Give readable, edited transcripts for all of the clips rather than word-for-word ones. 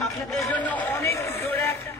আপনাদের জন্য অনেক জোরে একটা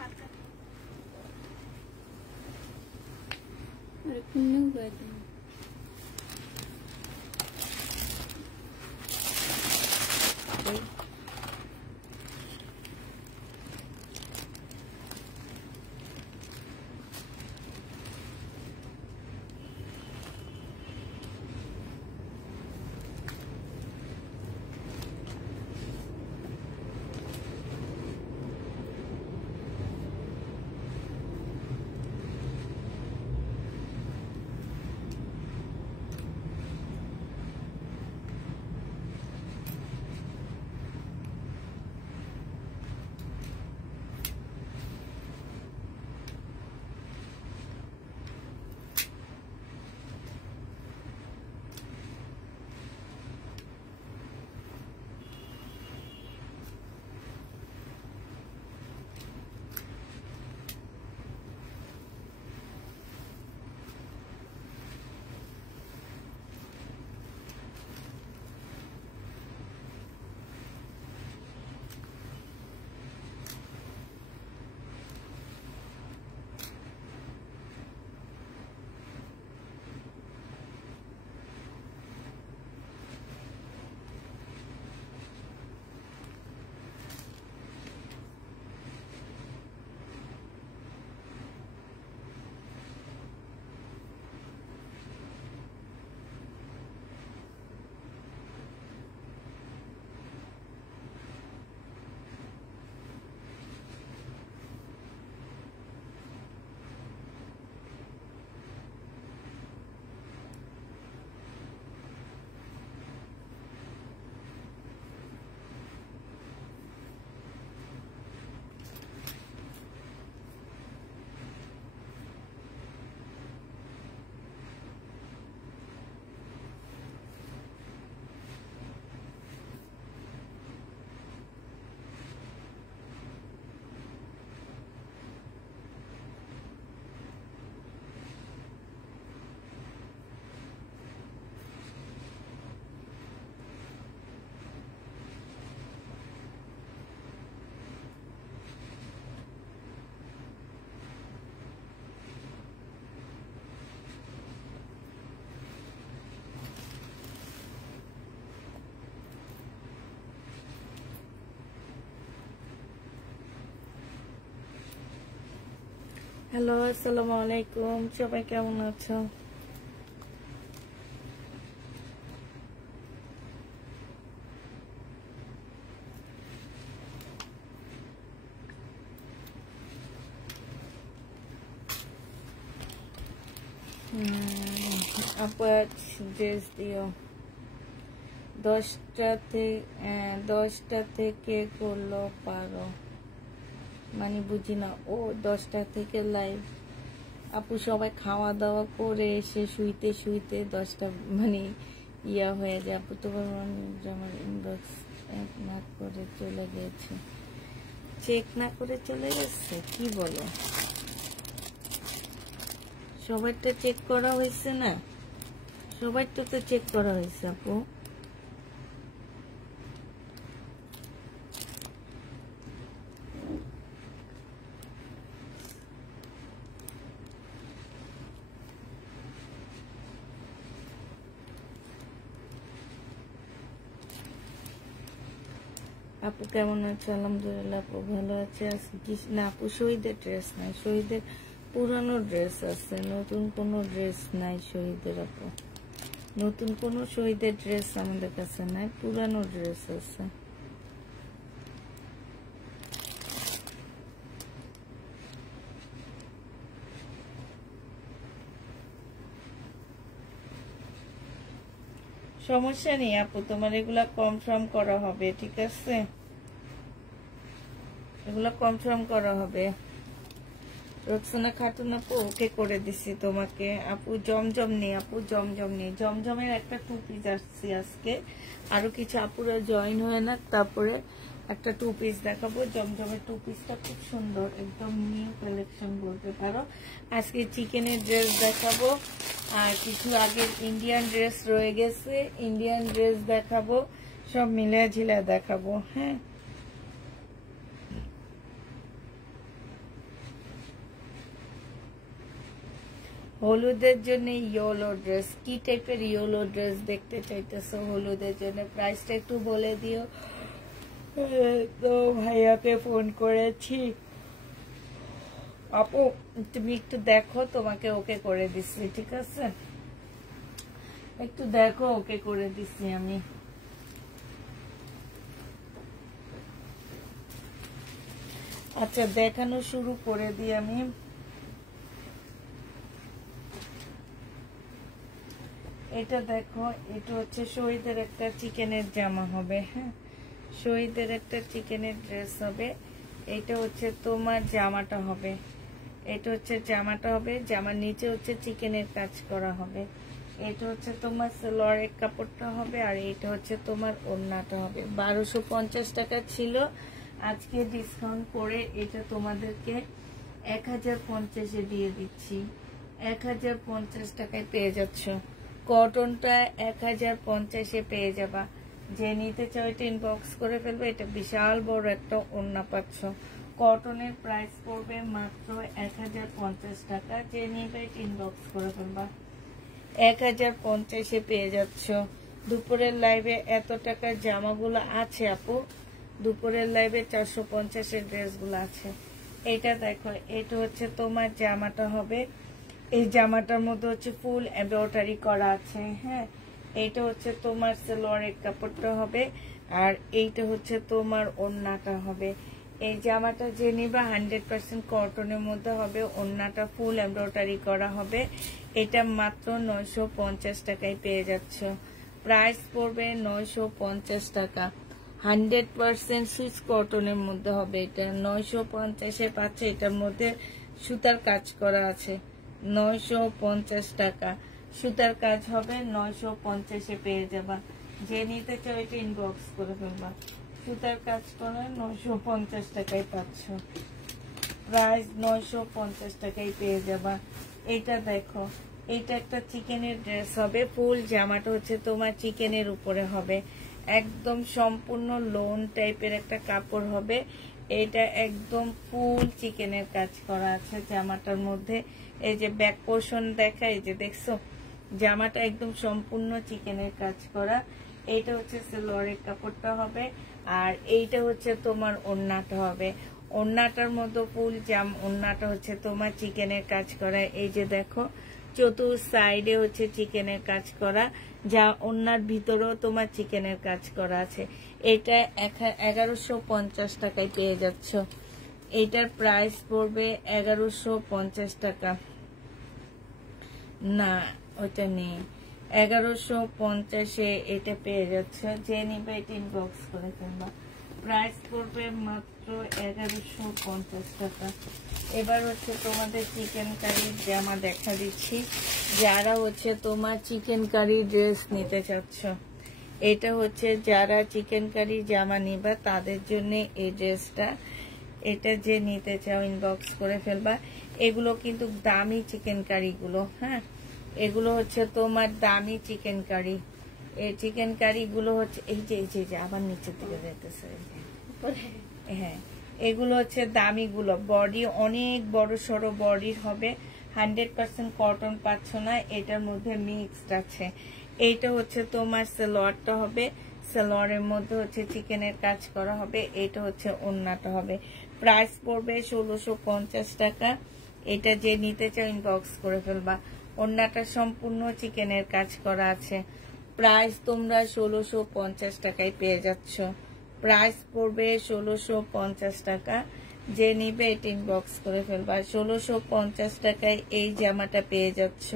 হ্যালো আসসালামু আলাইকুম সবাই কেমন আছো আপু ড্রেস দিও 10টা থেকে করলো পারো মানে বুঝি না ও 10টা থেকে লাইভ আপু সবাই খাওয়া দাওয়া করে এসে শুইতে শুইতে 10টা মানে ইয়া হয়ে যায় আপু তোমার আমার ইনবক্স না করে চলে গেছে চেক না করে চলে গেছে কি বলো সবারটা চেক করা হয়েছে না সবারটা তো চেক করা হয়েছে আপু আপু কেমন আছে আলহামদুলিল্লাহ আপু ভালো আছে না আপু শহীদের ড্রেস নাই শহীদের পুরানো ড্রেস আছে নতুন কোনো ড্রেস নাই শহীদের আপু নতুন কোনো শহীদের ড্রেস আমাদের কাছে নাই পুরানো ড্রেস আছে সমস্যা নেই আপু তোমার এগুলা কনফার্ম করা হবে ঠিক আছে এগুলা কনফার্ম করা হবে রোকসানা খাতুন আপু ওকে করে দিছি তোমাকে আপু জমজম নেই আপু জমজম নেই জমজমের একটা টু পিস আসছে আজকে আরো কিছু আপুরা জয়েন হয় না তারপরে একটা টু পিস দেখাবো জমজমের টু পিসটা খুব সুন্দর একদম নিউ কালেকশন বলতে পারো আজকে চিকেনের ড্রেস দেখাবো আর কিছু আগের ইন্ডিয়ান ড্রেস রয়ে গেছে ইন্ডিয়ান ড্রেস দেখাবো সব মিলে ঝিলে দেখাবো হ্যাঁ হলুদের জন্য ইয়েলো ড্রেস, কি টাইপের ইয়েলো ড্রেস দেখতে চাইতেছো হলুদের জন্য? প্রাইসটা একটু বলে দিও। তো ভাইয়াকে ফোন করেছি, আপু তুমি একটু দেখো, তোমাকে ওকে করে দিচ্ছি, ঠিক আছে? একটু দেখো, ওকে করে দিচ্ছি আমি। আচ্ছা দেখানো শুরু করে দিই আমি। এটা দেখো, এটা হচ্ছে শহীদের একটা চিকেনের জামা হবে, হ্যাঁ শহীদের একটা চিকেনের ড্রেস হবে। এটা হচ্ছে তোমার জামাটা হবে, এটা হচ্ছে জামাটা হবে, জামার নিচে হচ্ছে চিকেনের কাজ করা হবে। এটা হচ্ছে তোমার সালোয়ারের কাপড়টা হবে, আর এটা হচ্ছে তোমার ওড়নাটা হবে। 1250 টাকা ছিল, আজকে ডিসকাউন্ট করে এটা তোমাদেরকে 1050-এ দিয়ে দিচ্ছি। 1050 টাকায় পেয়ে যাচ্ছ। কটনটা 1050-এ পেয়ে যাবা। যে নিতে চাও এটা ইনবক্স করে ফেলবে। এটা বিশাল বড় একটা ওড়না পাচ্ছ। কটনের প্রাইস পড়বে মাত্র 1050 টাকা। যে নিবে এটা ইনবক্স করে ফেলবা। 1050-এ পেয়ে যাচ্ছ। দুপুরের লাইভে এত টাকার জামাগুলো আছে আপু, দুপুরের লাইভে 450-এর ড্রেসগুলো আছে। এটা দেখো, এটা হচ্ছে তোমার জামাটা হবে। এই জামাটার মধ্যে হচ্ছে ফুল এমব্রয়ডারি করা আছে, হ্যাঁ এইটা হচ্ছে তোমার সালোয়ারের কাপড়টা হবে, আর এইটা হচ্ছে তোমার ওড়নাটা হবে। এই জামাটা যে নিবা 100% কটনের মধ্যে হবে, ওড়নাটা ফুল এমব্রয়ডারি করা হবে। এটা মাত্র 950 টাকায় পেয়ে যাচ্ছ। প্রাইস পড়বে 950 টাকা। 100% সুইচ কটনের মধ্যে হবে। এটা 950-এ পাচ্ছে। এটার মধ্যে সুতার কাজ করা আছে। 950 টাকা সুতার কাজ হবে, 950-এ পেয়ে যাবা। যে নিতে চাও এটা ইনবক্স করে ফেলবা। সুতার কাজ করে 950 টাকায় পাচ্ছ। প্রাইস 950 টাকায় পেয়ে যাবা। এটা দেখো, এটা একটা চিকেনের ড্রেস হবে। ফুল জামাটা হচ্ছে তোমার চিকেনের উপরে হবে, একদম সম্পূর্ণ লোন টাইপের একটা কাপড় হবে। এটা একদম ফুল চিকেনের কাজ করা আছে জামাটার মধ্যে। এই যে ব্যাক পোর্শন দেখা, এই যে দেখছো জামাটা একদম সম্পূর্ণ চিকেনের কাজ করা। এইটা হচ্ছে সালোয়ারের কাপড়টা হবে, আর এইটা হচ্ছে তোমার ওড়নাটা হবে। ওড়নাটার মধ্যে ফুল জাম, ওড়নাটা হচ্ছে তোমার চিকেনের কাজ করা। এই যে দেখো চতুর সাইডে হচ্ছে চিকেনের কাজ করা, যা ওড়নার ভিতরেও তোমার চিকেনের কাজ করা আছে। এটা 1150 টাকায় পেয়ে যাচ্ছ। এইটার প্রাইস পড়বে 1150 টাকা। না ওটা নেই, 1150-এ এটা পেয়ে যাচ্ছে। যে নিবে এটা ইনবক্স করে ফেলবা। প্রাইস পড়বে মাত্র 1150 টাকা। এবার হচ্ছে তোমাদের চিকেন কারির জামা দেখা দিচ্ছি। যারা হচ্ছে তোমার চিকেন কারি ড্রেস নিতে চাচ্ছ, এটা হচ্ছে যারা চিকেন কারি জামা নিবা তাদের জন্য এই ড্রেসটা। এটা যে নিতে চাও ইনবক্স করে ফেলবা। এগুলো কিন্তু দামি চিকেন কারিগুলো, হ্যাঁ এগুলো হচ্ছে তোমার দামি চিকেন কারি। এই চিকেন কারিগুলো হচ্ছে এই যে আবার নিচের দিকে যাইতেছে, হ্যাঁ এগুলো হচ্ছে দামিগুলো। বডি অনেক বড় সড়ো বডির হবে। 100% কটন পাচ্ছ না, এটার মধ্যে মিক্সড আছে। এইটা হচ্ছে তোমার সালোয়ারটা হবে, সালোয়ারের মধ্যে হচ্ছে চিকেনের কাজ করা হবে। এটা হচ্ছে ওড়নাটা হবে। প্রাইস পড়বে 1650 টাকা। এটা যে নিতে চাও ইনবক্স করে ফেলবা। ওড়নাটা সম্পূর্ণ চিকেনের কাজ করা আছে। প্রাইস তোমরা 1650 টাকায় পেয়ে যাচ্ছ। প্রাইস পড়বে 1650 টাকা। যে নিবে এটা ইনবক্স করে ফেলবা। 1650 টাকায় এই জামাটা পেয়ে যাচ্ছ।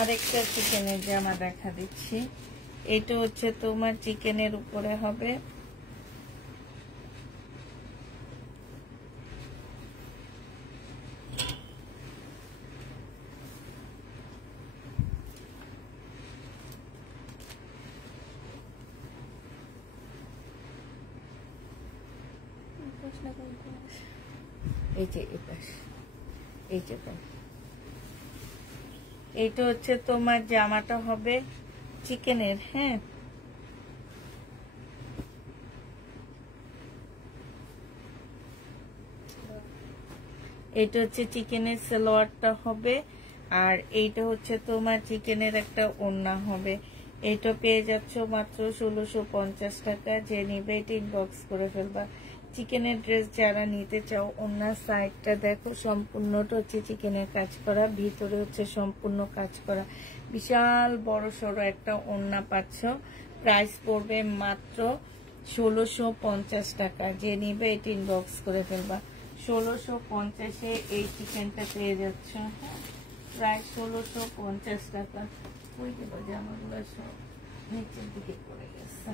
আরেকটা চিকেনের জামা দেখা দিচ্ছি। এটা হচ্ছে তোমার চিকেনের উপরে হবে। এই যে এপাশ, এই যে এইটা হচ্ছে তোমার জামাটা হবে চিকেনের। হ্যাঁ, এটা হচ্ছে চিকেনের সালোয়ারটা হবে, আর এইটা হচ্ছে তোমার চিকেনের একটা ওড়না হবে। এইটা পেয়ে যাচ্ছ মাত্র 1650 টাকা। যে নিবে এটা ইনবক্স করে ফেলবা। চিকেনের ড্রেস যারা নিতে চাও, ওড়নার সাইডটা দেখো সম্পূর্ণটা হচ্ছে চিকেনের কাজ করা, ভিতরে হচ্ছে সম্পূর্ণ কাজ করা, বিশাল বড় সড়ো একটা ওড়না পাচ্ছ। প্রাইস পড়বে মাত্র 1650 টাকা। যে নিবে এটা ইনবক্স করে ফেলবা। 1650-এ এই চিকেনটা পেয়ে যাচ্ছ। হ্যাঁ, প্রায় 1650 টাকা। ওই যে জামাগুলো সব নিচের দিকে পড়ে গেছে।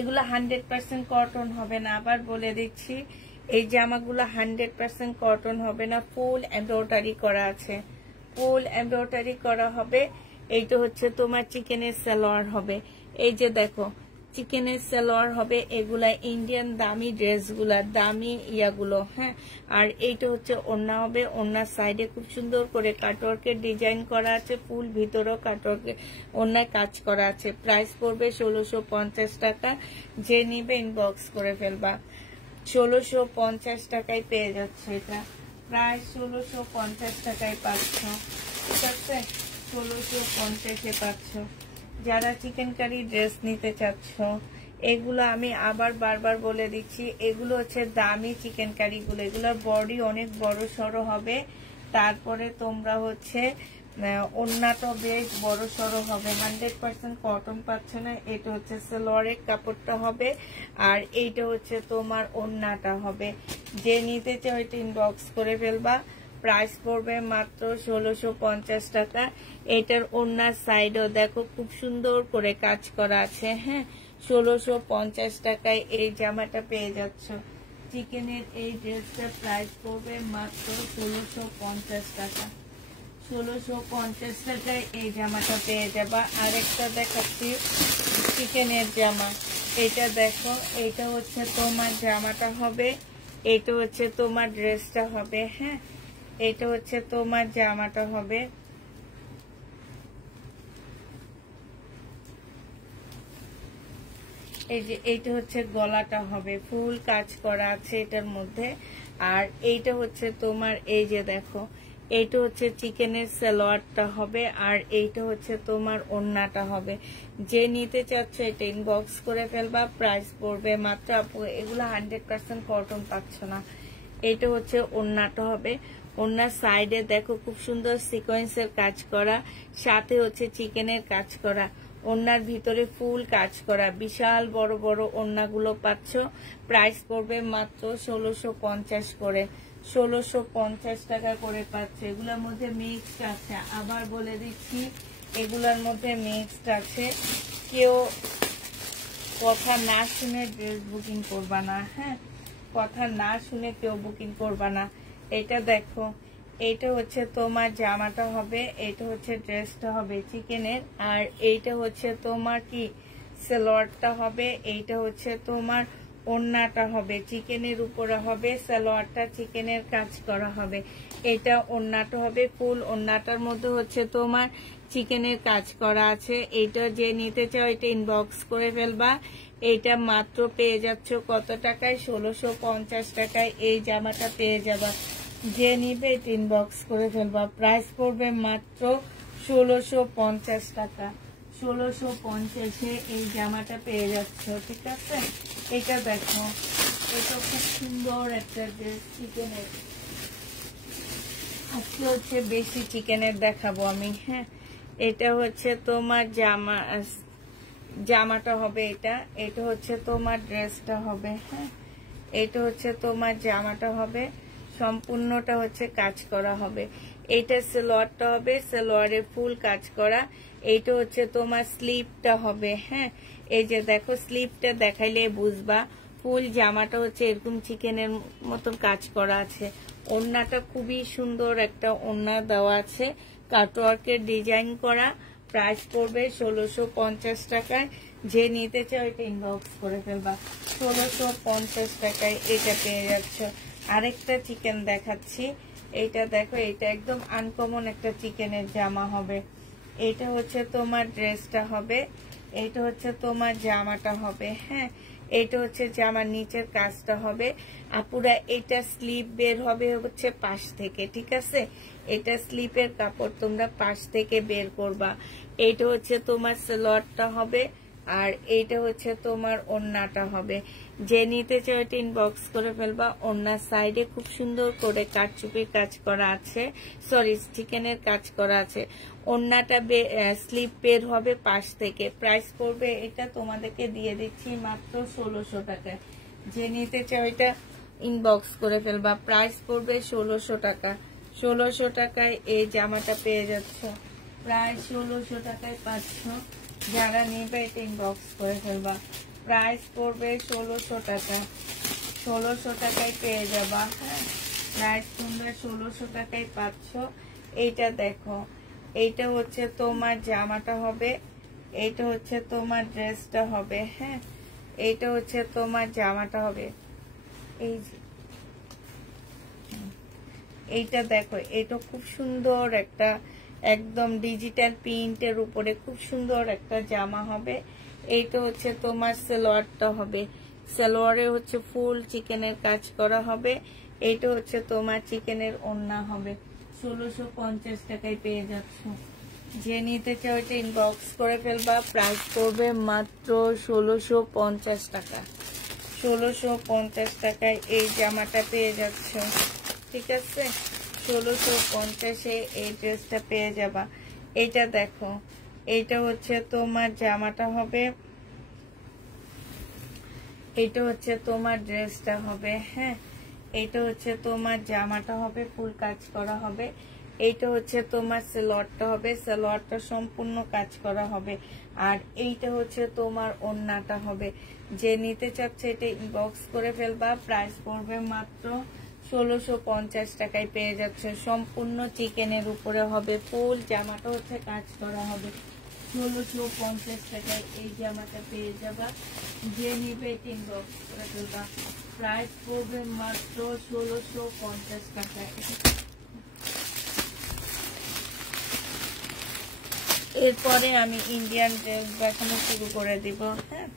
এগুলো 100% কটন হবে না, আবার বলে দিচ্ছি। এই জামাগুলো 100% কটন হবে না, ফুল এমব্রয়ডারি করা আছে, ফুল এমব্রয়ডারি করা হবে। এইটা হচ্ছে তোমার চিকেনের সালোয়ার হবে। এই যে দেখো চিকেনের সালোয়ার হবে। এগুলা ইন্ডিয়ান দামি ড্রেসগুলা, দামি ইয়াগুলো। হ্যাঁ, আর এইটা হচ্ছে ওড়না হবে। ওড়নার সাইডে খুব সুন্দর করে কাটওয়ার্কের ডিজাইন করা আছে, ফুল ভিতরেও কাটওয়ার্কের ওড়নায় কাজ করা আছে। প্রাইস পড়বে 1650 টাকা। যে নিবে ইনবক্স করে ফেলবা। 1650 টাকায় পেয়ে যাচ্ছে এটা, প্রায় 1650 টাকায় পাচ্ছ। ঠিক আছে, 1650-এ পাচ্ছ। যারা চিকেন কারি ড্রেস নিতে চাচ্ছ, এগুলো আমি আবার বারবার বলে দিচ্ছি, এগুলো হচ্ছে দামি চিকেন কারিগুলো। এগুলোর বডি অনেক বড় সড়ো হবে। তারপরে তোমরা হচ্ছে ওড়নাটা বেশ বড় সড়ো হবে। 100% কটন পাচ্ছ না। এটা হচ্ছে সালোয়ারের কাপড়টা হবে, আর এইটা হচ্ছে তোমার ওড়নাটা হবে। যে নিতে চাও এটা ইনবক্স করে ফেলবা। প্রাইস পড়বে মাত্র 1650 টাকা। এটার ওড়নার সাইডও দেখো খুব সুন্দর করে কাজ করা আছে। হ্যাঁ, 1650 টাকায় এই জামাটা পেয়ে যাচ্ছ। চিকেনের এই ড্রেসটা প্রাইস পড়বে মাত্র 1650 টাকা। 1650 টাকায় এই জামাটা পেয়ে যাবা। আরেকটা দেখাচ্ছি চিকেনের জামা। এটা দেখো, এটা হচ্ছে তোমার জামাটা হবে, এটা হচ্ছে তোমার ড্রেসটা হবে। হ্যাঁ, এটা হচ্ছে তোমার জামাটা হবে। এই যে এইটা হচ্ছে গলাটা হবে, ফুল কাজ করা আছে এটার মধ্যে। আর এইটা হচ্ছে তোমার, এই যে দেখো, এইটা হচ্ছে চিকেনের সালোয়ারটা হবে, আর এইটা হচ্ছে তোমার ওড়নাটা হবে। যে নিতে চাচ্ছ এটা ইনবক্স করে ফেলবা। প্রাইস পড়বে মাত্র, আপু এগুলো 100% কটন পাচ্ছ না। এইটা হচ্ছে ওড়নাটা হবে। ওড়নার সাইডে দেখো খুব সুন্দর সিকোয়েন্সের কাজ করা, সাথে হচ্ছে চিকেনের কাজ করা। ওড়নার ভিতরে ফুল কাজ করা, বিশাল বড় বড় ওড়নাগুলো পাচ্ছ। প্রাইস পড়বে মাত্র 1650 করে। 1650 টাকা করে পাচ্ছ। এগুলোর মধ্যে মিক্সড আছে, আবার বলে দিচ্ছি এগুলোর মধ্যে মিক্সড আছে। কেউ কথা না শুনে ড্রেস বুকিং করবা না। হ্যাঁ, কথা না শুনে কেউ বুকিং করবা না। এটা দেখো, এইটা হচ্ছে তোমার জামাটা হবে, এইটা হচ্ছে ড্রেসটা হবে চিকেনের, আর এইটা হচ্ছে তোমার কি সালোয়ারটা হবে। এইটা হচ্ছে তোমার ওড়নাটা হবে, চিকেনের উপরে হবে সালোয়ারটা, চিকেনের কাজ করা হবে। এটা ওড়নাটা হবে, ফুল ওড়নাটার মধ্যে হচ্ছে তোমার চিকেনের কাজ করা আছে। এইটা যে নিতে চাও এটা ইনবক্স করে ফেলবা। এইটা মাত্র পেয়ে যাচ্ছ কত টাকায়? 1650 টাকায় এই জামাটা পেয়ে যাবা। যে নিবে এটা ইনবক্স করে ফেলবা। প্রাইস পড়বে মাত্র 1650 টাকা। 1650-এ এই জামাটা পেয়ে যাচ্ছ। ঠিক আছে, এটা দেখো, এটা খুব সুন্দর একটা ড্রেস চিকেনের। আজকে হচ্ছে বেশি চিকেনের দেখাবো আমি। হ্যাঁ, এটা হচ্ছে তোমার জামাটা হবে, এটা হচ্ছে তোমার ড্রেসটা হবে। হ্যাঁ, এটা হচ্ছে তোমার জামাটা হবে, সম্পূর্ণটা হচ্ছে কাজ করা হবে। এইটা সালোয়ারটা হবে, সালোয়ারে ফুল কাজ করা। এইটা হচ্ছে তোমার স্লিপটা হবে। হ্যাঁ, এই যে দেখো স্লিপটা দেখাইলে বুঝবা। ফুল জামাটা হচ্ছে এরকম চিকেনের মতন কাজ করা আছে। ওড়নাটা খুবই সুন্দর একটা ওড়না দেওয়া আছে, কাটওয়ার্কের ডিজাইন করা। প্রাইস পড়বে 1650 টাকায়। যে নিতে চাও এটা ইনবক্স করে ফেলবা। 1650 টাকায় এটা পেয়ে যাচ্ছ। আরেকটা চিকেন দেখাচ্ছি, এইটা দেখো, এটা একদম আনকমন একটা চিকেনের জামা হবে। এটা হচ্ছে তোমার ড্রেসটা হবে, এইটা হচ্ছে তোমার জামাটা হবে। হ্যাঁ, এইটা হচ্ছে জামার নিচের কাজটা হবে। আপুরা এটা স্লিপ বের হবে হচ্ছে পাশ থেকে, ঠিক আছে? এটা স্লিপের কাপড় তোমরা পাশ থেকে বের করবা। এইটা হচ্ছে তোমার সালোয়ারটা হবে, আর এইটা হচ্ছে তোমার ওড়নাটা হবে। যে নিতে চাও এটা ইনবক্স করে ফেলবা। ওড়নার সাইডে খুব সুন্দর করে কাটচুপির কাজ করা আছে, সরি চিকেনের কাজ করা আছে। ওড়নাটা স্লিপ বের হবে পাশ থেকে। প্রাইস পড়বে এটা তোমাদেরকে দিয়ে দিচ্ছি মাত্র 1600 টাকায়। যে নিতে চাও এটা ইনবক্স করে ফেলবা। প্রাইস পড়বে 1600 টাকা। 1600 টাকায় এই জামাটা পেয়ে যাচ্ছ, প্রায় 1600 টাকায় পাচ্ছ। যারা নেবে এটা ইনবক্স করে ফেলবা। প্রাইস পড়বে 1600 টাকা। 1600 টাকায় পেয়ে যাবা। হ্যাঁ, প্রাইস তোমরা 1600 টাকায় পাচ্ছ। এইটা দেখো, এইটা হচ্ছে তোমার জামাটা হবে, এইটা হচ্ছে তোমার ড্রেসটা হবে। হ্যাঁ, এইটা হচ্ছে তোমার জামাটা হবে। এই যে এইটা দেখো, এটা খুব সুন্দর একটা একদম ডিজিটাল প্রিন্টের উপরে খুব সুন্দর একটা জামা হবে। এইটা হচ্ছে তোমার সালোয়ারটা হবে, সালোয়ারে হচ্ছে ফুল চিকেনের কাজ করা হবে। এইটা হচ্ছে তোমার চিকেনের ওড়না হবে। 1650 টাকায় পেয়ে যাচ্ছ। যে নিতে চাও এটা ইনবক্স করে ফেলবা। প্রাইস পড়বে মাত্র 1650 টাকা। 1650 টাকায় এই জামাটা পেয়ে যাচ্ছ, ঠিক আছে? 1650-এ এই ড্রেসটা পেয়ে যাবা। এইটা দেখো, এইটা হচ্ছে তোমার জামাটা হবে, এইটা হচ্ছে তোমার ড্রেসটা হবে। হ্যাঁ, এইটা হচ্ছে তোমার জামাটা হবে, ফুল কাজ করা হবে। এইটা হচ্ছে তোমার সালোয়ারটা হবে, সালোয়ারটা সম্পূর্ণ কাজ করা হবে। আর এইটা হচ্ছে তোমার ওড়নাটা হবে। যে নিতে চাচ্ছে এটা ইনবক্স করে ফেলবা। প্রাইস পড়বে মাত্র 1650 টাকায় পেয়ে যাচ্ছে। সম্পূর্ণ চিকেনের উপরে হবে, ফুল জামাটা হচ্ছে কাজ করা হবে। 1650 টাকায় এই জামাটা পেয়ে যাবা। যে নিবে এটা ইনবক্স করে ফেলবা। প্রাইস পড়বে মাত্র 1650 টাকায়। এরপরে আমি ইন্ডিয়ান ড্রেস দেখানো শুরু করে দিব। হ্যাঁ,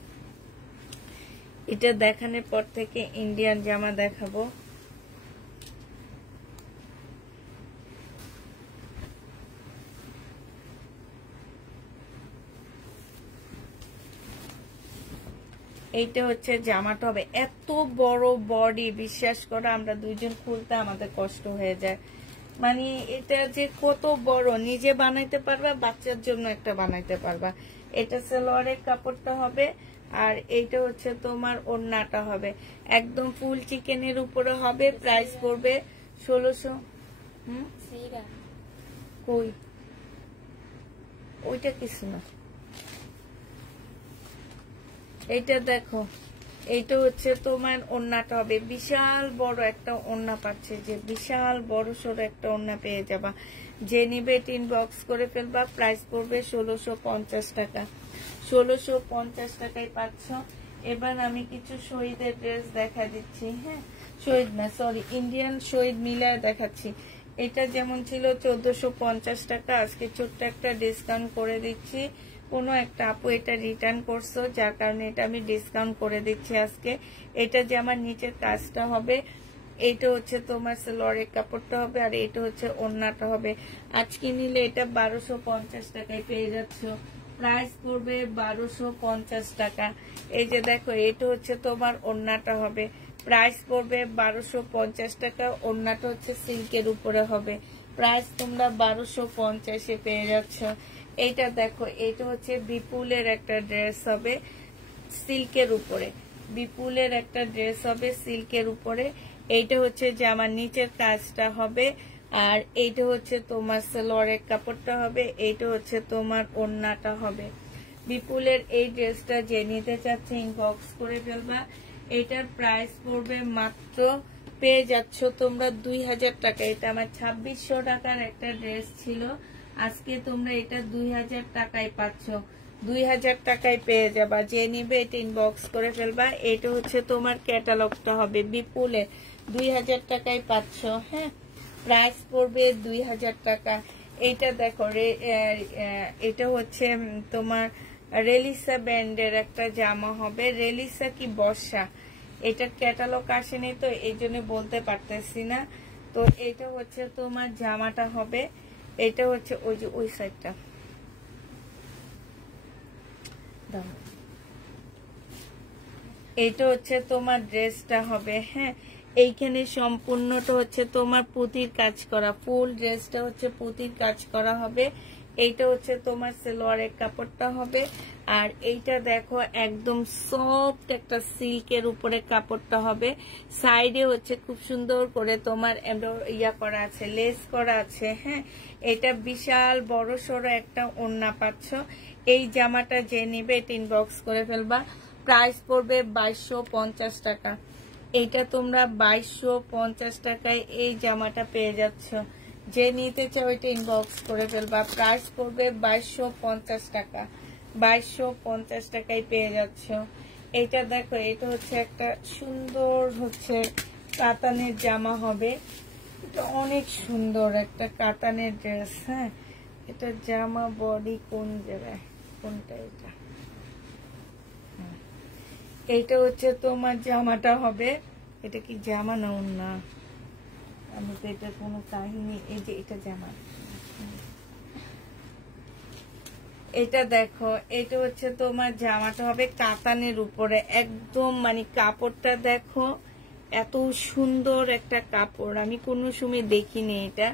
এটা দেখানোর পর থেকে ইন্ডিয়ান জামা দেখাবো। এইটা হচ্ছে জামাটা হবে, এত বড় বডি, বিশ্বাস করো আমরা দুইজন খুলতে আমাদের কষ্ট হয়ে যায়। মানে এটা যে কত বড়, নিজে বানাইতে পারবা, বাচ্চার জন্য একটা বানাইতে পারবা। এটা সালোয়ারের কাপড়টা হবে, আর এইটা হচ্ছে তোমার ওড়নাটা হবে, একদম ফুল চিকেনের উপরে হবে। প্রাইস পড়বে 1600। কই ওইটা কিছু না, এইটা দেখো, এইটা হচ্ছে তোমার ওড়নাটা হবে। বিশাল বড় একটা ওড়না পাচ্ছে, যে বিশাল বড় সড়ো একটা ওড়না পেয়ে যাবা। যে নিবে ইনবক্স করে ফেলবা। প্রাইস পড়বে 1650 টাকা। 1650 টাকায় পাচ্ছ। এবার আমি কিছু শহীদের ড্রেস দেখা দিচ্ছি। হ্যাঁ, শহীদ না, সরি, ইন্ডিয়ান শহীদ মিলায় দেখাচ্ছি। এটা যেমন ছিল 1450 টাকা, আজকে ছোট্ট একটা ডিসকাউন্ট করে দিচ্ছি। কোনো একটা আপু এটা রিটার্ন করছো, যার কারণে এটা আমি ডিসকাউন্ট করে দিচ্ছি আজকে। এটা যে আমার নিচের কাজটা হবে, এইটা হচ্ছে তোমার সালোয়ারের কাপড়টা হবে, আর এটা হচ্ছে ওড়নাটা হবে। আজকে নিলে এটা 1250 টাকায় পেয়ে যাচ্ছ। প্রাইস পড়বে 1250 টাকা। এই যে দেখো, এটা হচ্ছে তোমার ওড়নাটা হবে, প্রাইস পড়বে 1250 টাকা। ওড়নাটা হচ্ছে সিল্কের উপরে হবে। প্রাইস তোমরা 1250-এ পেয়ে যাচ্ছ। এইটা দেখো, এটা হচ্ছে বিপুলের একটা ড্রেস হবে সিল্কের উপরে। বিপুলের একটা ড্রেস হবে সিল্কের উপরে। এইটা হচ্ছে জামার নিচের কাজটা হবে, আর এইটা হচ্ছে তোমার সালোয়ারের কাপড়টা হবে, এইটা হচ্ছে তোমার ওড়নাটা হবে। বিপুলের এই ড্রেসটা যে নিতে চাচ্ছে ইনবক্স করে ফেলবা। এটার প্রাইস পড়বে মাত্র, পেয়ে যাচ্ছ তোমরা 2000 টাকা। এটা আমার 2600 টাকার একটা ড্রেস ছিল, আজকে তোমরা এটা 2000 টাকায় পাচ্ছ। 2000 টাকায় পেয়ে যাবা, যে নিবে এটা ইনবক্স করে ফেলবা। এটা হচ্ছে তোমার ক্যাটালগটা হবে বিপুলে, 2000 টাকায় পাচ্ছ। হ্যাঁ, প্রাইস পড়বে 2000 টাকা। এটা দেখো এটা হচ্ছে তোমার রেলিসা ব্র্যান্ডের একটা জামা হবে। রেলিসা কি বর্ষা, এটার ক্যাটালগ আসেনি তো এই জন্য বলতে পারতেছি না। তো এটা হচ্ছে তোমার জামাটা হবে, এটা হচ্ছে ওই যে ওই সাইডটা, এটা হচ্ছে তোমার ড্রেসটা হবে। হ্যাঁ, এইখানে সম্পূর্ণটা হচ্ছে তোমার পুঁতির কাজ করা, ফুল ড্রেসটা হচ্ছে পুঁতির কাজ করা হবে। এইটা হচ্ছে তোমার সালোয়ারের কাপড়টা হবে। আর এইটা দেখো একদম সফট একটা সিল্কের উপরে কাপড়টা হবে। সাইডে হচ্ছে খুব সুন্দর করে তোমার ইয়া করা আছে, লেস করা আছে। হ্যাঁ, এটা বিশাল বড় সড়ো একটা ওড়না পাচ্ছ। এই জামাটা যে নিবে এটা ইনবক্স করে ফেলবা। প্রাইস পড়বে 2250 টাকা। এইটা তোমরা 2250 টাকায় এই জামাটা পেয়ে যাচ্ছ। যে নিতে চাও এটা ইনবক্স করে ফেলবা। প্রাইস পড়বে 2250 টাকা। 2250 টাকায় পেয়ে যাচ্ছ। এটা দেখো, এটা হচ্ছে একটা সুন্দর হচ্ছে কাতানের জামা হবে। এটা অনেক সুন্দর একটা কাতানের ড্রেস। হ্যাঁ, এটা জামা বডি কোন জায়গায়, কোনটা এটা, এইটা হচ্ছে তোমার জামাটা হবে। এটা কি জামা না ওড়না, আমি তো এটা কোনো কাহিনী, এই যে এটা জামা। এটা দেখো, এটা হচ্ছে তোমার জামাটা হবে কাতানের উপরে একদম, মানে কাপড়টা দেখো এত সুন্দর একটা কাপড়, আমি কোনো সময় দেখিনি এটা।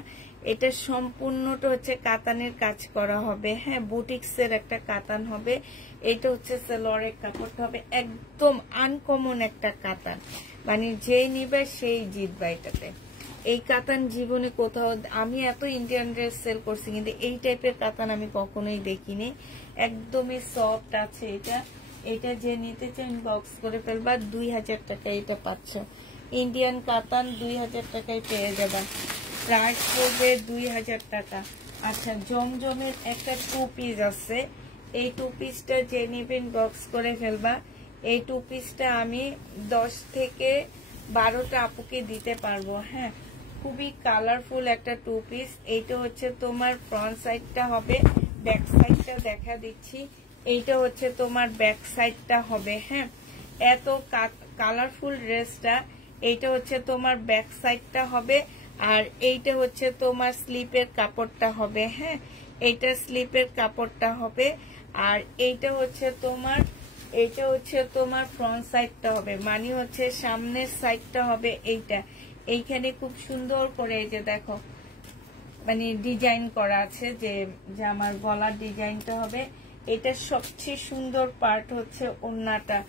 এটা সম্পূর্ণটা হচ্ছে কাতানের কাজ করা হবে। হ্যাঁ, বুটিক্সের একটা কাতান হবে। এটা হচ্ছে সালোয়ারের কাপড়টা হবে, একদম আনকমন একটা কাতান, মানে যে নিবে সেই জিতবা এটাতে। এই কাতান জীবনে কোথাও, আমি এত ইন্ডিয়ান ড্রেস সেল করছি কিন্তু এই টাইপের কাতান আমি কখনোই দেখিনি। একদমই সফট আছে এটা। এটা যে নিতে চাই ইনবক্স করে ফেলবা। 2000 টাকা এটা পাচ্ছ। ইন্ডিয়ান কাতান 2000 টাকায় পেয়ে যাবা। প্রাইস পড়বে 2000 টাকা। আচ্ছা, জমজমের একটা 2 পিস আছে, এই 2 পিসটা যে নিবে ইনবক্স করে ফেলবা। এই 2 পিসটা আমি 10 থেকে 12টা আপুকে দিতে পারবো। হ্যাঁ, খুবই কালারফুল একটা 2 পিস। এইটা হচ্ছে তোমার ফ্রন্ট সাইডটা হবে, ব্যাক সাইডটা দেখা দিচ্ছি। এইটা হচ্ছে তোমার ব্যাক সাইডটা হবে। হ্যাঁ, এত কালারফুল ড্রেসটা। এইটা হচ্ছে তোমার ব্যাক সাইডটা হবে, আর এইটা হচ্ছে তোমার স্লিপের কাপড়টা হবে। হ্যাঁ, এইটা স্লিপের কাপড়টা হবে। আর এইটা হচ্ছে তোমার ফ্রন্ট সাইডটা হবে, মানে হচ্ছে সামনের সাইডটা হবে এইটা। এইখানে খুব সুন্দর করে এই যে দেখো, মানে ডিজাইন করা আছে, যে জামার গলার ডিজাইনটা হবে। এটা সবচেয়ে সুন্দর পার্ট হচ্ছে ওড়নাটা,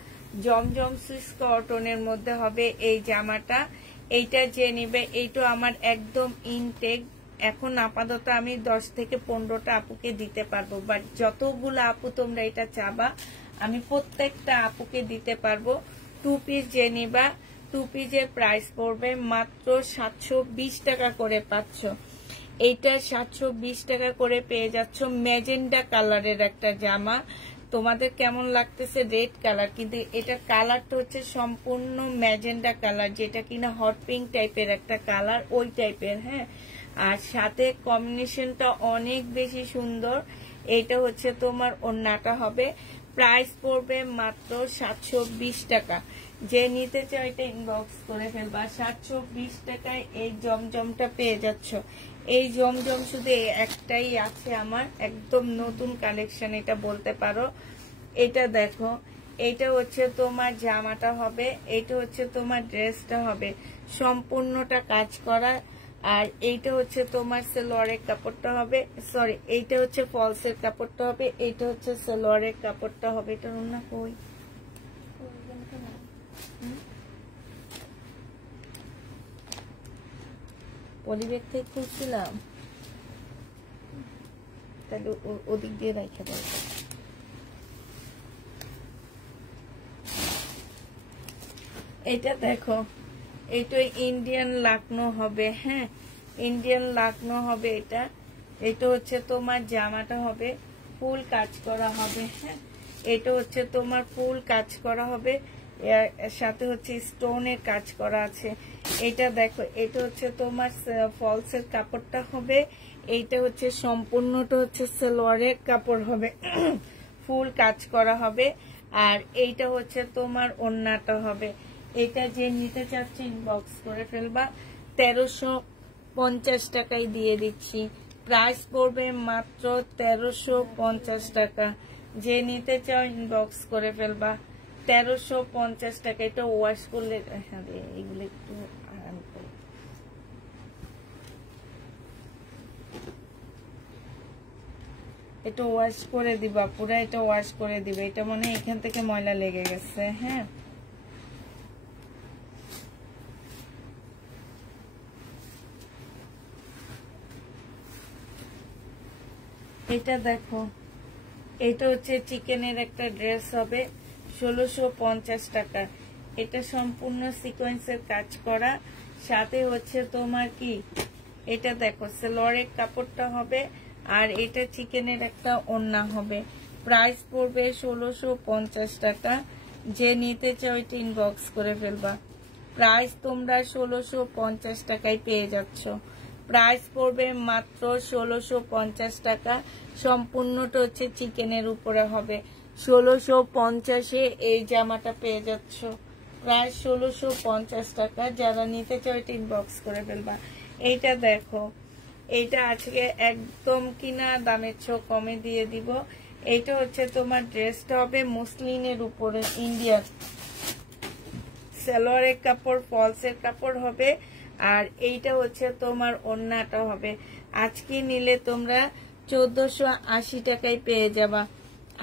জমজম সুইস কটনের মধ্যে হবে এই জামাটা। এইটা যে নিবে, এইটা আমার একদম ইনটেক। এখন আপাতত আমি 10 থেকে 15টা আপুকে দিতে পারবো, বাট যতগুলো আপু তোমরা এটা চাবা আমি প্রত্যেকটা আপুকে দিতে পারবো। 2 পিস যে নিবা, 2 পিসের প্রাইস পড়বে মাত্র 720 টাকা করে পাচ্ছ। এইটা 720 টাকা করে পেয়ে যাচ্ছ। ম্যাজেন্ডা কালারের একটা জামা, তোমাদের কেমন লাগতেছে? রেড কালার, কিন্তু এটার কালারটা হচ্ছে সম্পূর্ণ ম্যাজেন্ডা কালার, যেটা কিনা হট পিঙ্ক টাইপের একটা কালার, ওই টাইপের। হ্যাঁ, আর সাথে কম্বিনেশনটা অনেক বেশি সুন্দর। এটা হচ্ছে তোমার ওড়নাটা হবে। প্রাইস পড়বে মাত্র 720 টাকা। যে নিতে চাও এটা ইনবক্স করে ফেলবা। 720 টাকায় এই জমজমটা পেয়ে যাচ্ছ। এই জমজম শুধু একটাই আছে আমার, একদম নতুন কালেকশন এটা বলতে পারো। এটা দেখো, এটা হচ্ছে তোমার জামাটা হবে, এটা হচ্ছে তোমার ড্রেসটা হবে, সম্পূর্ণটা কাজ করা। আর এইটা হচ্ছে তোমার সালোয়ারের কাপড়টা হবে, সরি এইটা হচ্ছে ফলসের কাপড়টা হবে, এইটা হচ্ছে সালোয়ারের কাপড়টা হবে। এটা ওড়না কই, পলিব্যাগ থেকে খুলছিলাম, তাহলে ওদিক দিয়ে রাখা দরকার। এটা দেখো, এটা ইন্ডিয়ান লাকনো হবে। হ্যাঁ, ইন্ডিয়ান লাকনো হবে। এটা হচ্ছে তোমার জামাটা হবে ফুল কাজ করা হবে। হ্যাঁ, এটা হচ্ছে তোমার ফুল কাজ করা হবে, এর সাথে হচ্ছে স্টোনের কাজ করা আছে। এটা দেখো, এটা হচ্ছে তোমার ফলসের কাপড়টা হবে। এইটা হচ্ছে সম্পূর্ণটা হচ্ছে সালোয়ারের কাপড় হবে, ফুল কাজ করা হবে। আর এইটা হচ্ছে তোমার ওড়নাটা হবে। এটা যে নিতে চাচ্ছে ইনবক্স করে ফেলবা। 1350 টাকায় দিয়ে দিচ্ছি। প্রাইস পড়বে মাত্র 1350 টাকা। যে নিতে চাও ইনবক্স করে ফেলবা। 1350 টাকা। এটা ওয়াশ করলে, হ্যাঁ এগুলো একটু আরাম করে, এটা ওয়াশ করে দিবা পুরা, এটা ওয়াশ করে দিবে। এটা মনে হয় এখান থেকে ময়লা লেগে গেছে। হ্যাঁ, এটা দেখো, এটা হচ্ছে চিকেনের একটা ড্রেস হবে 1650 টাকা। এটা সম্পূর্ণ সিকোয়েন্সের কাজ করা, সাথে হচ্ছে তোমার কি, এটা দেখো সালোয়ারের কাপড়টা হবে, আর এটা চিকেনের একটা ওড়না হবে। প্রাইস পড়বে 1650 টাকা। যে নিতে চাও এটা ইনবক্স করে ফেলবা। প্রাইস তোমরা 1650 টাকায় পেয়ে যাচ্ছ। প্রাইস পড়বে মাত্র 1650 টাকা। সম্পূর্ণটা হচ্ছে চিকেনের উপরে হবে। 1650-এ এই জামাটা পেয়ে যাচ্ছ। প্রায় 1650 টাকা। যারা নিতে চাও এটা ইনবক্স করে ফেলবা। এইটা দেখো, এইটা আজকে একদম কিনা দামের চেয়ে কমে দিয়ে দিব। এইটা হচ্ছে তোমার ড্রেসটা হবে মুসলিনের উপরে, ইন্ডিয়ান সালোয়ারের কাপড়, ফলসের কাপড় হবে। আর এইটা হচ্ছে তোমার ওড়নাটা হবে। আজকে নিলে তোমরা 1480 টাকায় পেয়ে যাবা।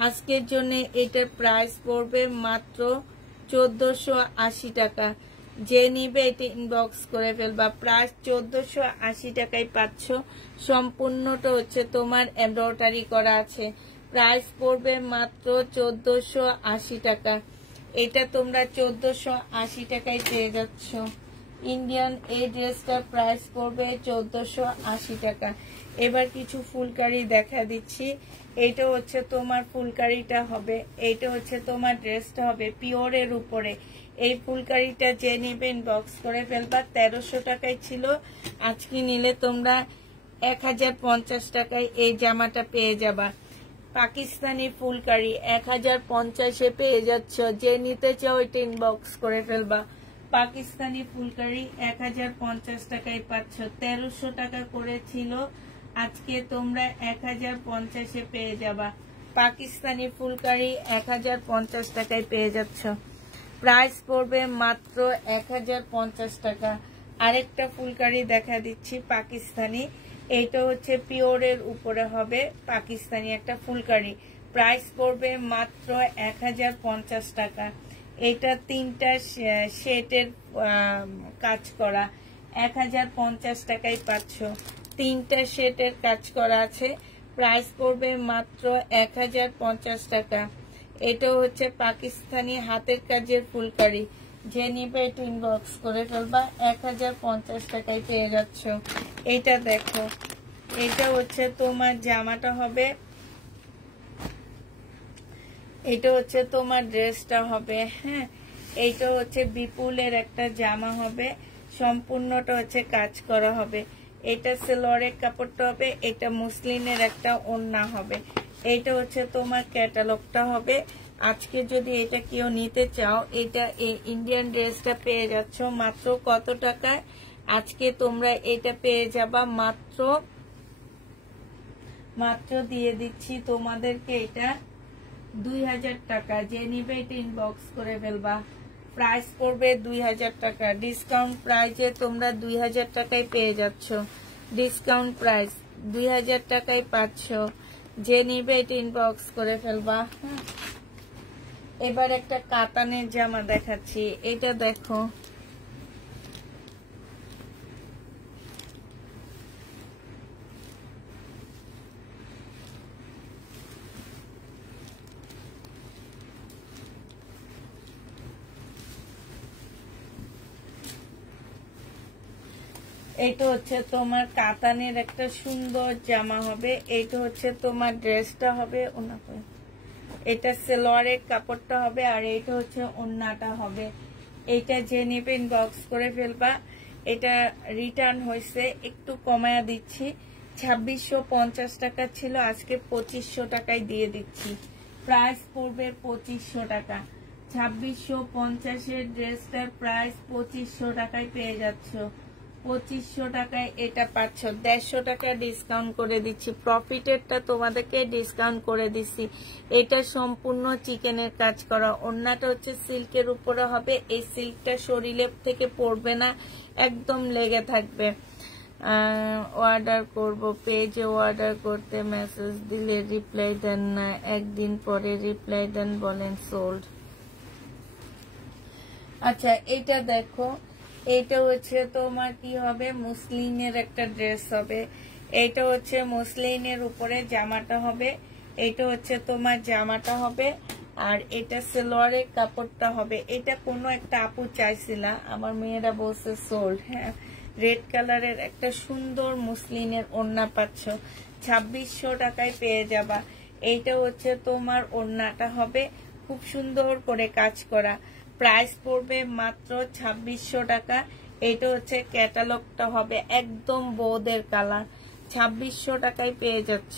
আজকের জন্য এটার প্রাইস পড়বে মাত্র 1480 টাকা। যে নিবে এটা ইনবক্স করে ফেলবা। প্রাইস 1480 টাকায় পাচ্ছ। সম্পূর্ণটা হচ্ছে তোমার এমব্রয়ডারি করা আছে। প্রাইস পড়বে মাত্র 1480 টাকা। এটা তোমরা 1480 টাকায় পেয়ে যাচ্ছ। ইন্ডিয়ান এই ড্রেসটার প্রাইস পড়বে 1480 টাকা। এবার কিছু ফুলকারি দেখা দিচ্ছি। এইটা হচ্ছে তোমার ফুলকারিটা হবে, এইটা হচ্ছে তোমার ড্রেসটা হবে পিওরের উপরে। এই ফুলকারিটা যে নিবে ইনবক্স করে ফেলবা। 1300 টাকায় ছিল, আজকে নিলে তোমরা 1050 টাকায় এই জামাটা পেয়ে যাবা। পাকিস্তানি ফুলকারি 1050-এ পেয়ে যাচ্ছ। যে নিতে চাও এটা ইনবক্স করে ফেলবা। পাকিস্তানি ফুলকারি 1050 টাকায় পাচ্ছ। 1300 টাকা করে ছিল, আজকে তোমরা 1050-এ পেয়ে যাবা। পাকিস্তানি ফুলকারি 1050 টাকায় পেয়ে যাচ্ছ। প্রাইস পড়বে মাত্র 1050 টাকা। আরেকটা ফুলকারি দেখা দিচ্ছি পাকিস্তানি। এইটা হচ্ছে পিওরের উপরে হবে, পাকিস্তানি একটা ফুলকারি। প্রাইস পড়বে মাত্র 1050 টাকা। এটা 3টা শেটের কাজ করা, 1050 টাকায় পাচ্ছ। 3টা শেটের কাজ করা আছে। প্রাইস পড়বে মাত্র 1050 টাকা। এটা হচ্ছে পাকিস্তানি হাতের কাজের ফুলকারি। যে নিবে এটা ইনবক্স করে ফেলবা। 1050 টাকায় পেয়ে যাচ্ছ। এটা দেখো, এটা হচ্ছে তোমার জামাটা হবে, এটা হচ্ছে তোমার ড্রেসটা হবে। হ্যাঁ, এইটা হচ্ছে বিপুলের একটা জামা হবে, সম্পূর্ণটা হচ্ছে কাজ করা হবে। এটা সালোয়ারের কাপড়টা হবে, এটা মুসলিনের একটা ওড়না হবে। এইটা হচ্ছে তোমার ক্যাটালগটা হবে। আজকে যদি এটা কেউ নিতে চাও, এটা এই ইন্ডিয়ান ড্রেসটা পেয়ে যাচ্ছ মাত্র কত টাকায়? আজকে তোমরা এটা পেয়ে যাবা মাত্র দিয়ে দিচ্ছি তোমাদেরকে এটা 2000 টাকা। যে নিবে এটা ইনবক্স করে ফেলবা। প্রাইস পড়বে 2000 টাকা। ডিসকাউন্ট প্রাইসে তোমরা 2000 টাকায় পেয়ে যাচ্ছ। ডিসকাউন্ট প্রাইস 2000 টাকায় পাচ্ছ। যে নিবে এটা ইনবক্স করে ফেলবা। এবার একটা কাতানের জামা দেখাচ্ছি। এটা দেখো, এইটা হচ্ছে তোমার কাতানের একটা সুন্দর জামা হবে। এইটা হচ্ছে তোমার ড্রেসটা হবে, এটা সেলোয়ারের কাপড়টা হবে, আর এইটা হচ্ছে ওন্নাটা হবে। এইটা যে নেবে ইনবক্স করে ফেলবা। এটা রিটার্ন হয়েছে, একটু কমায়া দিচ্ছি, 2650 টাকা ছিল, আজকে 2500 টাকায় দিয়ে দিচ্ছি। প্রাইস পড়বে 2500 টাকা। 2650-এর ড্রেসটার প্রাইস 2500 টাকায় পেয়ে যাচ্ছ। 2500 টাকায় এটা পাচ্ছ। 150 টাকা ডিসকাউন্ট করে দিচ্ছি, প্রফিটেরটা তোমাদেরকে ডিসকাউন্ট করে দিচ্ছি। এটা সম্পূর্ণ চিকেনের কাজ করা, ওড়নাটা হচ্ছে সিল্কের উপরে হবে। এই সিল্কটা শরীরে থেকে পড়বে না, একদম লেগে থাকবে। অর্ডার করব, পেজে অর্ডার করতে মেসেজ দিলে রিপ্লাই দেন না, একদিন পরে রিপ্লাই দেন, বলেন সোল্ড। আচ্ছা এটা দেখো, এটা হচ্ছে তোমার কি হবে, মুসলিনের একটা ড্রেস হবে। এটা হচ্ছে মুসলিনের উপরে জামাটা হবে, এটা হচ্ছে তোমার জামাটা হবে, আর এটা সালোয়ারের কাপড়টা হবে। এটা কোনো একটা আপু চাইছিল, আমার মেয়েরা বলছে সোল্ড। হ্যাঁ, রেড কালারের একটা সুন্দর মুসলিনের ওড়না পাচ্ছ, 2600 টাকায় পেয়ে যাবা। এইটা হচ্ছে তোমার ওড়নাটা হবে, খুব সুন্দর করে কাজ করা। প্রাইস পড়বে মাত্র 2600 টাকা। এটা হচ্ছে ক্যাটালগটা হবে, একদম বোদের কালার, 2600 টাকায় পেয়ে যাচ্ছ।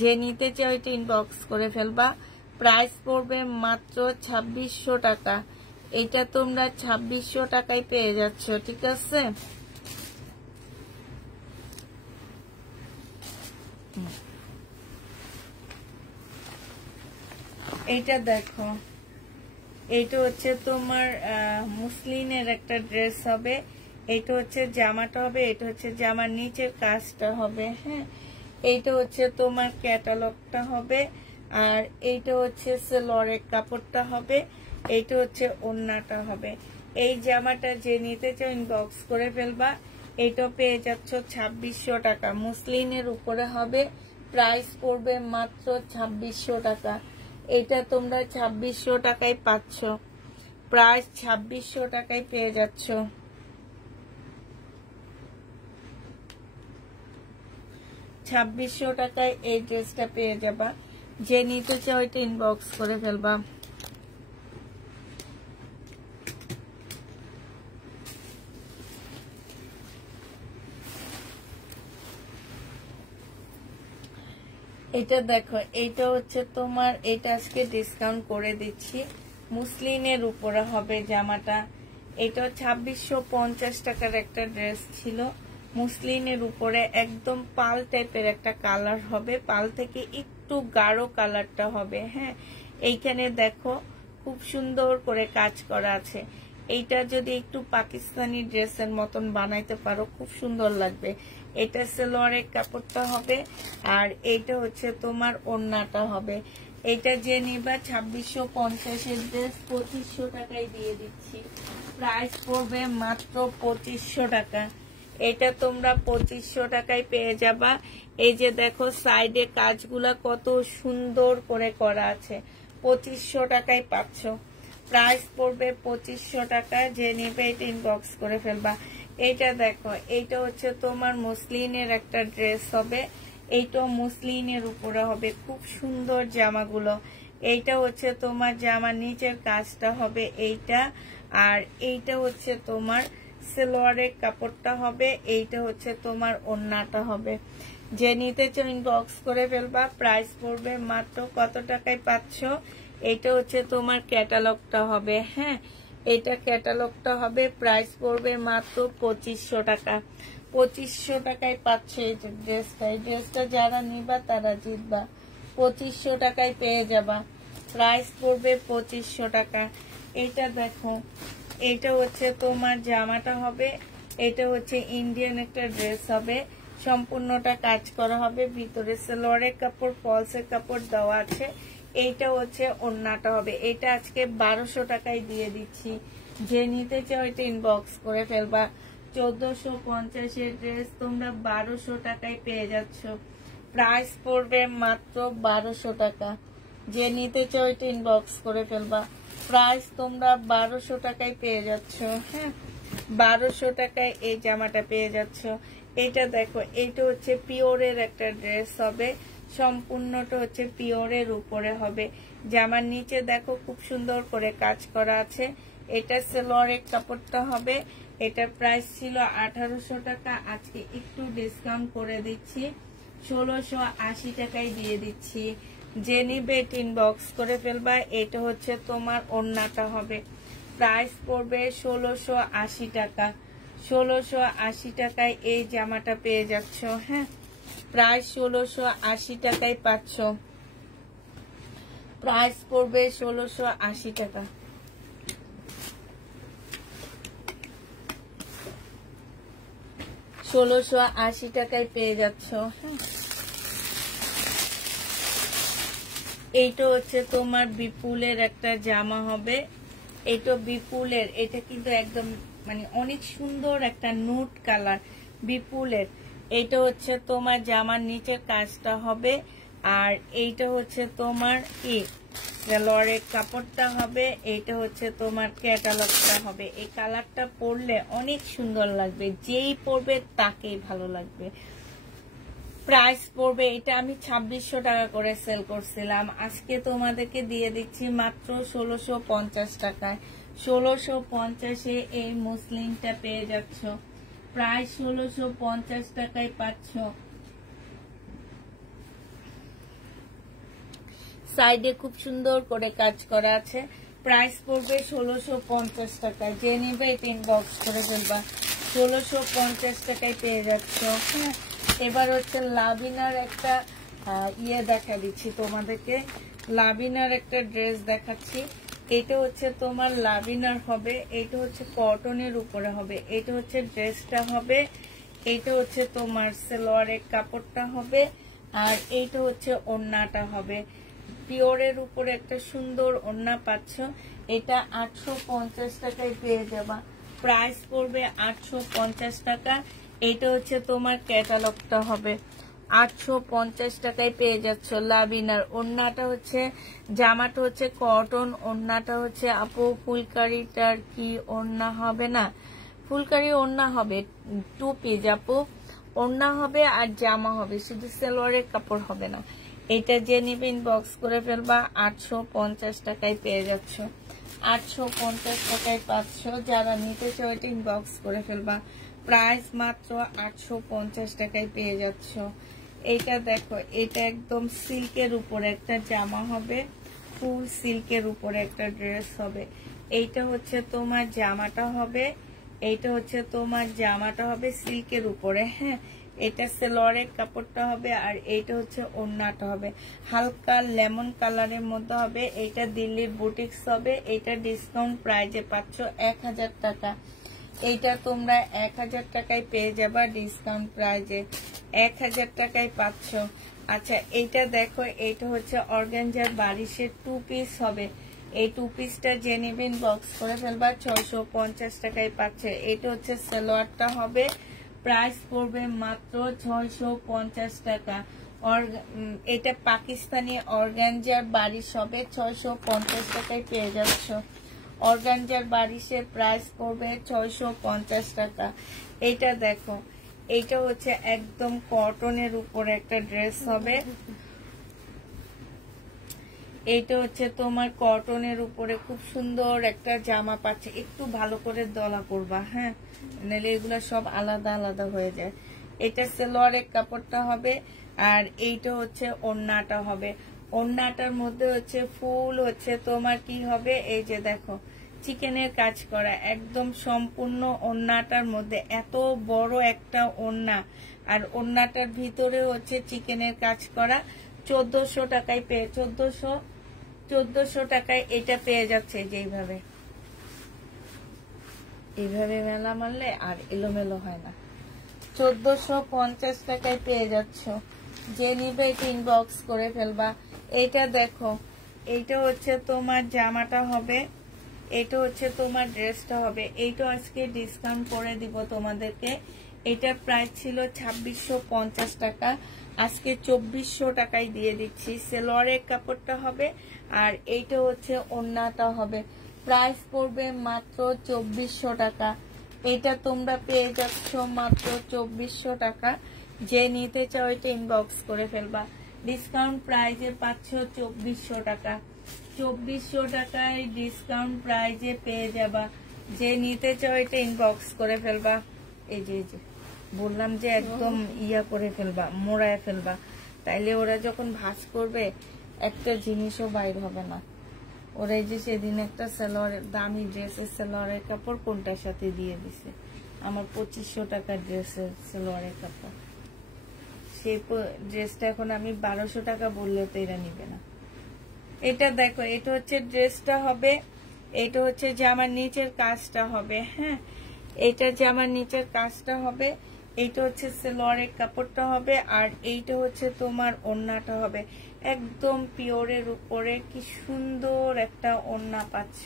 যে নিতে চাও এটা ইনবক্স করে ফেলবা। প্রাইস পড়বে মাত্র 2600 টাকা। এটা তোমরা 2600 টাকায় পেয়ে যাচ্ছ, ঠিক আছে। এইটা দেখো, এইটা হচ্ছে তোমার মুসলিনের একটা ড্রেস হবে। এইটা হচ্ছে জামাটা হবে, এটা হচ্ছে জামার নিচের কাজটা হবে। হ্যাঁ, এইটা হচ্ছে তোমার ক্যাটালগটা হবে, আর এইটা হচ্ছে সালোয়ারের কাপড়টা হবে, এইটা হচ্ছে ওড়নাটা হবে। এই জামাটা যে নিতে চাও ইনবক্স করে ফেলবা। এইটা পেয়ে যাচ্ছ 2600 টাকা, মুসলিনের উপরে হবে। প্রাইস পড়বে মাত্র 2600 টাকা। এটা তোমরা 2600 টাকায় পাচ্ছ, প্রাইস 2600 টাকায় পেয়ে যাচ্ছ। 2600 টাকায় এই ড্রেসটা পেয়ে যাবা। যে নিতে চাও এটা ইনবক্স করে ফেলবা। এটা দেখো, এইটা হচ্ছে তোমার, এটা আজকে ডিসকাউন্ট করে দিচ্ছি, মুসলিনের উপরে হবে জামাটা। এটা 2650 টাকার একটা ড্রেস ছিল, মুসলিনের উপরে একদম পাল টাইপের একটা কালার হবে, পাল থেকে একটু গাঢ় কালারটা হবে। হ্যাঁ, এইখানে দেখো খুব সুন্দর করে কাজ করা আছে। এইটা যদি একটু পাকিস্তানি ড্রেসের মতন বানাইতে পারো, খুব সুন্দর লাগবে। এটা সালোয়ারের কাপড়টা হবে, আর এইটা হচ্ছে তোমার ওড়নাটা হবে। এটা যে নিবা 2650-এর ড্রেস 2500 টাকায় দিয়ে দিচ্ছি। প্রাইস পড়বে মাত্র 2500 টাকা। এটা তোমরা 2500 টাকায় পেয়ে যাবা। এই যে দেখো সাইডে কাজগুলা কত সুন্দর করে করা আছে, 2500 টাকায় পাচ্ছ। প্রাইস পড়বে 2500 টাকা। যে নেবে এটা ইনবক্স করে ফেলবা। এইটা দেখো, এইটা হচ্ছে তোমার মুসলিনের একটা ড্রেস হবে, এইটা মুসলিনের উপরে হবে, খুব সুন্দর জামাগুলো। এইটা হচ্ছে তোমার জামার নিচের কাজটা হবে এইটা, আর এইটা হচ্ছে তোমার সালোয়ারের কাপড়টা হবে, এইটা হচ্ছে তোমার ওড়নাটা হবে। যে নিতে চাও ইনবক্স করে ফেলবা। প্রাইস পড়বে মাত্র কত টাকায় পাচ্ছ। এটা হচ্ছে তোমার ক্যাটালগটা হবে। হ্যাঁ, এটা ক্যাটালগটা হবে, প্রাইস পড়বে মাত্র 2500 টাকা। 2500 টাকায় পাচ্ছে এই ড্রেসটা। এই ড্রেসটা যারা নিবা তারা জিতবা, 2500 টাকায় পেয়ে যাবা। প্রাইস পড়বে 2500 টাকা। এটা দেখো, এটা হচ্ছে তোমার জামাটা হবে, এটা হচ্ছে ইন্ডিয়ান একটা ড্রেস হবে, সম্পূর্ণটা কাজ করা হবে, ভিতরে সালোয়ারের কাপড় ফলসের কাপড় দেওয়া আছে। এইটা হচ্ছে ওড়নাটা হবে। এটা আজকে 1200 টাকায় দিয়ে দিচ্ছি। যে নিতে চাও এটা ইনবক্স করে ফেলবা। 1450-এর ড্রেস তোমরা 1200 টাকায় পেয়ে যাচ্ছ। প্রাইস পড়বে মাত্র 1200 টাকা। যে নিতে চাও এটা ইনবক্স করে ফেলবা। প্রাইস তোমরা 1200 টাকায় পেয়ে যাচ্ছ। হ্যাঁ, 1200 টাকায় এই জামাটা পেয়ে যাচ্ছ। এটা দেখো, এটা হচ্ছে পিওরের একটা ড্রেস হবে, সম্পূর্ণটা হচ্ছে পিওরের উপরে হবে। জামার নিচে দেখো খুব সুন্দর করে কাজ করা আছে। এটা সালোয়ারের কাপড়টা হবে। এটার প্রাইস ছিল 1800 টাকা, আজকে একটু ডিসকাউন্ট করে দিচ্ছি, 1680 টাকায় দিয়ে দিচ্ছি। যে নিবে ইনবক্স করে ফেলবা। এটা হচ্ছে তোমার ওড়নাটা হবে, প্রাইস পড়বে 1680 টাকা। 1680 টাকায় এই জামাটা পেয়ে যাচ্ছ। হ্যাঁ, প্রাইস 1680 টাকায় পাচ্ছ, প্রাইস পড়বে 1680 টাকা। 1680 টাকায় পেয়ে যাচ্ছ। হ্যাঁ, এইটা হচ্ছে তোমার বিপুলের একটা জামা হবে। এটা বিপুলের, এটা কিন্তু একদম মানে অনেক সুন্দর একটা নুট কালার বিপুলের। এটা হচ্ছে তোমার জামার নিচের কাজটা হবে, আর এইটা হচ্ছে তোমার কি লরের কাপড়টা হবে। এইটা হচ্ছে তোমার ক্যাটালগটা হবে। এই কালারটা পরলে অনেক সুন্দর লাগবে, যেই পরবে তাকেই ভালো লাগবে। প্রাইস পড়বে, এটা আমি 2600 টাকা করে সেল করছিলাম, আজকে তোমাদেরকে দিয়ে দিচ্ছি মাত্র 1650 টাকায়। 1650-এ এই মসলিনটা পেয়ে যাচ্ছ, প্রায় 1650 টাকায় পাচ্ছ। সাইডে খুব সুন্দর করে কাজ করা আছে। প্রাইস পড়বে 1650 টাকায়। যে নিবে এটা ইনবক্স করে ফেলবা। 1650 টাকায় পেয়ে যাচ্ছ। হ্যাঁ, এবার হচ্ছে লাভিনার একটা দেখা দিচ্ছি তোমাদেরকে। লাভিনার একটা ড্রেস দেখাচ্ছি। এটা হচ্ছে তোমার লাভিনার হবে, এটা হচ্ছে কটনের উপরে হবে। এটা হচ্ছে ড্রেসটা হবে, এটা হচ্ছে তোমার সালোয়ারের কাপড়টা হবে, আর এইটা হচ্ছে ওড়নাটা হবে। পিওরের উপরে একটা সুন্দর ওড়না পাচ্ছ। এটা 850 টাকায় পেয়ে যাবা, প্রাইস পড়বে 850 টাকা। এইটা হচ্ছে তোমার ক্যাটালগটা হবে, 850 টাকায় পেয়ে যাচ্ছ লাভিনার। ওড়নাটা হচ্ছে, জামাটা হচ্ছে কটন, ওড়নাটা হচ্ছে আপু ফুলকারিটার কি ওড়না হবে না, ফুলকারি ওড়না হবে, 2 পিস আপু ওড়না হবে আর জামা হবে, শুধু সালোয়ারের কাপড় হবে না। এটা যে নিবে ইনবক্স করে ফেলবা। 850 টাকায় পেয়ে যাচ্ছ, 850 টাকায় পাচ্ছ। যারা নিতে চাও এটা ইনবক্স করে ফেলবা। প্রাইস মাত্র 850 টাকায় পেয়ে যাচ্ছ। এইটা দেখো, এটা একদম সিল্কের উপরে একটা জামা হবে, ফুল সিল্কের উপরে একটা ড্রেস হবে। এইটা হচ্ছে তোমার জামাটা হবে, এইটা হচ্ছে তোমার জামাটা হবে সিল্কের উপরে। হ্যাঁ, এটা সালোয়ারের কাপড়টা হবে, আর এইটা হচ্ছে ওড়নাটা হবে হালকা লেমন কালারের মধ্যে হবে। এইটা দিল্লির বুটিক্স হবে। এইটা ডিসকাউন্ট প্রাইজে পাচ্ছ 1000 টাকা। এইটা তোমরা 1000 টাকায় পেয়ে যাবা ডিসকাউন্ট প্রাইজে, 1000 টাকায় পাচ্ছ। আচ্ছা, এইটা দেখো, এইটা হচ্ছে অর্গানজার বারিশের 2 পিস হবে। এই 2 পিসটা যে নেবেন বক্স করে ফেলবা, 650 টাকায় পাচ্ছে। এটা হচ্ছে সালোয়ারটা হবে, প্রাইস পড়বে মাত্র 650 টাকা। এটা পাকিস্তানি অর্গানজার বারিশ হবে, 650 টাকায় পেয়ে যাচ্ছ। অর্গানজার বারিশের প্রাইস পড়বে 650 টাকা। এইটা দেখো, এইটা হচ্ছে একদম কটনের উপরে একটা ড্রেস হবে। এইটা হচ্ছে তোমার কটনের উপরে খুব সুন্দর একটা জামা পাচ্ছে। একটু ভালো করে দলা করবা, হ্যাঁ, নাহলে এগুলো সব আলাদা আলাদা হয়ে যায়। এটা সালোয়ারের কাপড়টা হবে, আর এইটা হচ্ছে ওড়নাটা হবে। ওড়নাটার মধ্যে হচ্ছে ফুল হচ্ছে তোমার কি হবে, এই যে দেখো চিকেনের কাজ করা একদম সম্পূর্ণ ওড়নাটার মধ্যে, এত বড় একটা ওড়না, আর ওড়নাটার ভিতরে হচ্ছে চিকেনের কাজ করা। 1400 টাকায় পেয়ে 1400 টাকায় এটা পেয়ে যাচ্ছে। যেইভাবে এইভাবে মেলা মারলে আর এলোমেলো হয় না। 1450 টাকায় পেয়ে যাচ্ছ। যে নিবে এটা ইনবক্স করে ফেলবা। এইটা দেখো, এইটা হচ্ছে তোমার জামাটা হবে, এটা হচ্ছে তোমার ড্রেসটা হবে। এইটা আজকে ডিসকাউন্ট করে দিব তোমাদেরকে। এটার প্রাইস ছিল 2650 টাকা, আজকে 2400 টাকায় দিয়ে দিচ্ছি। সালোয়ারের কাপড়টা হবে, আর এইটা হচ্ছে ওড়নাটা হবে। প্রাইস পড়বে মাত্র 2400 টাকা। এটা তোমরা পেয়ে যাচ্ছ মাত্র 2400 টাকা। যে নিতে চাও এটা ইনবক্স করে ফেলবা। ডিসকাউন্ট প্রাইজে পাচ্ছ 2400 টাকা। 2400 টাকায় ডিসকাউন্ট প্রাইজে পেয়ে যাবা। যে নিতে চাও এটা ইনবক্স করে ফেলবা। এই যে বললাম যে একদম ইয়া করে ফেলবা, মোড়ায় ফেলবা, তাইলে ওরা যখন ভাঁজ করবে একটা জিনিসও বাইর হবে না। ওরা এই যে সেদিন একটা সালোয়ারের দামি ড্রেসের সালোয়ারের কাপড় কোনটার সাথে দিয়ে দিছে, আমার 2500 টাকার ড্রেসের সালোয়ারের কাপড়। সেই ড্রেসটা এখন আমি 1200 টাকা বললে তো এরা নিবে না। এটা দেখো, এটা হচ্ছে ড্রেসটা হবে, এটা হচ্ছে জামার নিচের কাজটা হবে। হ্যাঁ, এটা জামার নিচের কাজটা হবে, এইটা হচ্ছে সালোয়ারের কাপড়টা হবে, আর এইটা হচ্ছে তোমার ওড়নাটা হবে। একদম পিওরের উপরে কি সুন্দর একটা ওড়না পাচ্ছ,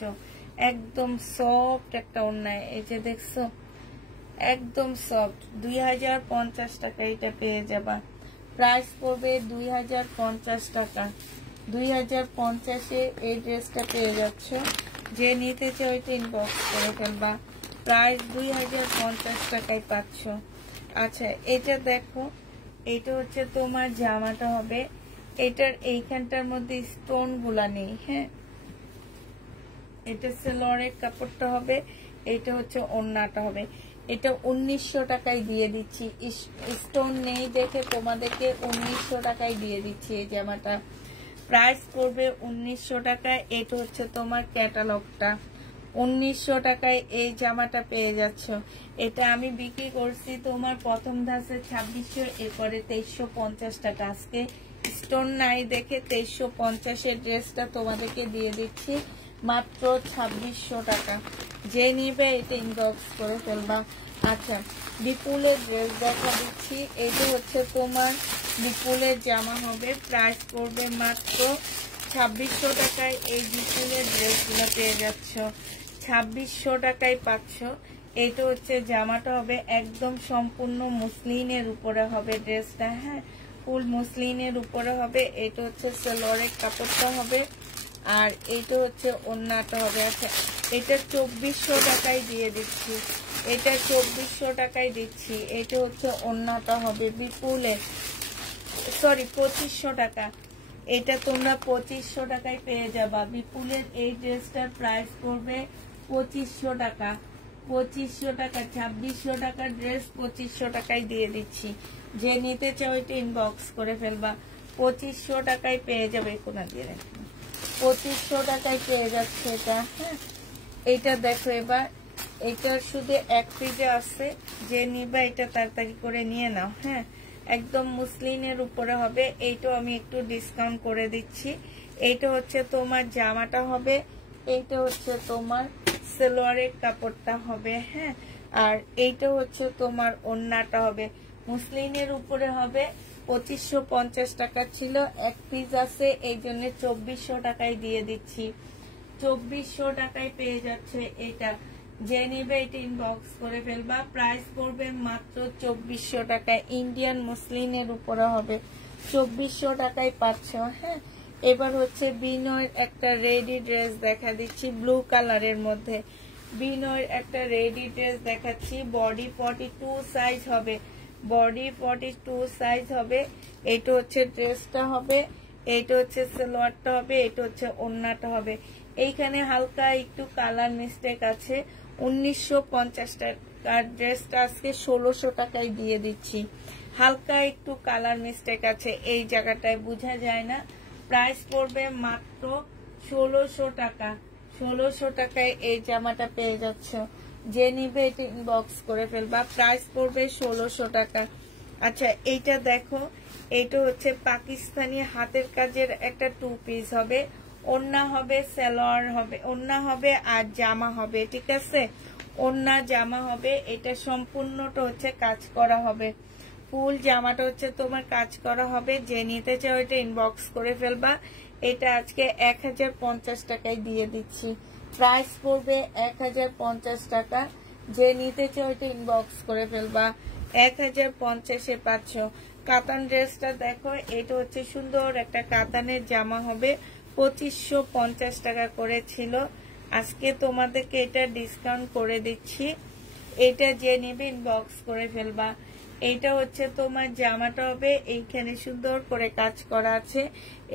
একদম সফট একটা ওড়না। এই যে দেখছো, একদম সফট। 2050 টাকা এটা পেয়ে যাবা। প্রাইস পড়বে 2050 টাকা। 2050-এ এই ড্রেসটা পেয়ে যাচ্ছ। যে নিতে চাও এটা ইনবক্স করে ফেলবা। প্রাইস 2050 টাকায় পাচ্ছ। আচ্ছা, এটা দেখো, এটা হচ্ছে তোমার জামাটা হবে। এটার এইখানটার মধ্যে স্টোন গুলা নেই। হ্যাঁ, এটা সালোয়ারের কাপড়টা হবে, এটা হচ্ছে ওড়নাটা হবে। এটা 1900 টাকায় দিয়ে দিচ্ছি। স্টোন নেই দেখে তোমাদেরকে 1900 টাকায় দিয়ে দিচ্ছি এই জামাটা। প্রাইস করবে 1900 টাকায়। এটা হচ্ছে তোমার ক্যাটালগটা। 1900 টাকায় এই জামাটা পেয়ে যাচ্ছ। এটা আমি বিক্রি করছি তোমার প্রথম ধাসে 2600, এরপরে 2350 টাকা। আজকে স্টোন নাই দেখে 2350-এর ড্রেসটা তোমাদেরকে দিয়ে দিচ্ছি মাত্র 2600 টাকা। যে নিবে এটা ইনবক্স করে ফেলবা। আচ্ছা, বিপুলের ড্রেস দেখা দিচ্ছি। এটা হচ্ছে তোমার বিপুলের জামা হবে। প্রাইস পড়বে মাত্র 2600 টাকায়। এই বিপুলের ড্রেসগুলো পেয়ে যাচ্ছ 2600 টাকায় পাচ্ছ। এটা হচ্ছে জামাটা হবে, একদম সম্পূর্ণ মুসলিনের উপরে হবে ড্রেসটা। হ্যাঁ, ফুল মুসলিনের উপরে হবে। এটা হচ্ছে সালোয়ারের কাপড়টা হবে, আর এইটা হচ্ছে ওড়নাটা হবে। আচ্ছা, এটা 2400 টাকায় দিয়ে দিচ্ছি। এটা 2400 টাকায় দিচ্ছি। এটা হচ্ছে ওড়নাটা হবে বিপুলের, সরি 2500 টাকা। এটা তোমরা 2500 টাকায় পেয়ে যাবা। বিপুলের এই ড্রেসটার প্রাইস পড়বে 2500 টাকা। 2500 টাকা, 2600 টাকার ড্রেস 2500 টাকায় দিয়ে দিচ্ছি। যে নিতে চাও এটা ইনবক্স করে ফেলবা। 2500 টাকায় পেয়ে যাবে। কোনা দিয়ে রাখবে, 2500 টাকায় পেয়ে যাচ্ছে এটা। হ্যাঁ, এইটা দেখো এবার, এটা শুধু এক পিজে আছে। যে নিবা এটা তাড়াতাড়ি করে নিয়ে নাও। হ্যাঁ, একদম মুসলিনের উপরে হবে। এইটাও আমি একটু ডিসকাউন্ট করে দিচ্ছি। এইটা হচ্ছে তোমার জামাটা হবে, এইটা হচ্ছে তোমার সালোয়ারের কাপড়টা হবে। হ্যাঁ, আর এইটা হচ্ছে তোমার ওড়নাটা হবে। মুসলিনের উপরে হবে। 2550 টাকা ছিল, এক পিস আছে, এই জন্য 2400 টাকায় দিয়ে দিচ্ছি। 2400 টাকায় পেয়ে যাচ্ছে এটা। যে নিবে এটা ইনবক্স করে ফেলবা। প্রাইস পড়বে মাত্র 2400 টাকায়। ইন্ডিয়ান মুসলিনের উপরে হবে। 2400 টাকায় পাচ্ছ। হ্যাঁ, এবার হচ্ছে বিনয়ের একটা রেডি ড্রেস দেখা দিচ্ছি ব্লু কালারের মধ্যে। বিনয়ের একটা রেডি ড্রেস দেখাচ্ছি। বডি 42 সাইজ হবে, বডি 42 সাইজ হবে। এটা হচ্ছে ড্রেসটা হবে, এটা হচ্ছে সালোয়ারটা হবে, এটা হচ্ছে ওড়নাটা হবে। এইখানে হালকা একটু কালার মিস্টেক আছে। 1950 টাকার ড্রেসটা আজকে 1600 টাকায় দিয়ে দিচ্ছি। হালকা একটু কালার মিস্টেক আছে, এই জায়গাটায় বোঝা যায় না। প্রাইস পড়বে মাত্র 1600 টাকা। 1600 টাকায় এই জামাটা পেয়ে যাচ্ছ। যে নিবে এটা ইনবক্স করে ফেলবা। প্রাইস পড়বে 1600 টাকা। আচ্ছা, এইটা দেখো, এইটা হচ্ছে পাকিস্তানি হাতের কাজের একটা 2 পিস হবে। ওড়না হবে, সালোয়ার হবে, ওড়না হবে আর জামা হবে। ঠিক আছে, ওড়না জামা হবে। এটা সম্পূর্ণটা হচ্ছে কাজ করা হবে। ফুল জামাটা হচ্ছে তোমার কাজ করা হবে। যে নিতে চাও এটা ইনবক্স করে ফেলবা। এটা আজকে 1050 টাকায় দিয়ে দিচ্ছি। প্রাইস পড়বে 1050 টাকা। যে নিতে চাও এটা ইনবক্স করে ফেলবা। 1050-এ পাচ্ছ। কাতান ড্রেসটা দেখো, এটা হচ্ছে সুন্দর একটা কাতানের জামা হবে। 2550 টাকা করে ছিল, আজকে তোমাদেরকে এটা ডিসকাউন্ট করে দিচ্ছি। এটা যে নেবে ইনবক্স করে ফেলবা। এইটা হচ্ছে তোমার জামাটা হবে, এইখানে সুন্দর করে কাজ করা আছে।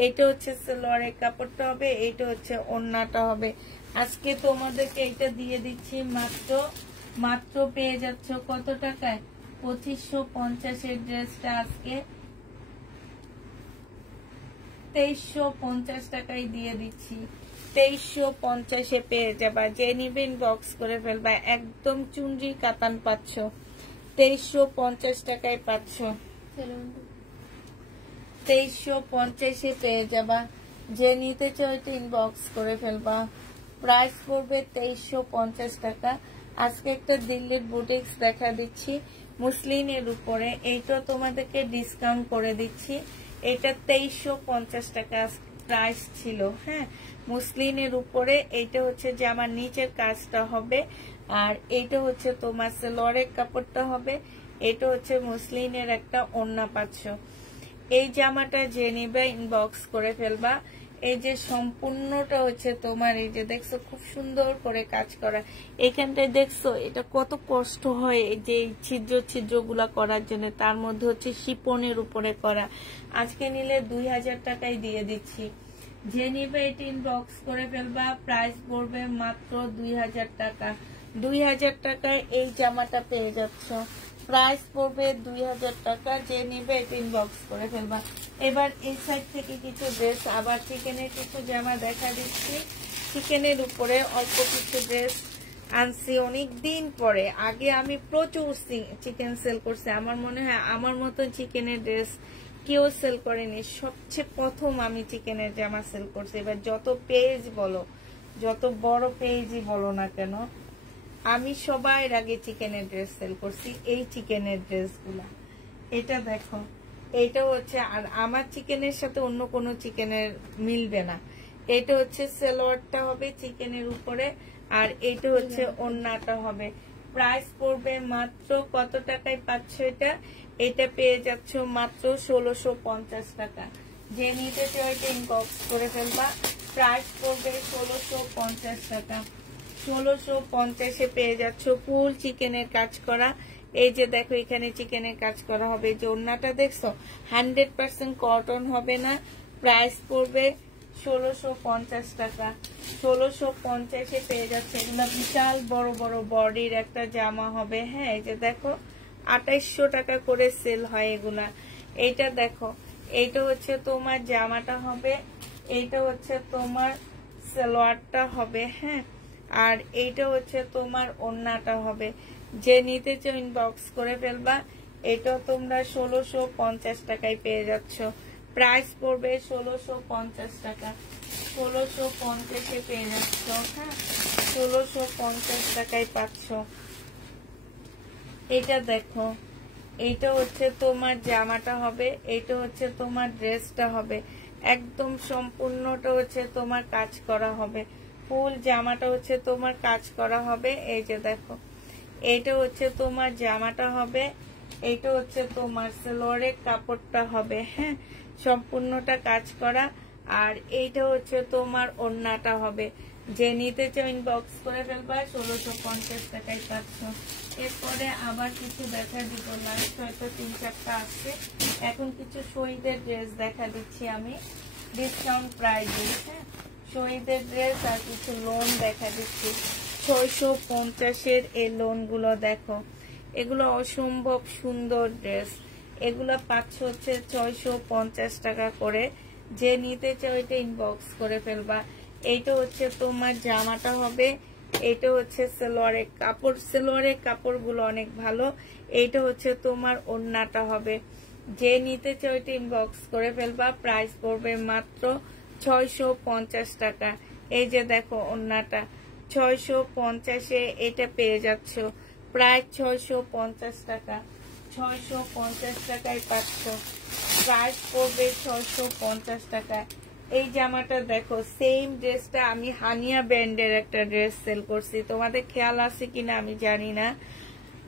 এইটা হচ্ছে সালোয়ারের কাপড়টা হবে, এইটা হচ্ছে ওড়নাটা হবে। আজকে তোমাদেরকে এটা দিয়ে দিচ্ছি মাত্র পেয়ে যাচ্ছ কত টাকায়? 2550 ড্রেসটা আজকে 2350 টাকায় দিয়ে দিচ্ছি। 2350 পেয়ে যাবা। যে নিবে ইনবক্স করে ফেলবা। একদম চুনরি কাতান পাচ্ছ, 2350 টাকায় পাচ্ছ। 2350 পেয়ে যাবা। যে নিতে চাও এটা ইনবক্স করে ফেলবা। প্রাইস পড়বে 2350 টাকা। আজকে একটা দিল্লির বুটিক্স দেখা দিচ্ছি মুসলিনের উপরে, এইটা তোমাদেরকে ডিসকাউন্ট করে দিচ্ছি। এটা 2350 টাকা প্রাইস ছিল। হ্যাঁ, মুসলিনের উপরে। এইটা হচ্ছে যে আমার নিচের কাজটা হবে, আর এইটা হচ্ছে তোমার সালোয়ারের কাপড়টা হবে। এটা হচ্ছে মুসলিনের একটা ওড়না পাচ্ছ। এই জামাটা যে নিবে ইনবক্স করে ফেলবা। এই যে সম্পূর্ণটা হচ্ছে তোমার, এই যে দেখছো খুব সুন্দর করে কাজ করা। এখানটায় দেখছো এটা কত কষ্ট হয় এই যে ছিদ্রগুলা করার জন্য, তার মধ্যে হচ্ছে শিপনের উপরে করা। আজকে নিলে 2000 টাকায় দিয়ে দিচ্ছি। যে নিবে এটা ইনবক্স করে ফেলবা। প্রাইস পড়বে মাত্র 2000 টাকা। 2000 টাকায় এই জামাটা পেয়ে যাচ্ছ। প্রাইস পড়বে 2000 টাকা। যে নিবে এটা ইনবক্স করে ফেলবা। এবার এই সাইড থেকে কিছু ড্রেস, আবার চিকেনের কিছু জামা দেখা দিচ্ছি। চিকেনের উপরে অল্প কিছু ড্রেস আনছি অনেকদিন পরে। আগে আমি প্রচুর চিকেন সেল করছি, আমার মনে হয় আমার মতো চিকেনের ড্রেস কেউ সেল করেনি। সবচেয়ে প্রথম আমি চিকেনের জামা সেল করছি। এবার যত পেজ বলো, যত বড় পেজই বলো না কেন, আমি সবার আগে চিকেনের ড্রেস সেল করছি। এই চিকেনের ড্রেসগুলা, এটা দেখো, এইটা হচ্ছে, আর আমার চিকেনের সাথে অন্য কোনো চিকেনের মিলবে না। এটা হচ্ছে সালোয়ারটা হবে চিকেনের উপরে, আর এইটা হচ্ছে ওড়নাটা হবে। প্রাইস পড়বে মাত্র কত টাকায় পাচ্ছ এটা? এটা পেয়ে যাচ্ছ মাত্র 1650 টাকা। যে নিতে চাও এটা ইনবক্স করে ফেলবা। প্রাইস পড়বে 1650 টাকা। 1650 পেয়ে যাচ্ছ ফুল চিকেনের কাজ করা। এই যে দেখো এখানে চিকেনের কাজ করা হবে। যে ওড়নাটা দেখছো 100% কটন হবে না। প্রাইস পড়বে 1650 টাকা। 1650 পেয়ে যাচ্ছে। এগুলো বিশাল বড় বড় বডির একটা জামা হবে। হ্যাঁ, এই যে দেখো 2800 টাকা করে সেল হয় এগুলা। এইটা দেখো, এইটা হচ্ছে তোমার জামাটা হবে, এইটা হচ্ছে তোমার সালোয়ারটা হবে। হ্যাঁ, আর এইটা হচ্ছে তোমার ওড়নাটা হবে। যে নিতে চাও ইনবক্স করে ফেলবা। এটা তোমরা 1650 টাকায় পেয়ে যাচ্ছ। প্রাইস পড়বে 1650 টাকা। 1650 পেয়ে যাচ্ছ। হ্যাঁ, 1650 টাকায় পাচ্ছ। এটা দেখো, এইটা হচ্ছে তোমার জামাটা হবে, এইটা হচ্ছে তোমার ড্রেসটা হবে। একদম সম্পূর্ণটা হচ্ছে তোমার কাজ করা হবে। ফুল জামাটা হচ্ছে তোমার কাজ করা হবে। এই যে দেখো, এইটা হচ্ছে তোমার জামাটা হবে, এইটা হচ্ছে তোমার সালোয়ারের কাপড়টা হবে। হ্যাঁ, সম্পূর্ণটা কাজ করা। আর এইটা হচ্ছে তোমার ওড়নাটা হবে। যে নিতে চাও ইনবক্স করে ফেলবা। 1650 টাকায় পাচ্ছ। এরপরে আবার কিছু দেখা দিব, লাস্ট হয়তো 3-4টা আসছে। এখন কিছু শহীদের ড্রেস দেখা দিচ্ছি আমি ডিসকাউন্ট প্রাইসে। হ্যাঁ, শহীদের ড্রেস আর কিছু লোন দেখা দিচ্ছি। 650 এই লোনগুলো দেখো, এগুলো অসম্ভব সুন্দর ড্রেস। এগুলো পাচ্ছ হচ্ছে 650 টাকা করে। যে নিতে চাও এটা ইনবক্স করে ফেলবা। এইটা হচ্ছে তোমার জামাটা হবে, এইটা হচ্ছে সালোয়ারের কাপড়। সালোয়ারের কাপড়গুলো অনেক ভালো। এইটা হচ্ছে তোমার ওড়নাটা হবে। যে নিতে চাও এটা ইনবক্স করে ফেলবা। প্রাইস পড়বে মাত্র 650 টাকা। এই যে দেখো ওড়নাটা 650 এটা পেয়ে যাচ্ছ। প্রায় 650 টাকা। 650 টাকায় পাচ্ছ। প্রাইস পড়বে 650 টাকা। এই জামাটা দেখো, সেম ড্রেসটা আমি হানিয়া ব্র্যান্ডের একটা ড্রেস সেল করছি, তোমাদের খেয়াল আছে কিনা আমি জানি না।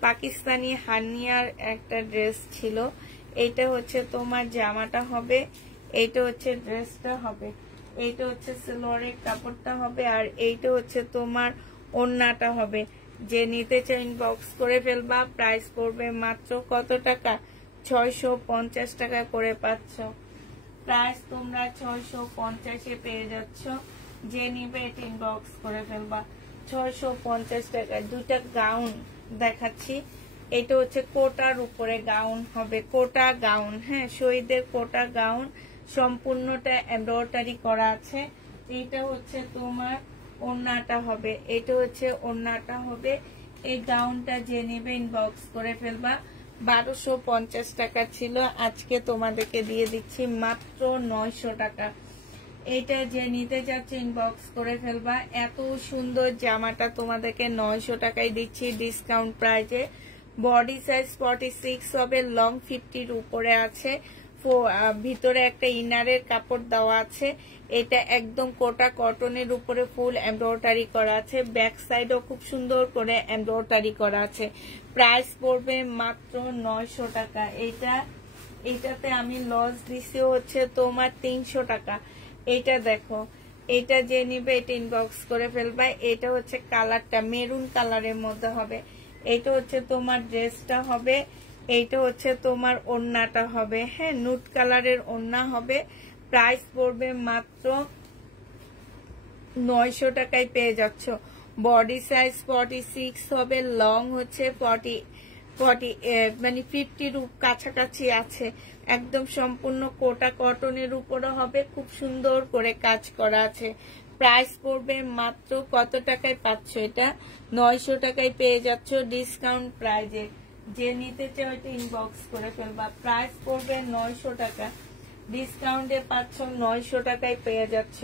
পাকিস্তানি হানিয়ার একটা ড্রেস ছিল। এইটা হচ্ছে তোমার জামাটা হবে, এইটা হচ্ছে ড্রেসটা হবে, এইটা হচ্ছে সালোয়ারের কাপড়টা হবে, আর এইটা হচ্ছে তোমার ওড়নাটা হবে। যে নিতে চাও ইনবক্স করে ফেলবা। প্রাইস পড়বে মাত্র কত টাকা? 650 টাকা করে পাচ্ছ। প্রাইস তোমরা 650-এ পেয়ে যাচ্ছ। যে নিবে এটা ইনবক্স করে ফেলবা। 650 টাকায় দুইটা গাউন দেখাচ্ছি। এটা হচ্ছে কোটার উপরে গাউন হবে, কোটা গাউন। হ্যাঁ, শহীদের কোটা গাউন, সম্পূর্ণটা এমব্রয়ডারি করা আছে। এটা হচ্ছে তোমার ওড়নাটা হবে, এটা হচ্ছে ওড়নাটা হবে। এই গাউনটা যে নেবে ইনবক্স করে ফেলবা। 1250 টাকা ছিল, আজকে তোমাদেরকে দিয়ে দিচ্ছি মাত্র 900 টাকা। এটা যে নিতে যাচ্ছে ইনবক্স করে ফেলবা। এত সুন্দর জামাটা তোমাদেরকে 900 টাকায় দিচ্ছি ডিসকাউন্ট প্রাইজে। বডি সাইজ 46 হবে, লং 50-র উপরে আছে, ভিতরে একটা ইনারের কাপড় দেওয়া আছে। এটা একদম কোটা কটনের উপরে ফুল এমব্রয়ডারি করা আছে, ব্যাক সাইডও খুব সুন্দর করে এমব্রয়ডারি করা আছে। প্রাইস পড়বে মাত্র 900 টাকা। এটাতে আমি লস দিছি হচ্ছে তোমার 300 টাকা। এটা দেখো, এটা যে নিবে এটা ইনবক্স করে ফেলবা। এটা হচ্ছে কালারটা মেরুন কালারের মধ্যে হবে। এটা হচ্ছে তোমার ড্রেসটা হবে, এইটা হচ্ছে তোমার ওড়নাটা হবে। হ্যাঁ, নুট কালারের ওড়না হবে। প্রাইস পড়বে মাত্র 900 টাকায় পেয়ে যাচ্ছ। বডি সাইজ 46 হবে, লং হচ্ছে 50-র কাছাকাছি আছে। একদম সম্পূর্ণ কোটা কটনের উপরে হবে, খুব সুন্দর করে কাজ করা আছে। প্রাইস পড়বে মাত্র কত টাকায় পাচ্ছ? এটা 900 টাকায় পেয়ে যাচ্ছ ডিসকাউন্ট প্রাইজে। যে নিতে চাও এটা ইনবক্স করে ফেলবা। প্রাইস পড়বে 900 টাকা, ডিসকাউন্টে পাচ্ছ 900 টাকায় পেয়ে যাচ্ছ।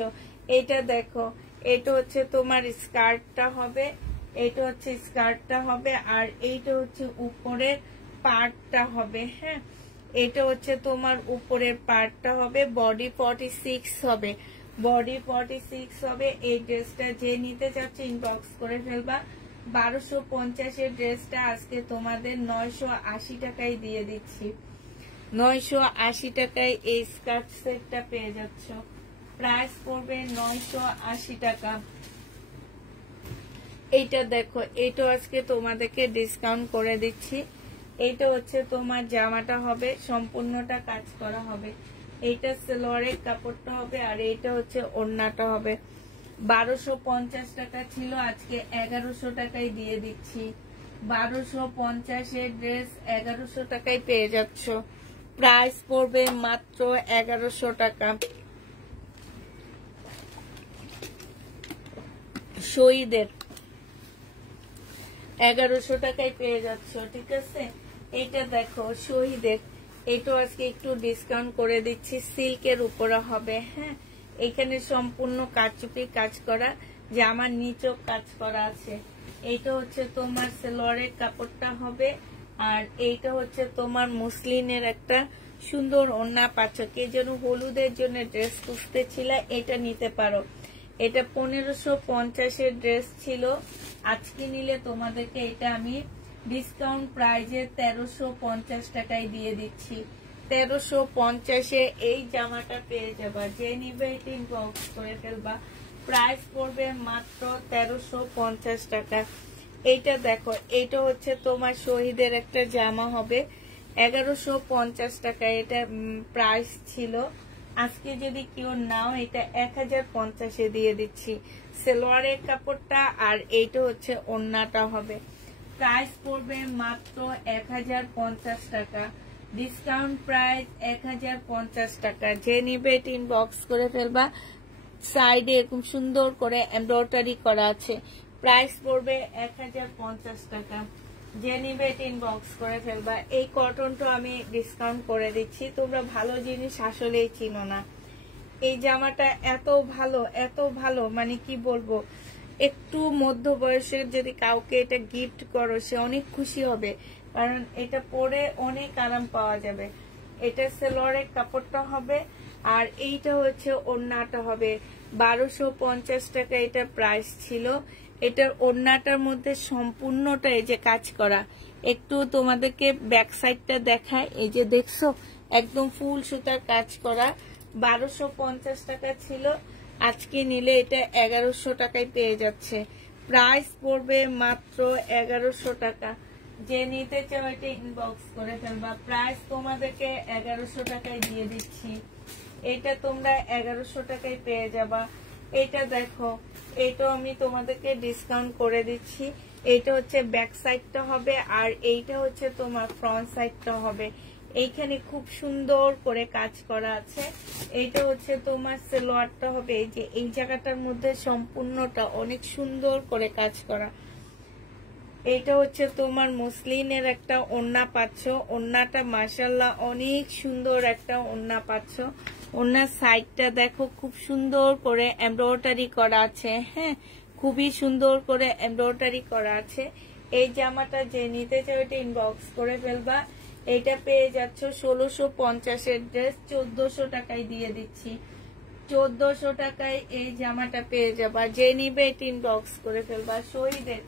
এটা দেখো, এটা হচ্ছে তোমার স্কার্টটা হবে, এটা হচ্ছে স্কার্টটা হবে, আর এইটা হচ্ছে উপরের পার্টটা হবে। হ্যাঁ, এটা হচ্ছে তোমার উপরের পার্টটা হবে। বডি 46 হবে, বডি 46 হবে। এই ড্রেসটা যে নিতে চাচ্ছে ইনবক্স করে ফেলবা। 1250-এর ড্রেসটা আজকে তোমাদের 980 টাকায় দিয়ে দিচ্ছি। 980 টাকায় এই স্কার্ট সেটটা পেয়ে যাচ্ছ। প্রাইস পড়বে 980 টাকা। এইটা দেখো, এটা আজকে তোমাদেরকে ডিসকাউন্ট করে দিচ্ছি। এইটা হচ্ছে তোমার জামাটা হবে, সম্পূর্ণটা কাজ করা হবে। এইটা সালোয়ারের কাপড়টা হবে, আর এইটা হচ্ছে ওড়নাটা হবে। 1250 টাকা ছিল, আজকে 1100 টাকায় দিয়ে দিচ্ছি। 1250-এর ড্রেস 1100 টাকায় পেয়ে যাচ্ছ। প্রাইস পড়বে মাত্র 1100 টাকা। শহীদের 1100 টাকায় পেয়ে যাচ্ছ, ঠিক আছে। এটা দেখো শহীদের, এটা আজকে একটু ডিসকাউন্ট করে দিচ্ছি। সিল্কের উপরে হবে। হ্যাঁ, এখানে সম্পূর্ণ কারচুপি কাজ করা, জামার নিচেও কাজ করা আছে। এইটা হচ্ছে তোমার সালোয়ারের কাপড়টা হবে, আর এইটা হচ্ছে তোমার মুসলিনের একটা সুন্দর ওড়না পাচ্ছ। কে যেন হলুদের জন্য ড্রেস খুঁজতেছিল, এটা নিতে পারো। এটা 1550-এর ড্রেস ছিল, আজকে নিলে তোমাদেরকে এটা আমি ডিসকাউন্ট প্রাইজে 1350 টাকায় দিয়ে দিচ্ছি। 1350-এ এই জামাটা পেয়ে যাবা। যে নিবে এটা ইনবক্স করে ফেলবা। প্রাইস পড়বে মাত্র 1350 টাকা। এইটা দেখো, এটা হচ্ছে তোমার শহীদের একটা জামা হবে, 1150 টাকা এটা প্রাইস ছিল। আজকে যদি কেউ নাও এটা 1050-এ দিয়ে দিচ্ছি। সালোয়ারের কাপড়টা, আর এইটা হচ্ছে ওড়নাটা হবে। প্রাইস পড়বে মাত্র 1050 টাকা, ডিসকাউন্ট প্রাইস 1050 টাকা। যে নিবে এটা ইনবক্স করে ফেলবা। সাইডে এরকম সুন্দর করে এমব্রয়ডারি করা আছে। প্রাইস পড়বে 1050 টাকা। যে নিবে এটা ইনবক্স করে ফেলবা। এই কটনটা আমি ডিসকাউন্ট করে দিচ্ছি। তোমরা ভালো জিনিস আসলেই চিনো না। এই জামাটা এত ভালো, এত ভালো, মানে কি বলবো। একটু মধ্য বয়সের যদি কাউকে এটা গিফট করো, সে অনেক খুশি হবে, কারণ এটা পরে অনেক আরাম পাওয়া যাবে। এটা সালোয়ারের কাপড়টা হবে, আর এইটা হচ্ছে ওড়নাটা হবে। 1250 টাকা এটা প্রাইস ছিল। এটার ওড়নাটার মধ্যে সম্পূর্ণটা এই যে কাজ করা। একটু তোমাদেরকে ব্যাক সাইডটা দেখায়, এই যে দেখছো একদম ফুল সুতার কাজ করা। 1250 টাকা ছিল, আজকে নিলে এটা 1100 টাকায় পেয়ে যাচ্ছে। প্রাইস পড়বে মাত্র 1100 টাকা। যে নিতে চাও এটা ইনবক্স করে ফেলবা। প্রাইস তোমাদেরকে 1100 টাকায় দিয়ে দিচ্ছি। এটা তোমরা 1100 টাকায় পেয়ে যাবা। এটা দেখো, এটা আমি তোমাদেরকে ডিসকাউন্ট করে দিচ্ছি। এটা হচ্ছে ব্যাক সাইডটা হবে, আর এইটা হচ্ছে তোমার ফ্রন্ট সাইডটা হবে। এইখানে খুব সুন্দর করে কাজ করা আছে। এইটা হচ্ছে তোমার সালোয়ারটা হবে, এই যে এই জায়গাটার মধ্যে সম্পূর্ণটা অনেক সুন্দর করে কাজ করা। এটা হচ্ছে তোমার মসলিনের একটা ওড়না পাচ্ছ। ওড়নাটা মাশাআল্লাহ অনেক সুন্দর একটা ওড়না পাচ্ছ। ওড়নার সাইডটা দেখো খুব সুন্দর করে এমব্রয়ডারি করা আছে। হ্যাঁ, খুবই সুন্দর করে এমব্রয়ডারি করা আছে। এই জামাটা যে নিতে চাও এটা ইনবক্স করে ফেলবা। এটা পেয়ে যাচ্ছ 1650 এর ড্রেস 1400 টাকায় দিয়ে দিচ্ছি। 1400 টাকায় এই জামাটা পেয়ে যাবা। যে নিবে এটা ইনবক্স করে ফেলবা। শহীদের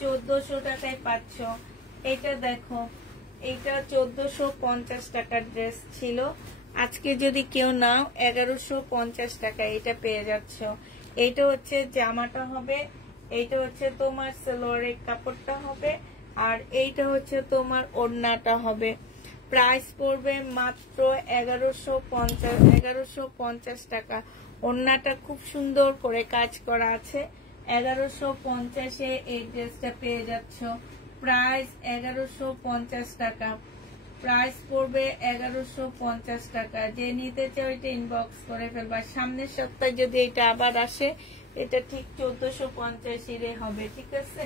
1400 টাকায় পাচ্ছ। এটা দেখো, এটা 1450 টাকার ড্রেস ছিল। আজকে যদি কেউ নাও 1150 টাকা এটা পেয়ে যাচ্ছ। এটা হচ্ছে জামাটা হবে, এইটা হচ্ছে তোমার সালোয়ারের কাপড়টা হবে, আর এইটা হচ্ছে তোমার ওড়নাটা হবে। প্রাইস পড়বে মাত্র 1150 টাকা। ওড়নাটা খুব সুন্দর করে কাজ করা আছে। 1150-এ এই ড্রেসটা পেয়ে যাচ্ছ। প্রাইস 1150 টাকা। প্রাইস পড়বে 1150 টাকা। যে নিতে চাও এটা ইনবক্স করে ফেলবা। সামনের সপ্তাহে যদি এটা আবার আসে, এটা ঠিক 1450-এ হবে। ঠিক আছে,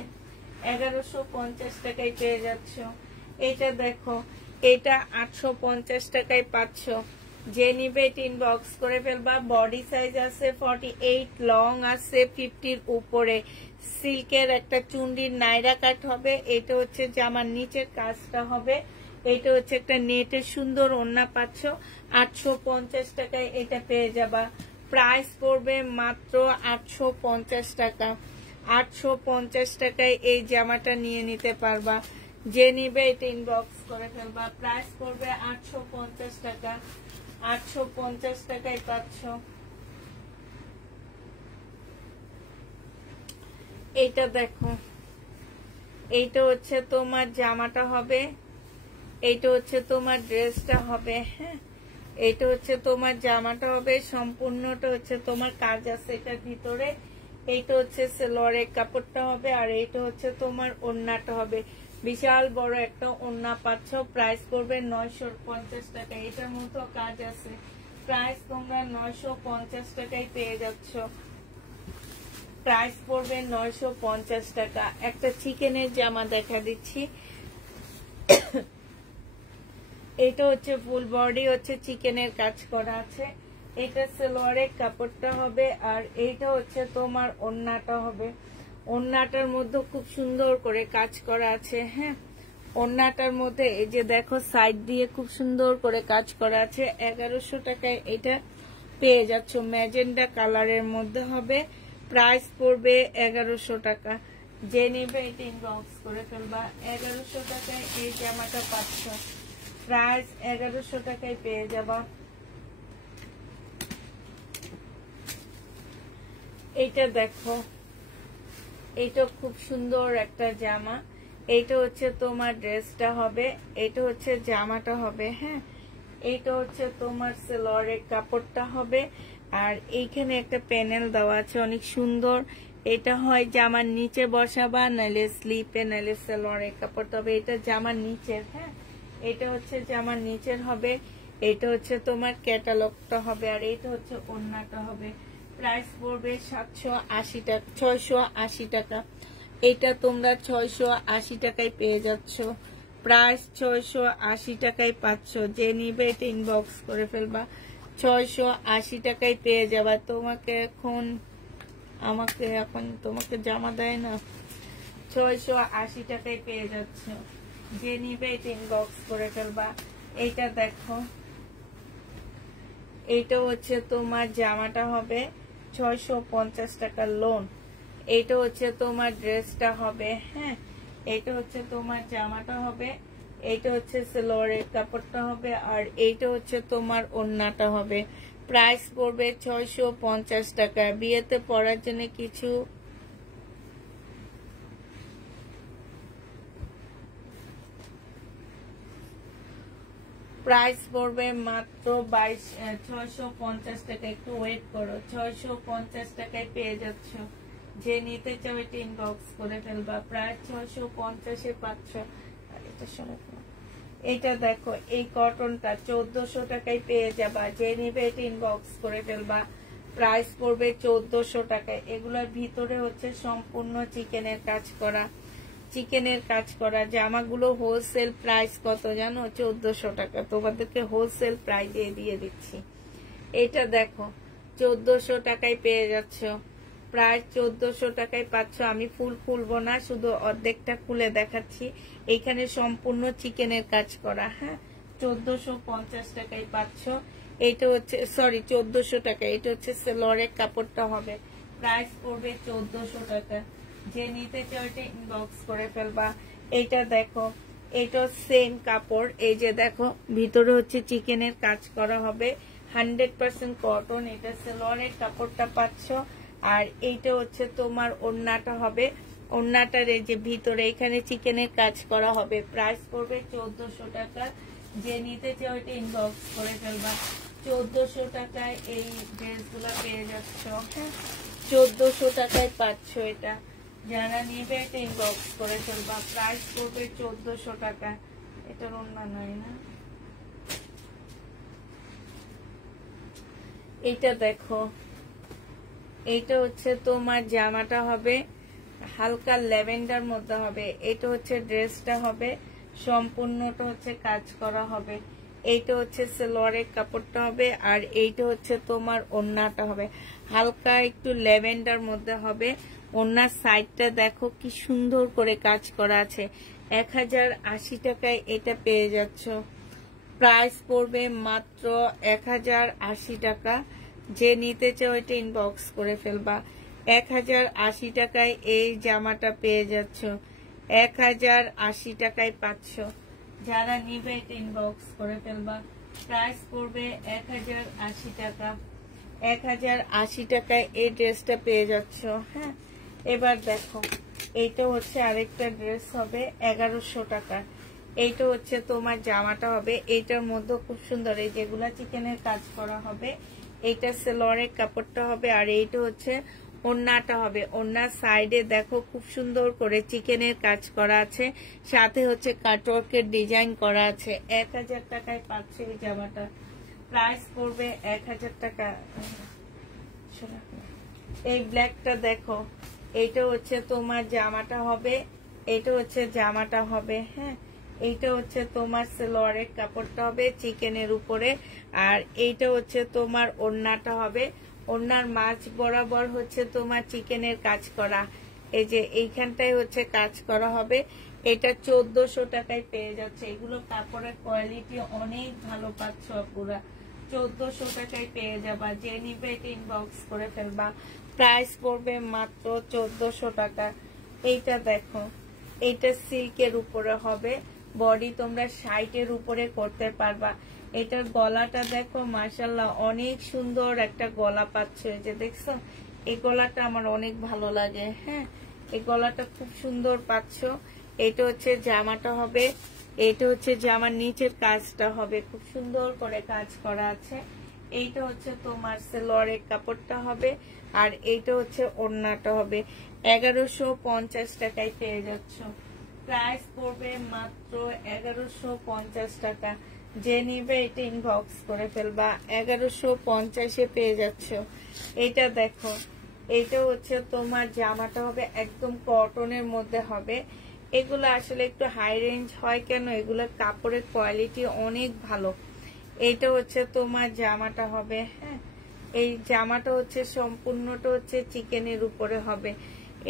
1150 টাকায় পেয়ে যাচ্ছ। এটা দেখো, এটা 850 টাকায় পাচ্ছ। যে নিবে এটা ইনবক্স করে ফেলবা। বডি সাইজ আছে 48, লং আছে 50-র উপরে। সিল্কের একটা চুন্ডির নাইরা কাট হবে। এটা হচ্ছে জামার নিচের কাজটা হবে। এটা হচ্ছে একটা নেটের সুন্দর ওড়না পাচ্ছ। 850 টাকায় এটা পেয়ে যাবা। প্রাইস পড়বে মাত্র 850 টাকা। 850 টাকায় এই জামাটা নিয়ে নিতে পারবা। যে নিবে এটা ইনবক্স করে ফেলবা। প্রাইস পড়বে 850 টাকা। 850 টাকায় পাচ্ছ। এইটা দেখো, এইটা হচ্ছে তোমার জামাটা হবে, এইটা হচ্ছে তোমার ড্রেসটা হবে। হ্যাঁ, এইটা হচ্ছে তোমার জামাটা হবে। সম্পূর্ণটা হচ্ছে তোমার কাজ আছে এটার ভিতরে। এইটা হচ্ছে সালোয়ারের কাপড়টা হবে, আর এইটা হচ্ছে তোমার ওড়নাটা হবে। বিশাল বড় একটা ওড়না পাচ্ছ। প্রাইস করবে 950 টাকা। এটার মতো কাজ আছে। প্রাইস তোমরা 950 টাকায় পেয়ে যাচ্ছ। প্রাইস পড়বে 950 টাকা। একটা চিকেনের জামা দেখা দিচ্ছি। এটা হচ্ছে ফুল বডি হচ্ছে চিকেনের কাজ করা আছে। এটা সালোয়ারের কাপড়টা হবে, আর এইটা হচ্ছে তোমার ওড়নাটা হবে। ওড়নাটার মধ্যে খুব সুন্দর করে কাজ করা আছে। হ্যাঁ, ওড়নাটার মধ্যে এই যে দেখো সাইড দিয়ে খুব সুন্দর করে কাজ করা আছে। 1100 টাকায় এটা পেয়ে যাচ্ছ। ম্যাজেন্ডা কালারের মধ্যে হবে। প্রাইস পড়বে 1100 টাকা। যে নেবে এটা ইনবক্স করে ফেলবা। 1100 টাকায় এই জামাটা পাচ্ছ। প্রাইস 1100 টাকায় পেয়ে যাবা। এইটা দেখো, এইটা খুব সুন্দর একটা জামা। এইটা হচ্ছে তোমার ড্রেসটা হবে, এইটা হচ্ছে জামাটা হবে। হ্যাঁ, এইটা হচ্ছে তোমার সালোয়ারের কাপড়টা হবে, আর এইখানে একটা প্যানেল দেওয়া আছে অনেক সুন্দর। এটা হয় জামার নিচে বসাবা, নাইলে স্লিপে, নাইলে সালোয়ারের কাপড়টা হবে। এটা জামার নিচের। হ্যাঁ, এটা হচ্ছে জামার নিচের হবে। এটা হচ্ছে তোমার ক্যাটালগটা হবে, আর এটা হচ্ছে ওড়নাটা হবে। প্রাইস পড়বে 780 টাকা, 680 টাকা। এটা তোমরা 680 টাকায় পেয়ে যাচ্ছ। প্রাইস 680 টাকায় পাচ্ছ। যে নিবে এটা ইনবক্স করে ফেলবা। 680 টাকায় পেয়ে যাবা। তোমাকে এখন তোমাকে জামা দেয় না, 680 টাকায় পেয়ে যাচ্ছ। যে নিবে এটা ইনবক্স করে ফেলবা। এইটা দেখো, এইটা হচ্ছে তোমার জামাটা হবে 650 টাকা লোন। এইটা হচ্ছে তোমার ড্রেসটা হবে। হ্যাঁ, এইটা হচ্ছে তোমার জামাটা হবে, এইটা হচ্ছে সালোয়ারের কাপড়টা হবে, আর এইটা হচ্ছে তোমার ওড়নাটা হবে। প্রাইস পড়বে 650 টাকা। বিয়েতে পরার জন্য কিছু প্রাইস পড়বে মাত্র 650 টাকা। একটু ওয়েট করো, 650 টাকায় পেয়ে যাচ্ছ। যে নিতে চাও এটা ইনবক্স করে ফেলবা। প্রাইস 650-এ 500। আর এটা শোনো, এটা দেখো, এই কটনটা 1400 টাকায় পেয়ে যাবা। যে নিবে এটা ইনবক্স করে ফেলবা। প্রাইস পড়বে 1400 টাকায়। এগুলোর ভিতরে হচ্ছে সম্পূর্ণ চিকেনের কাজ করা, চিকেনের কাজ করা। জামাগুলো হোলসেল প্রাইস কত জানো? 1400 টাকা। তোমাদেরকে হোলসেল প্রাইসে দিয়ে দিচ্ছি। এটা দেখো 1400 টাকায় পেয়ে যাচ্ছ। প্রায় 1400 টাকায় পাচ্ছ। আমি ফুল খুলবো না, শুধু অর্ধেকটা খুলে দেখাচ্ছি। এখানে সম্পূর্ণ চিকেনের কাজ করা। হ্যাঁ, 1450 টাকায় পাচ্ছ। এটা হচ্ছে, সরি, 1400 টাকা। এটা হচ্ছে সেলরের কাপড়টা হবে। প্রাইস পড়বে 1400 টাকা। যে নিতে চাও এটা ইনবক্স করে ফেলবা। এটা দেখো, এটা সেম কাপড়। এই যে দেখো, ভিতরে হচ্ছে চিকেনের কাজ করা হবে, 100% কটন। এটা সেলরের কাপড়টা পাচ্ছ। আর এইটা হচ্ছে তোমার ওড়নাটা হবে। ওড়নাটার এই যে ভিতরে এখানে চিকেনের কাজ করা হবে। প্রাইস পড়বে 1400 টাকা। যে নিতে চাও এটা ইনবক্স করে ফেলবা। 1400 টাকায় এই ড্রেসগুলো পেয়ে যাচ্ছ। হ্যাঁ, 1400 টাকায় পাচ্ছ এটা। যারা নিবে এটা ইনবক্স করে ফেলবা। প্রাইস পড়বে 1400 টাকা। এটার ওড়না নয় না। এটা দেখো, এইটা হচ্ছে তোমার জামাটা হবে হালকা ল্যাভেন্ডার মধ্যে হবে। এটা হচ্ছে ড্রেসটা হবে, সম্পূর্ণটা হচ্ছে কাজ করা হবে। এইটা হচ্ছে সেলোয়ারের কাপড়টা হবে। আর এইটা হচ্ছে তোমার ওড়নাটা হবে, হালকা একটু ল্যাভেন্ডার মধ্যে হবে। ওড়নার সাইডটা দেখো কি সুন্দর করে কাজ করা আছে। 1080 টাকায় এটা পেয়ে যাচ্ছ। প্রাইস পড়বে মাত্র 1080 টাকা। যে নিতে চাও এটা ইনবক্স করে ফেলবা। 1080 টাকায় এই জামাটা পেয়ে যাচ্ছ। 1080 টাকায় পাচ্ছ। যারা নিবে এটা ইনবক্স করে ফেলবা। প্রাইস পড়বে 1080 টাকা। 1080 টাকায় এই ড্রেসটা পেয়ে যাচ্ছ। হ্যাঁ, এবার দেখো, এইটা হচ্ছে আরেকটা ড্রেস হবে 1100 টাকা। এইটা হচ্ছে তোমার জামাটা হবে। এইটার মধ্যে খুব সুন্দর এই যেগুলা চিকেনের কাজ করা হবে। এইটা সেলোয়ারের কাপড়টা হবে। আর এইটা হচ্ছে ওড়নাটা হবে। ওড়নার সাইডে দেখো খুব সুন্দর করে চিকেনের কাজ করা আছে, সাথে হচ্ছে কাটওয়ার্কের ডিজাইন করা আছে। 1000 টাকায় পাচ্ছে এই জামাটা। প্রাইস পড়বে 1000 টাকা। এই ব্ল্যাকটা দেখো, এইটা হচ্ছে তোমার জামাটা হবে। এটা হচ্ছে জামাটা হবে। হ্যাঁ, এইটা হচ্ছে তোমার সেলোয়ারের কাপড়টা হবে চিকেনের উপরে। আর এইটা হচ্ছে তোমার ওড়নাটা হবে। ওড়নার মাঝ বরাবর হচ্ছে তোমার চিকেনের কাজ করা। এই যে এইখানটায় হচ্ছে কাজ করা হবে। এটা 1400 টাকায় পেয়ে যাচ্ছে। এগুলো কাপড়ের কোয়ালিটি অনেক ভালো পাচ্ছ পুরা। 1400 টাকায় পেয়ে যাবা। যে নিবে এটা ইনবক্স করে ফেলবা। প্রাইস পড়বে মাত্র 1400 টাকা। এইটা দেখো, এইটা সিল্কের উপরে হবে। বডি তোমরা 60-এর উপরে করতে পারবা। এটার গলাটা দেখো, মাশাআল্লাহ অনেক সুন্দর একটা গলা পাচ্ছ। এই যে দেখছো, এই গলাটা আমার অনেক ভালো লাগে। হ্যাঁ, এই গলাটা খুব সুন্দর পাচ্ছ। এটা হচ্ছে জামাটা হবে। এইটা হচ্ছে জামার নিচের কাজটা হবে, খুব সুন্দর করে কাজ করা আছে। এইটা হচ্ছে তোমার সেলোয়ারের কাপড়টা হবে। আর এইটা হচ্ছে ওড়নাটা হবে। 1150 টাকায় পেয়ে যাচ্ছ। প্রাইস পড়বে মাত্র 1150 টাকা। যে নিবে এটা ইনবক্স করে ফেলবা। 1150-এ পেয়ে যাচ্ছ। এটা দেখো, এইটা হচ্ছে তোমার জামাটা হবে, একদম কটনের মধ্যে হবে। এগুলো আসলে একটু হাই রেঞ্জ হয় কেন, এগুলো কাপড়ের কোয়ালিটি অনেক ভালো। এইটা হচ্ছে তোমার জামাটা হবে। হ্যাঁ, এই জামাটা হচ্ছে সম্পূর্ণটা হচ্ছে চিকেনের উপরে হবে।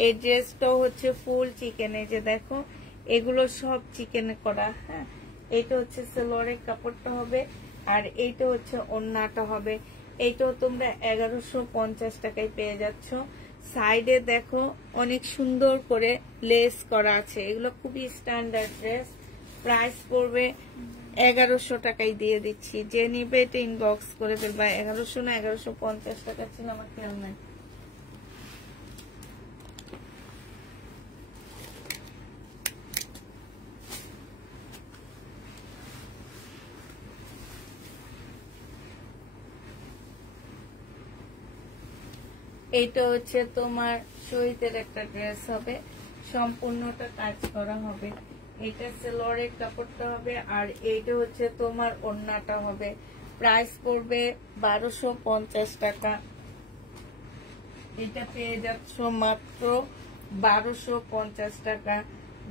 এই ড্রেসটাও হচ্ছে ফুল চিকেনে। যে দেখো, এগুলো সব চিকেনে করা। হ্যাঁ, এইটা হচ্ছে সেলোয়ারের কাপড়টা হবে। আর এইটা হচ্ছে ওড়নাটা হবে। এইটাও তোমরা 1150 টাকায় পেয়ে যাচ্ছ। সাইডে দেখো অনেক সুন্দর করে লেস করা আছে। এগুলো খুবই স্ট্যান্ডার্ড ড্রেস। প্রাইস পড়বে 1100 টাকায় দিয়ে দিচ্ছি। যে নিবে এটা ইনবক্স করে ফেলবা। 1100 না 1150 টাকা ছিল, আমার খেয়াল নাই। এইটা হচ্ছে তোমার শহীদের একটা ড্রেস হবে, সম্পূর্ণটা কাজ করা হবে। এটা সেলোয়ারের কাপড়টা হবে, আর এইটা হচ্ছে তোমার ওড়নাটা হবে। প্রাইস পড়বে 1250 টাকা। এটা পেয়ে যাচ্ছ মাত্র 1250 টাকা।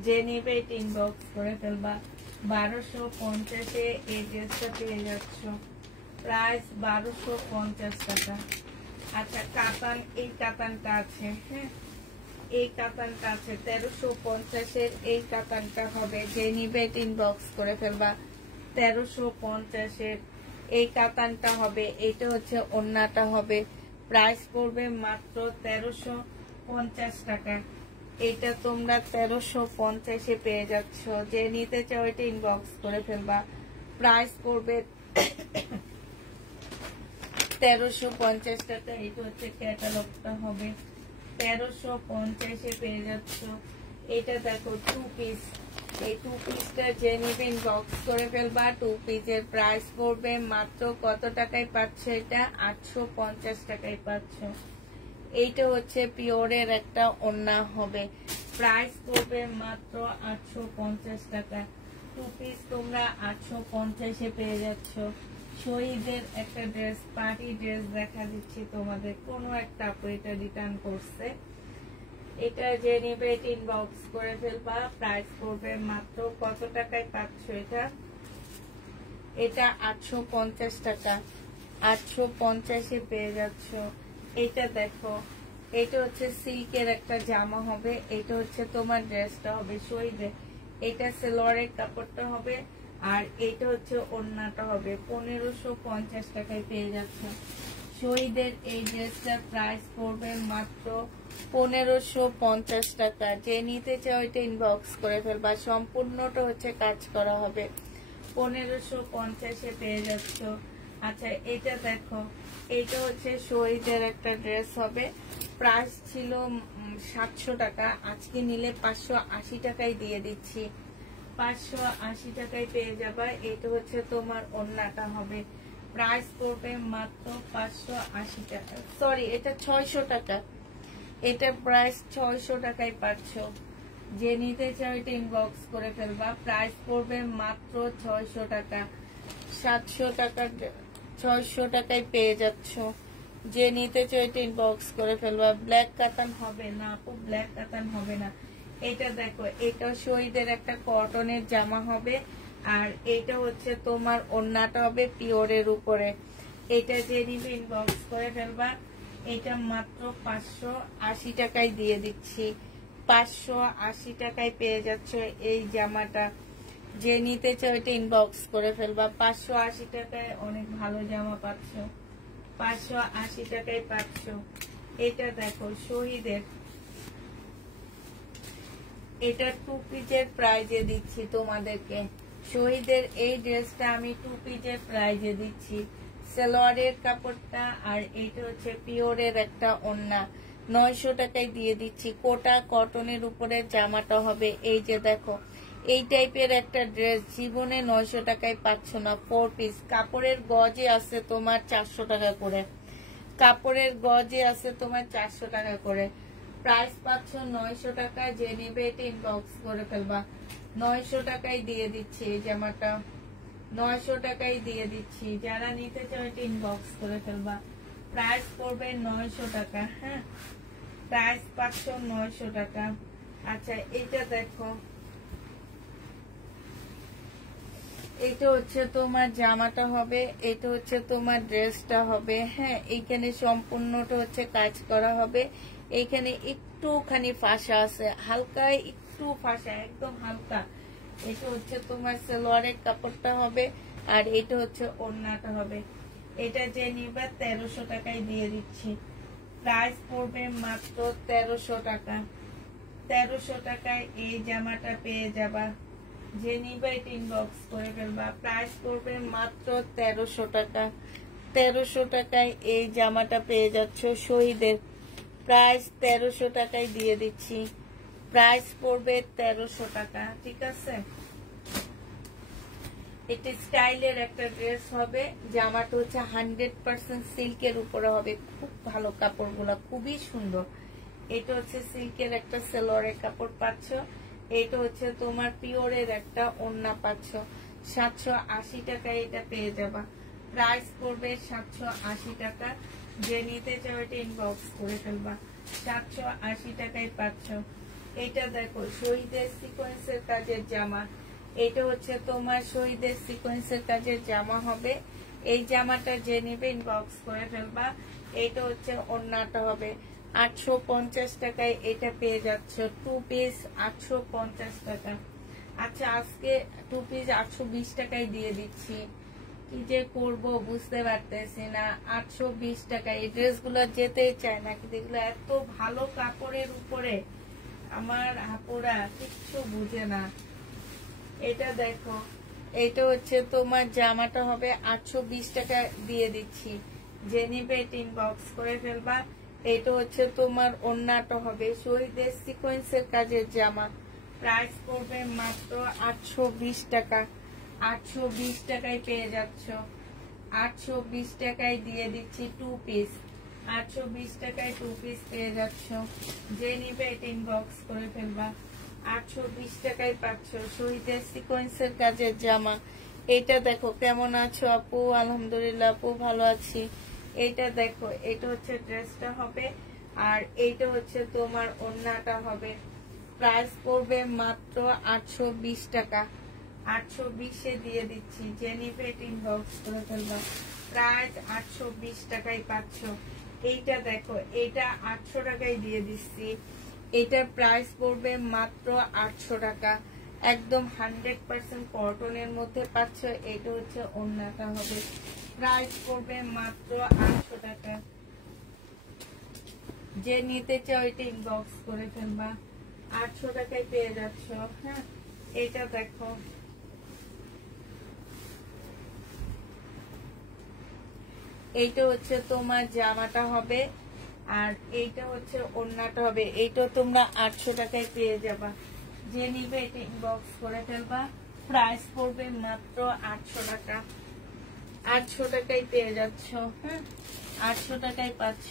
যে নিবে এটা ইনবক্স করে ফেলবা। 1250-এ এই ড্রেসটা পেয়ে যাচ্ছ, প্রাইস 1250 টাকা। আচ্ছা, কাতান, এই কাতানটা আছে, হ্যাঁ এই কাতানটা আছে 1350-এর। এই কাতানটা হবে, যে নিবে এটা ইনবক্স করে ফেলবা। 1350-এর এই কাতানটা হবে। এইটা হচ্ছে ওড়নাটা হবে, প্রাইস পড়বে মাত্র 1350 টাকা। এটা তোমরা 1350-এ পেয়ে যাচ্ছ। যে নিতে চাও এটা ইনবক্স করে ফেলবা। প্রাইস পড়বে 1350 টাকা। এটা হচ্ছে ক্যাটালগটা হবে, 1350-এ পেয়ে যাচ্ছ। এটা দেখো টু পিস, এই টু পিসটা যে নিবে ইনবক্স করে ফেলবা। টু পিসের প্রাইস পড়বে মাত্র কত টাকায় পাচ্ছ? এটা 850 টাকায় পাচ্ছ। এইটা হচ্ছে পিওরের একটা ওড়না হবে, প্রাইস পড়বে মাত্র 850 টাকা। টু পিস তোমরা 850-এ পেয়ে যাচ্ছ। শহীদের একটা ড্রেস, পার্টি ড্রেস দেখা দিচ্ছি তোমাদের, কোনো একটা আপু এটা রিটার্ন করছে। এটা যে নেবে এটা ইনবক্স করে ফেলবা। প্রাইস পড়বে মাত্র কত টাকায় পাচ্ছ? এটা 850 টাকা। 850-এ পেয়ে যাচ্ছ। এটা দেখো, এটা হচ্ছে সিল্কের একটা জামা হবে। এটা হচ্ছে তোমার ড্রেসটা হবে শহীদের। এটা সেলোয়ারের কাপড়টা হবে, আর এটা হচ্ছে ওড়নাটা হবে। 1550 টাকায় পেয়ে যাচ্ছ। শহীদের এই ড্রেসটার প্রাইস পড়বে মাত্র 1550 টাকা। যে নিতে চাও এটা ইনবক্স করে ফেলবা। সম্পূর্ণটা হচ্ছে কাজ করা হবে, 1550-এ পেয়ে যাচ্ছ। আচ্ছা, এটা দেখো, এটা হচ্ছে শহীদের একটা ড্রেস হবে। প্রাইস ছিল 700 টাকা, আজকে নিলে 580 টাকায় দিয়ে দিচ্ছি। 580 টাকায় পেয়ে যাবা। এটা হচ্ছে তোমার ওড়নাটা হবে, প্রাইস পড়বে মাত্র 580 টাকা। সরি, এটা 600 টাকা। এটা প্রাইস 600 টাকায় পাচ্ছ। যে নিতে চাও এটা ইনবক্স করে ফেলবা। প্রাইস পড়বে মাত্র 600 টাকা। 700 টাকা 600 টাকায় পেয়ে যাচ্ছ। যে নিতে চাও এটা ইনবক্স করে ফেলবা। ব্ল্যাক কাতান হবে না আপু, ব্ল্যাক কাতান হবে না। এটা দেখো, এটা শহীদের একটা কটনের জামা হবে, আর এটা হচ্ছে তোমার ওড়নাটা হবে পিওরের উপরে। এটা যে নিবে ইনবক্স করে ফেলবা। এটা মাত্র 580 টাকায় দিয়ে দিচ্ছি। 580 টাকায় পেয়ে যাচ্ছ এই জামাটা। যে নিতে চাও এটা ইনবক্স করে ফেলবা। 580 টাকায় অনেক ভালো জামা পাচ্ছ, 580 টাকায় পাচ্ছ। এটা দেখো শহীদের, এটা টু পিসের প্রাইজে দিচ্ছি তোমাদেরকে। শহীদের এই ড্রেসটা আমি টু পিসের প্রাইজে দিচ্ছি। সালোয়ারের কাপড়টা, আর এইটা হচ্ছে পিওরের একটা ওড়না, 900 টাকায় দিয়ে দিচ্ছি। কোটা কটনের উপরে জামাটা হবে। এই যে দেখো, এই টাইপের একটা ড্রেস জীবনে 900 টাকায় পাচ্ছ না। 4 পিস, কাপড়ের গজে আছে তোমার 400 টাকা করে। কাপড়ের গজে আছে তোমার 400 টাকা করে। প্রাইস পাচ্ছ 900 টাকা। যে নেবে এটা ইনবক্স করে ফেলবা। 900 টাকায় দিয়ে দিচ্ছি এই জামাটা, 900 টাকায় দিয়ে দিচ্ছি। যারা নিতে চাও এটা ইনবক্স করে ফেলবা। প্রাইস পড়বে 900 টাকা। হ্যাঁ, প্রাইস পাচ্ছ 900 টাকা। আচ্ছা, এটা দেখো, এটা হচ্ছে তোমার জামাটা হবে, এটা হচ্ছে তোমার ড্রেসটা হবে। হ্যাঁ, এইখানে সম্পূর্ণটা হচ্ছে কাজ করা হবে। এইখানে একটুখানি ফাঁসা আছে, হালকা একটু ফাঁসা, একদম হালকা। এটা হচ্ছে তোমার সালোয়ারের কাপড়টা হবে, আর এটা হচ্ছে ওড়নাটা হবে। এটা যে নিবা 1300 টাকায় দিয়ে দিচ্ছি। প্রাইস পড়বে মাত্র 1300 টাকা। 1300 টাকায় এই জামাটা পেয়ে যাবা। যে নিবা এটা ইনবক্স করে ফেলবা। প্রাইস পড়বে মাত্র 1300 টাকা। 1300 টাকায় এই জামাটা পেয়ে যাচ্ছ শহীদের। প্রাইস 1300 টাকায় দিয়ে দিচ্ছি। প্রাইস পড়বে 1300 টাকা। ঠিক আছে, এটা স্টাইলের একটা ড্রেস হবে। জামাটা হচ্ছে 100% সিল্কের উপরে হবে, খুব ভালো কাপড়গুলো, খুবই সুন্দর। এটা হচ্ছে সিল্কের একটা সালোয়ারের কাপড় পাচ্ছ। এটা হচ্ছে তোমার পিওরের একটা ওড়না পাচ্ছ। 780 টাকায় এটা পেয়ে যাবা। প্রাইস পড়বে 780 টাকা। যে নিতে চাও এটা ইনবক্স করে ফেলবা। 780 টাকায় পাচ্ছ। এটা দেখো শহীদের সিকোয়েন্সের কাজের জামা। এটা হচ্ছে তোমার শহীদের সিকোয়েন্সের কাজের জামা হবে। এই জামাটা যে নিবে ইনবক্স করে ফেলবা। এটা হচ্ছে ওড়নাটা হবে। 850 টাকায় এটা পেয়ে যাচ্ছ। 2 পিস 850 টাকা। আচ্ছা আজকে 2 পিস 820 টাকায় দিয়ে দিচ্ছি। কি যে করব বুঝতে পারতেছি না। 820 টাকায় এই ড্রেসগুলো যেতেই চায় না, কিন্তু এগুলো এত ভালো কাপড়ের উপরে আমার আপুরা কিচ্ছু বুঝে না। এটা দেখো, এটা হচ্ছে তোমার জামাটা হবে 820 টাকা দিয়ে দিচ্ছি। যে নিবে এটা ইনবক্স করে ফেলবা। এটা হচ্ছে তোমার ওড়নাটা হবে শহীদের সিকোয়েন্সের কাজের জামা। প্রাইস পড়বে মাত্র 820 টাকা। 820 টাকায় পেয়ে যাচ্ছ। 820 টাকায় দিয়ে দিচ্ছি 2 পিস। 820 টাকায় 2 পিস পেয়ে যাচ্ছ। যে নিবে এটা ইনবক্স করে ফেলবা। 820 টাকায় পাচ্ছ শহীদের সিকোয়েন্সের কাজের জামা। এটা দেখো কেমন আছো আপু? আলহামদুলিল্লাহ আপু ভালো আছি। এটা দেখো, এটা হচ্ছে ড্রেসটা হবে, আর এইটা হচ্ছে তোমার ওড়নাটা হবে। প্রাইস পড়বে মাত্র 820 টাকা। 820 দিয়ে দিচ্ছি। যে নিবে এটা ইনবক্স করে ফেলবা। প্রাইস 820 টাকায় পাচ্ছ। এইটা দেখো, এটা 800 টাকায় দিয়ে দিচ্ছি। এটার প্রাইস পড়বে মাত্র 800 টাকা। একদম 100% কটনের মধ্যে পাচ্ছ। এটা হচ্ছে ওড়নাটা হবে। প্রাইস পড়বে মাত্র 800 টাকা। যে নিতে চাও এটা ইনবক্স করে ফেলবা। 800 টাকায় পেয়ে যাচ্ছ। হ্যাঁ, এটা দেখো, এইটা হচ্ছে তোমার জামাটা হবে, আর এইটা হচ্ছে ওড়নাটা হবে। এইটা তোমরা 800 টাকায় পেয়ে যাবা। যে নিবে এটা ইনবক্স করে ফেলবা। প্রাইস পড়বে মাত্র 800 টাকা। 800 টাকায় পেয়ে যাচ্ছ। হ্যাঁ, 800 টাকায় পাচ্ছ।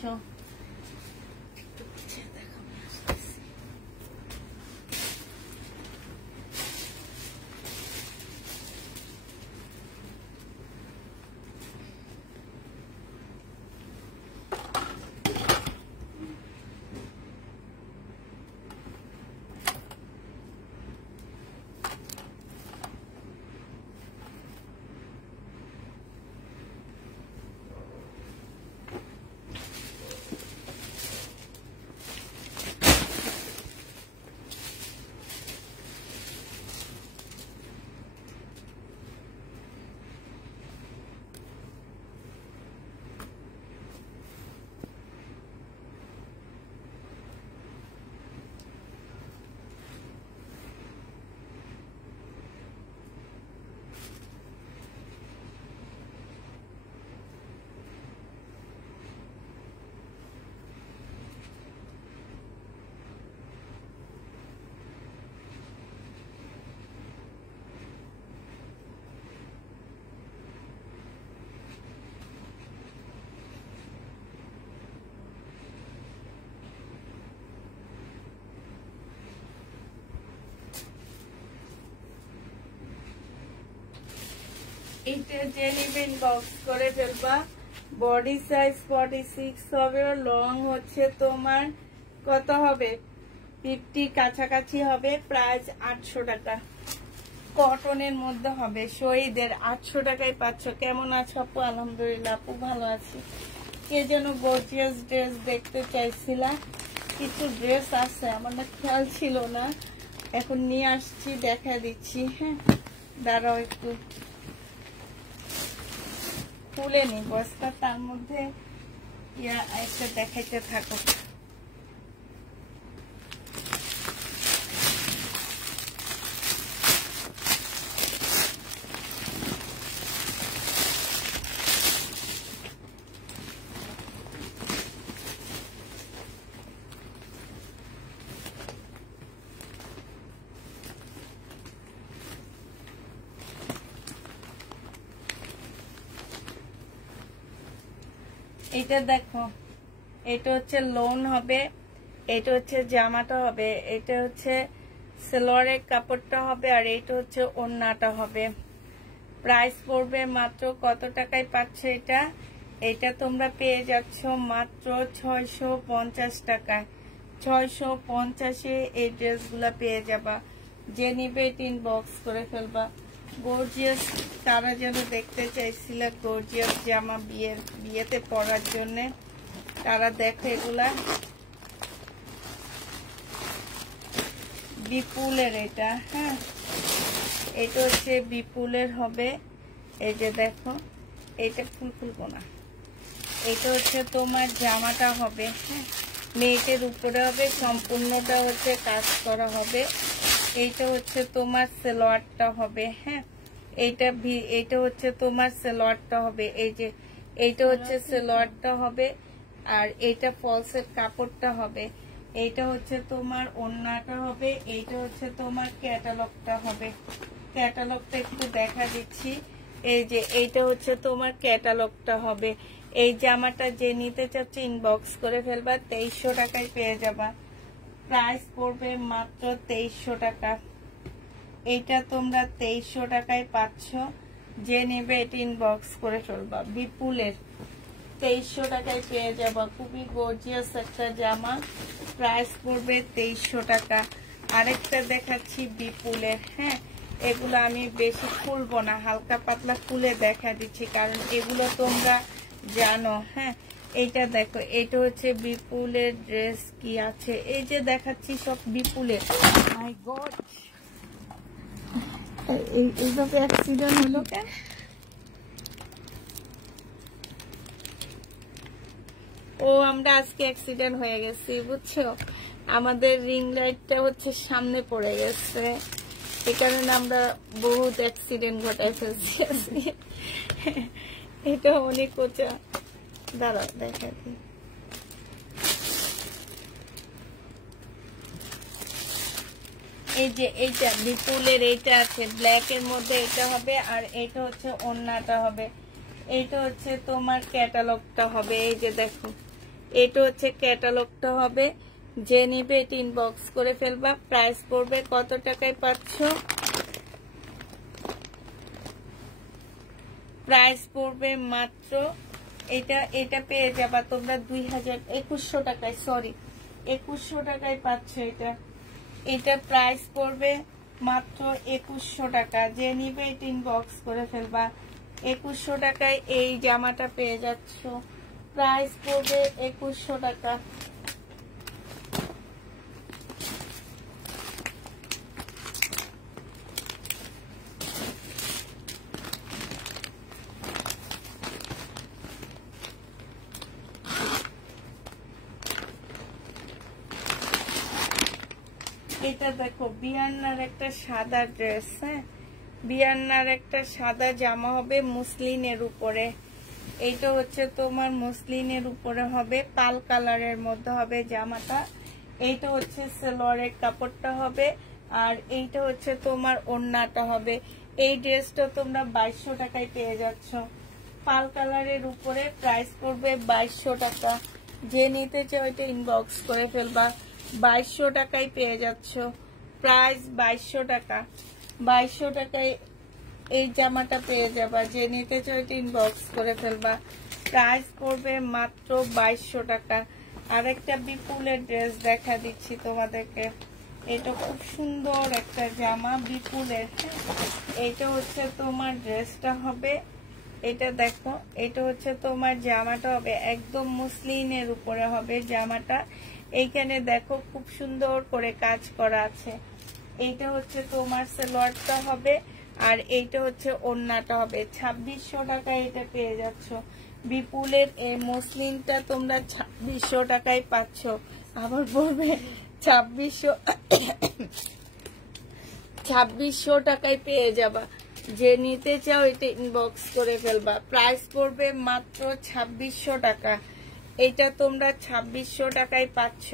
এটা যে নিবে ইনবক্স করে ফেলবা। বডি সাইজ 46 হবে, লং হচ্ছে তোমার কত হবে 50 কাছাকাছি হবে। প্রাইস 800 টাকা। কটনের মধ্যে হবে, শহীদের। 800 টাকায় পাচ্ছ। কেমন আছো আপু? আলহামদুলিল্লাহ আপু ভালো আছি। কে যেন গর্জিয়াস ড্রেস দেখতে চাইছিলা, কিছু ড্রেস আছে, আমার না খেয়াল ছিল না, এখন নিয়ে আসছি, দেখা দিচ্ছি। হ্যাঁ, দাঁড়াও একটু খুলে নি বস্তা, তার মধ্যে একটা দেখাইতে থাকো। এটা দেখো, এটা হচ্ছে লোন হবে, এটা হচ্ছে জামাটা হবে, এটা হচ্ছে সালোয়ারের কাপড়টা হবে, আর এটা হচ্ছে ওড়নাটা হবে। প্রাইস পড়বে মাত্র কত টাকায় পাচ্ছ এটা? এটা তোমরা পেয়ে যাচ্ছ মাত্র 650 টাকায়। 650-এ এই ড্রেসগুলো পেয়ে যাবা। যে নিবে ইনবক্স করে ফেলবা। গর্জিয়াস তারা যেন দেখতে চাইছিল, গর্জিয়াস জামা বিয়েতে পরার জন্য, তারা দেখো এগুলা বিপুলের। এটা হ্যাঁ, এটা হচ্ছে বিপুলের হবে। এই যে দেখো, এটা ফুলবো না, এটা হচ্ছে তোমার জামাটা হবে। হ্যাঁ, নেটের উপরে হবে, সম্পূর্ণটা হচ্ছে কাজ করা হবে। এইটা হচ্ছে তোমার সালোয়ারটা হবে। হ্যাঁ, এইটা হচ্ছে তোমার সালোয়ারটা হবে। এই যে এইটা হচ্ছে সালোয়ারটা হবে, আর এইটা ফলসের কাপড়টা হবে। এইটা হচ্ছে তোমার ওড়নাটা হবে, এইটা হচ্ছে তোমার ক্যাটালগটা হবে। ক্যাটালগটা একটু দেখা দিচ্ছি। এই যে এইটা হচ্ছে তোমার ক্যাটালগটা হবে। এই জামাটা যে নিতে চাচ্ছে ইনবক্স করে ফেলবা, 2300 টাকায় পেয়ে যাবা। প্রাইস পড়বে মাত্র 2300 টাকা। এইটা তোমরা 2300 টাকায় পাচ্ছ। যে নেবে এটা ইনবক্স করে ফেলবা। বিপুলের 2300 টাকায় পেয়ে যাবা। খুবই গর্জিয়াস একটা জামা, প্রাইস পড়বে 2300 টাকা। আরেকটা দেখাচ্ছি বিপুলের। হ্যাঁ, এগুলো আমি বেশি খুলবো না, হালকা পাতলা খুলে দেখা দিচ্ছি, কারণ এগুলো তোমরা জানো। হ্যাঁ, এইটা দেখো, এটা হচ্ছে বিপুলের ড্রেস। কি আছে এই যে দেখাচ্ছি সব বিপুলের। মাই গড, এইভাবে অ্যাক্সিডেন্ট হলো কেন? ও, আমরা আজকে অ্যাক্সিডেন্ট হয়ে গেছি বুঝছো। আমাদের রিং লাইটটা হচ্ছে সামনে পড়ে গেছে, এই কারণে আমরা বহুত অ্যাক্সিডেন্ট ঘটাই ফেলছি। এটা অনেক উঁচা, দাঁড়াও দেখা দিই। এই যে এইটা বিপুলের, এইটা আছে ব্ল্যাক এর মধ্যে, এটা হবে। আর এটা হচ্ছে ওড়নাটা হবে। এইটা হচ্ছে তোমার ক্যাটালগটা হবে। এই যে দেখো, এটা হচ্ছে ক্যাটালগটা হবে। যে নিবে এটা ইনবক্স করে ফেলবা। প্রাইস পড়বে কত টাকায় পাচ্ছ? প্রাইস পড়বে মাত্র, এটা পেয়ে যাবা তোমরা 2100 টাকায়, সরি 2100 টাকায় পাচ্ছ এটা। এটা প্রাইস পড়বে মাত্র 2100 টাকা। যে নিবে এটা ইনবক্স করে ফেলবা। 2100 টাকায় এই জামাটা পেয়ে যাচ্ছ। প্রাইস পড়বে 2100 টাকা। এটা দেখো, বিয়ান্নার একটা সাদা ড্রেস। হ্যাঁ, বিয়ান্নার একটা সাদা জামা হবে মুসলিনের উপরে। এইটা হচ্ছে তোমার মুসলিনের উপরে হবে, পাল কালারের মধ্যে হবে জামাটা। এইটা হচ্ছে সালোয়ারের কাপড়টা হবে, আর এইটা হচ্ছে তোমার ওড়নাটা হবে। এই ড্রেসটা তোমরা 2200 টাকায় পেয়ে যাচ্ছ। পাল কালারের উপরে, প্রাইস পড়বে 2200 টাকা। যে নিতে চাও এটা ইনবক্স করে ফেলবা। 2200 টাকায় পেয়ে যাচ্ছ। প্রাইস 2200 টাকা। 2200 টাকায় এই জামাটা পেয়ে যাবা। যে নিতে চাও এটা ইনবক্স করে ফেলবা। প্রাইস পড়বে মাত্র 2200 টাকা। আরেকটা বিপুলের ড্রেস দেখা দিচ্ছি তোমাদেরকে। এটা খুব সুন্দর একটা জামা বিপুলের। এটা হচ্ছে তোমার ড্রেসটা হবে। এটা দেখো, এটা হচ্ছে তোমার জামাটা হবে, একদম মুসলিনের উপরে হবে জামাটা। এইখানে দেখো খুব সুন্দর করে কাজ করা আছে। এইটা হচ্ছে তোমার সালোয়ারটা হবে, আর এইটা হচ্ছে ওড়নাটা হবে। 2600 টাকায় এটা পেয়ে যাচ্ছ। বিপুলের এই মসলিনটা তোমরা 2600 টাকায় পাচ্ছ। আবার বলবে 2600 টাকায় পেয়ে যাবা। যে নিতে চাও এটা ইনবক্স করে ফেলবা। প্রাইস পড়বে মাত্র 2600 টাকা। এটা তোমরা 2600 টাকায় পাচ্ছ।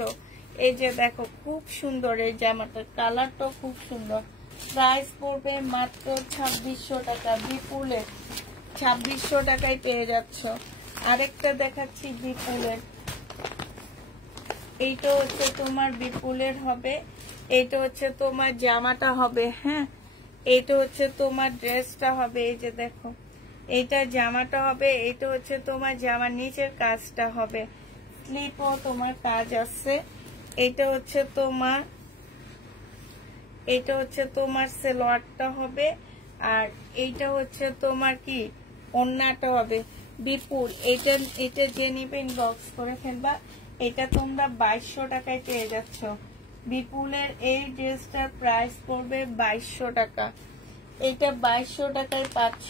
এই যে দেখো, খুব সুন্দর এই জামাটার কালারটাও খুব সুন্দর। প্রাইস পড়বে মাত্র 2600 টাকা। বিপুলের 2600 টাকায় পেয়ে যাচ্ছ। আরেকটা দেখাচ্ছি বিপুলের। এইটা হচ্ছে তোমার বিপুলের হবে, এইটা হচ্ছে তোমার জামাটা হবে। হ্যাঁ, এইটা হচ্ছে তোমার ড্রেসটা হবে। এই যে দেখো, এইটা জামাটা হবে, এইটা হচ্ছে তোমার জামার নিচের কাজটা হবে, স্লিপও তোমার কাজ আছে। এইটা হচ্ছে তোমার সালোয়ারটা হবে, আর এইটা হচ্ছে তোমার কি ওড়নাটা হবে। বিপুল এটা যে নিবে ইনবক্স করে ফেলবা। এটা তোমরা 2200 টাকায় পেয়ে যাচ্ছ। বিপুলের এই ড্রেসটার প্রাইস পড়বে 2200 টাকা। এটা 2200 টাকায় পাচ্ছ।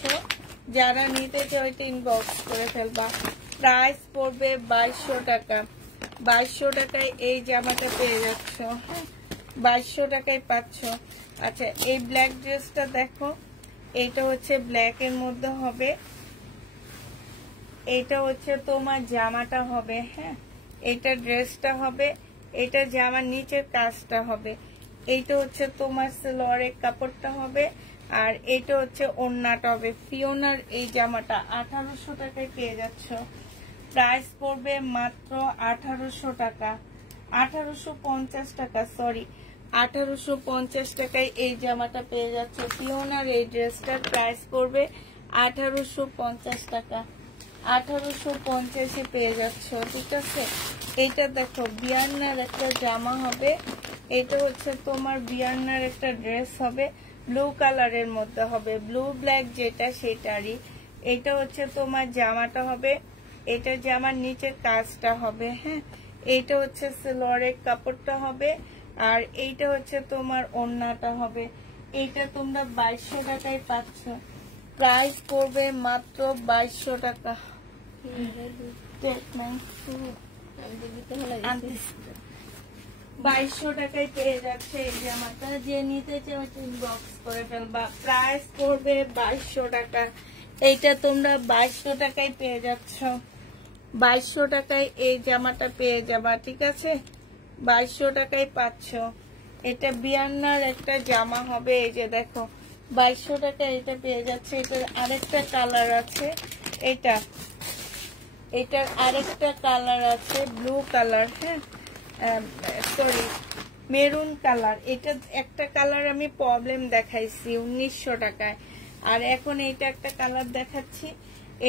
যারা নিতে চাও এটা ইনবক্স করে ফেলবা। প্রাইস পড়বে 2200 টাকা। 2200 টাকায় এই জামাটা পেয়ে যাচ্ছ। হ্যাঁ, 2200 টাকায় পাচ্ছ। আচ্ছা, এই ব্ল্যাক ড্রেসটা দেখো, এইটা হচ্ছে ব্ল্যাক এর মধ্যে হবে। এইটা হচ্ছে তোমার জামাটা হবে। হ্যাঁ, এটা ড্রেসটা হবে, এটা জামার নিচের কাজটা হবে। এইটা হচ্ছে তোমার সালোয়ারের কাপড়টা হবে, আর এইটা হচ্ছে ওড়নাটা হবে। ফিওনার এই জামাটা 1800 টাকায় পেয়ে যাচ্ছ। প্রাইস পড়বে মাত্র 1800 টাকা, 1850 টাকা, সরি 1850 টাকায় এই জামাটা পেয়ে যাচ্ছ। ফিওনার এই ড্রেসটার প্রাইস পড়বে 1850 টাকা, 1850-এ পেয়ে যাচ্ছ। ঠিক আছে, এইটা দেখো বিয়ান্নার একটা জামা হবে। এটা হচ্ছে তোমার বিয়ান্নার একটা ড্রেস হবে, ব্লু কালারের মধ্যে হবে, ব্লু ব্ল্যাক যেটা সেটারই। এটা হচ্ছে তোমার জামাটা হবে, এটা জামার নিচের কাজটা হবে। হ্যাঁ, এইটা হচ্ছে সালোয়ারের কাপড়টা হবে, আর এইটা হচ্ছে তোমার ওড়নাটা হবে। এইটা তোমরা 2200 টাকায় পাচ্ছ। প্রাইস পড়বে মাত্র 2200 টাকা। 2200 টাকায় পেয়ে যাচ্ছে এই জামাটা। যে নিতে চাও ইনবক্স করে ফেলবা। প্রাইস পড়বে 2200 টাকা। এইটা তোমরা 2200 টাকায় পেয়ে যাচ্ছ। 2200 টাকায় এই জামাটা পেয়ে যাবা। ঠিক আছে, 2200 টাকায় পাচ্ছ। এটা বিয়ান্নার একটা জামা হবে। এই যে দেখো, 2200 টাকায় এটা পেয়ে যাচ্ছে। এটার আরেকটা কালার আছে, এটার আরেকটা কালার আছে ব্লু কালার। হ্যাঁ, সরি মেরুন কালার। এটা একটা কালার আমি প্রবলেম দেখাইছি 1900 টাকায়, আর এখন এইটা একটা কালার দেখাচ্ছি।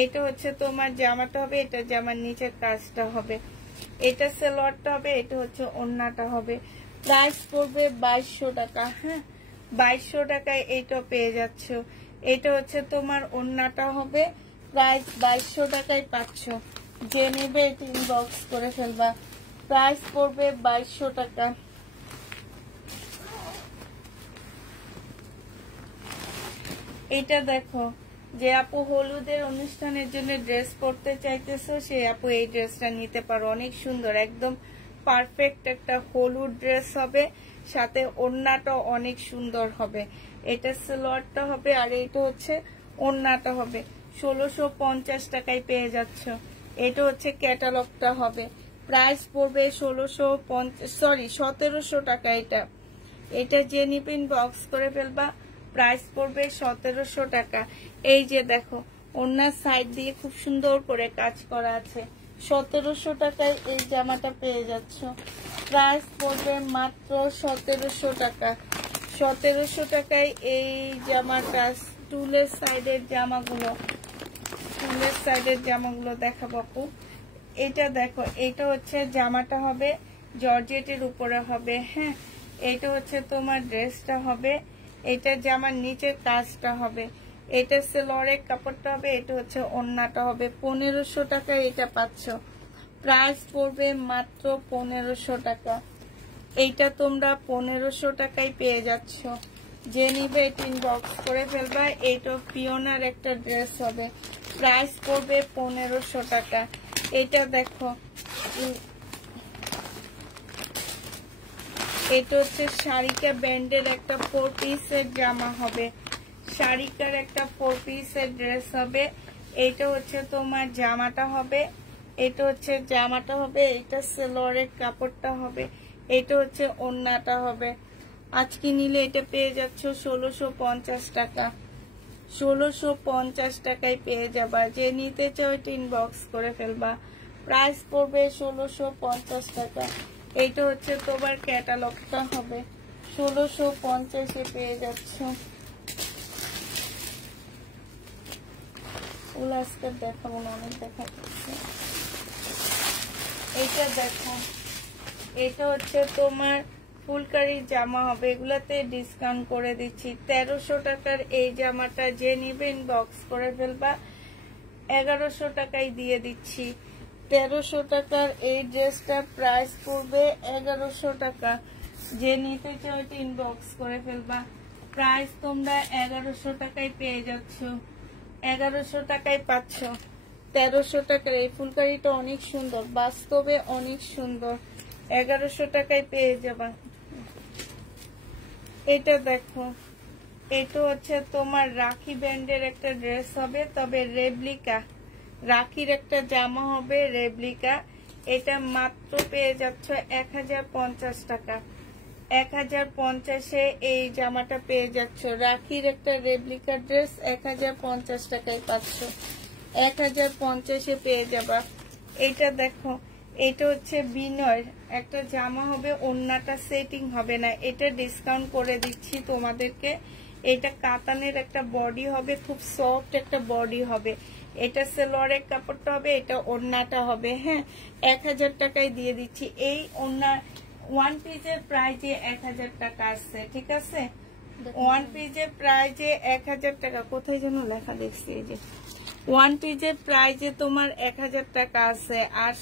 এটা হচ্ছে তোমার জামাটা হবে, এটা জামার নিচের কাজটা হবে, এটা সালোয়ারটা হবে, এটা হচ্ছে ওড়নাটা হবে। প্রাইস পড়বে 2200 টাকা। হ্যাঁ, 2200 টাকায় এইটা পেয়ে যাচ্ছ। এটা হচ্ছে তোমার ওড়নাটা হবে। প্রাইস 2200 টাকায় পাচ্ছ। যে নেবে এটা ইনবক্স করে ফেলবা। প্রাইস পড়বে 2200 টাকা। এটা দেখো, যে আপু হলুদের অনুষ্ঠানের জন্য ড্রেস পরতে চাইতেছো, সে আপু এই ড্রেসটা নিতে পারো। অনেক সুন্দর, একদম পারফেক্ট একটা হলুদ ড্রেস হবে, সাথে ওড়নাটা অনেক সুন্দর হবে। এটা সালোয়ারটা হবে, আর এটা হচ্ছে ওড়নাটা হবে। 1650 টাকায় পেয়ে যাচ্ছ। এটা হচ্ছে ক্যাটালগটা হবে। প্রাইস পড়বে 1700 টাকা। এটা যে নিবেন বক্স করে ফেলবা। প্রাইস পড়বে 1700 টাকা। এই যে দেখো, ওড়নার সাইড দিয়ে খুব সুন্দর করে কাজ করা আছে। 1700 টাকায় এই জামাটা পেয়ে যাচ্ছ। প্রাইস পড়বে মাত্র 1700 টাকা। 1700 টাকায় এই জামাটা। টুলের সাইডের জামাগুলো দেখাবো আপু। এটা দেখো, এটা হচ্ছে জামাটা হবে, জর্জেটের উপরে হবে। হ্যাঁ, এটা হচ্ছে তোমার ড্রেসটা হবে, এটা জামার নিচের কাজটা হবে, এটা সালোয়ারের কাপড়টা হবে, এটা হচ্ছে ওড়নাটা হবে। 1500 টাকা এটা পাচ্ছ। প্রাইস পড়বে মাত্র 1500 টাকা। এইটা তোমরা 1500 টাকায় পেয়ে যাচ্ছ। যে নিবে এটা ইনবক্স করে ফেলবা। এইটা পিওনার একটা ড্রেস হবে। প্রাইস পড়বে 1500 টাকা। এটা দেখো, এটা হচ্ছে শাড়িকা ব্যান্ডের একটা 4 পিসের জামা হবে। শাড়িকার একটা 4 পিসের ড্রেস হবে। এটা হচ্ছে তোমার জামাটা হবে, এটা হচ্ছে জামাটা হবে, এটা সালোয়ারের কাপড়টা হবে, এটা হচ্ছে ওড়নাটা হবে। আজকে নিলে এটা পেয়ে যাচ্ছ 1650 টাকা। 1650 টাকায় পেয়ে যাবা। যে নিতে চাও ইনবক্স করে ফেলবা। প্রাইস পড়বে 1650 টাকা। এইটা হচ্ছে তোমার ক্যাটালগটা হবে, 1650 এ পেয়ে যাচ্ছ। আজকে দেখাবো না, অনেক দেখা যাচ্ছে। এইটা দেখো, এটা হচ্ছে তোমার ফুলকারি জামা হবে, এগুলাতে ডিসকাউন্ট করে দিচ্ছি। 1300 টাকার এই জামাটা যে নিবে ইনবক্স করে ফেলবা, 1100 টাকায় দিয়ে দিচ্ছি। 1300 টাকার এই ড্রেসটা প্রাইস পড়বে 1100 টাকা। যে নিতে চাও ইনবক্স করে ফেলবা। প্রাইস তোমরা 1100 টাকায় পেয়ে যাচ্ছ, 1100 টাকায় পাচ্ছ। 1300 টাকার এই ফুলকারিটা অনেক সুন্দর, বাস্তবে অনেক সুন্দর, 1100 টাকায় পেয়ে যাবা। এটা দেখো, এটা হচ্ছে তোমার রাখি ব্যান্ডের একটা ড্রেস হবে, তবে রেপ্লিকা রাখির একটা জামা হবে রেপ্লিকা। এটা মাত্র পেয়ে যাচ্ছ 1050 টাকা। 1050-এ এই জামাটা পেয়ে যাচ্ছ। রাখির একটা রেপ্লিকা ড্রেস 1050 টাকায় পাচ্ছ, 1050-এ পেয়ে যাবা। এটা দেখো, এটা হচ্ছে বিনয়ের একটা জামা হবে, ওন্নাটা সেটিং হবে না, এটা ডিসকাউন্ট করে দিচ্ছি তোমাদেরকে। এটা কাতানের একটা বডি হবে, খুব সফট একটা বডি হবে। এটা সালোয়ারের কাপড়টা হবে, এটা ওন্নাটা হবে। হ্যাঁ, 1000 টাকায় দিয়ে দিচ্ছি। এই ওন্না ওয়ান পিসের প্রাইজে 1000 টাকা আছে, ঠিক আছে? ওয়ান পিসের প্রাইজে 1000 টাকা, কোথায় যেন লেখা দেখছি, এই যে ওয়ান পিসের প্রাইজে তোমার 1000 টাকা আছে। আর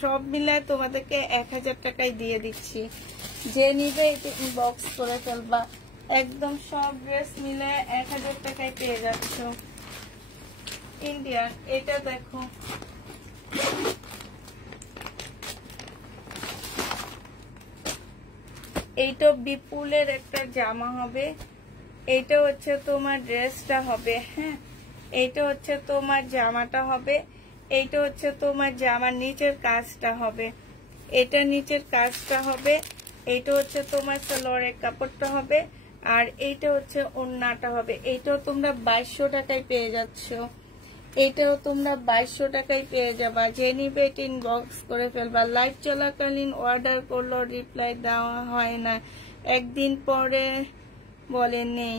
সব মিলায় তোমাদেরকে 1000 টাকায় দিয়ে দিচ্ছি। যে নিবে এটা ইনবক্স করে ফেলবা। একদম সব ড্রেস মিলে 1000 টাকায় পেয়ে যাচ্ছ। ইন্ডিয়ান এটা দেখো, এইটা বিপুলের একটা জামা হবে। এইটা হচ্ছে তোমার ড্রেসটা হবে। হ্যাঁ, এইটা হচ্ছে তোমার জামাটা হবে। এইটা হচ্ছে তোমার জামার নিচের কাজটা হবে। এটা নিচের কাজটা হবে। এইটা হচ্ছে তোমার সালোয়ারের কাপড়টা হবে। আর এইটা হচ্ছে ওড়নাটা হবে। এইটাও তোমরা 2200 টাকায় পেয়ে যাচ্ছ। এইটাও তোমরা 2200 টাকায় পেয়ে যাবা। যে নিবে এটা ইনবক্স করে ফেলবা। লাইভ চলাকালীন অর্ডার করলো রিপ্লাই দেওয়া হয় না, একদিন পরে বলে নেই।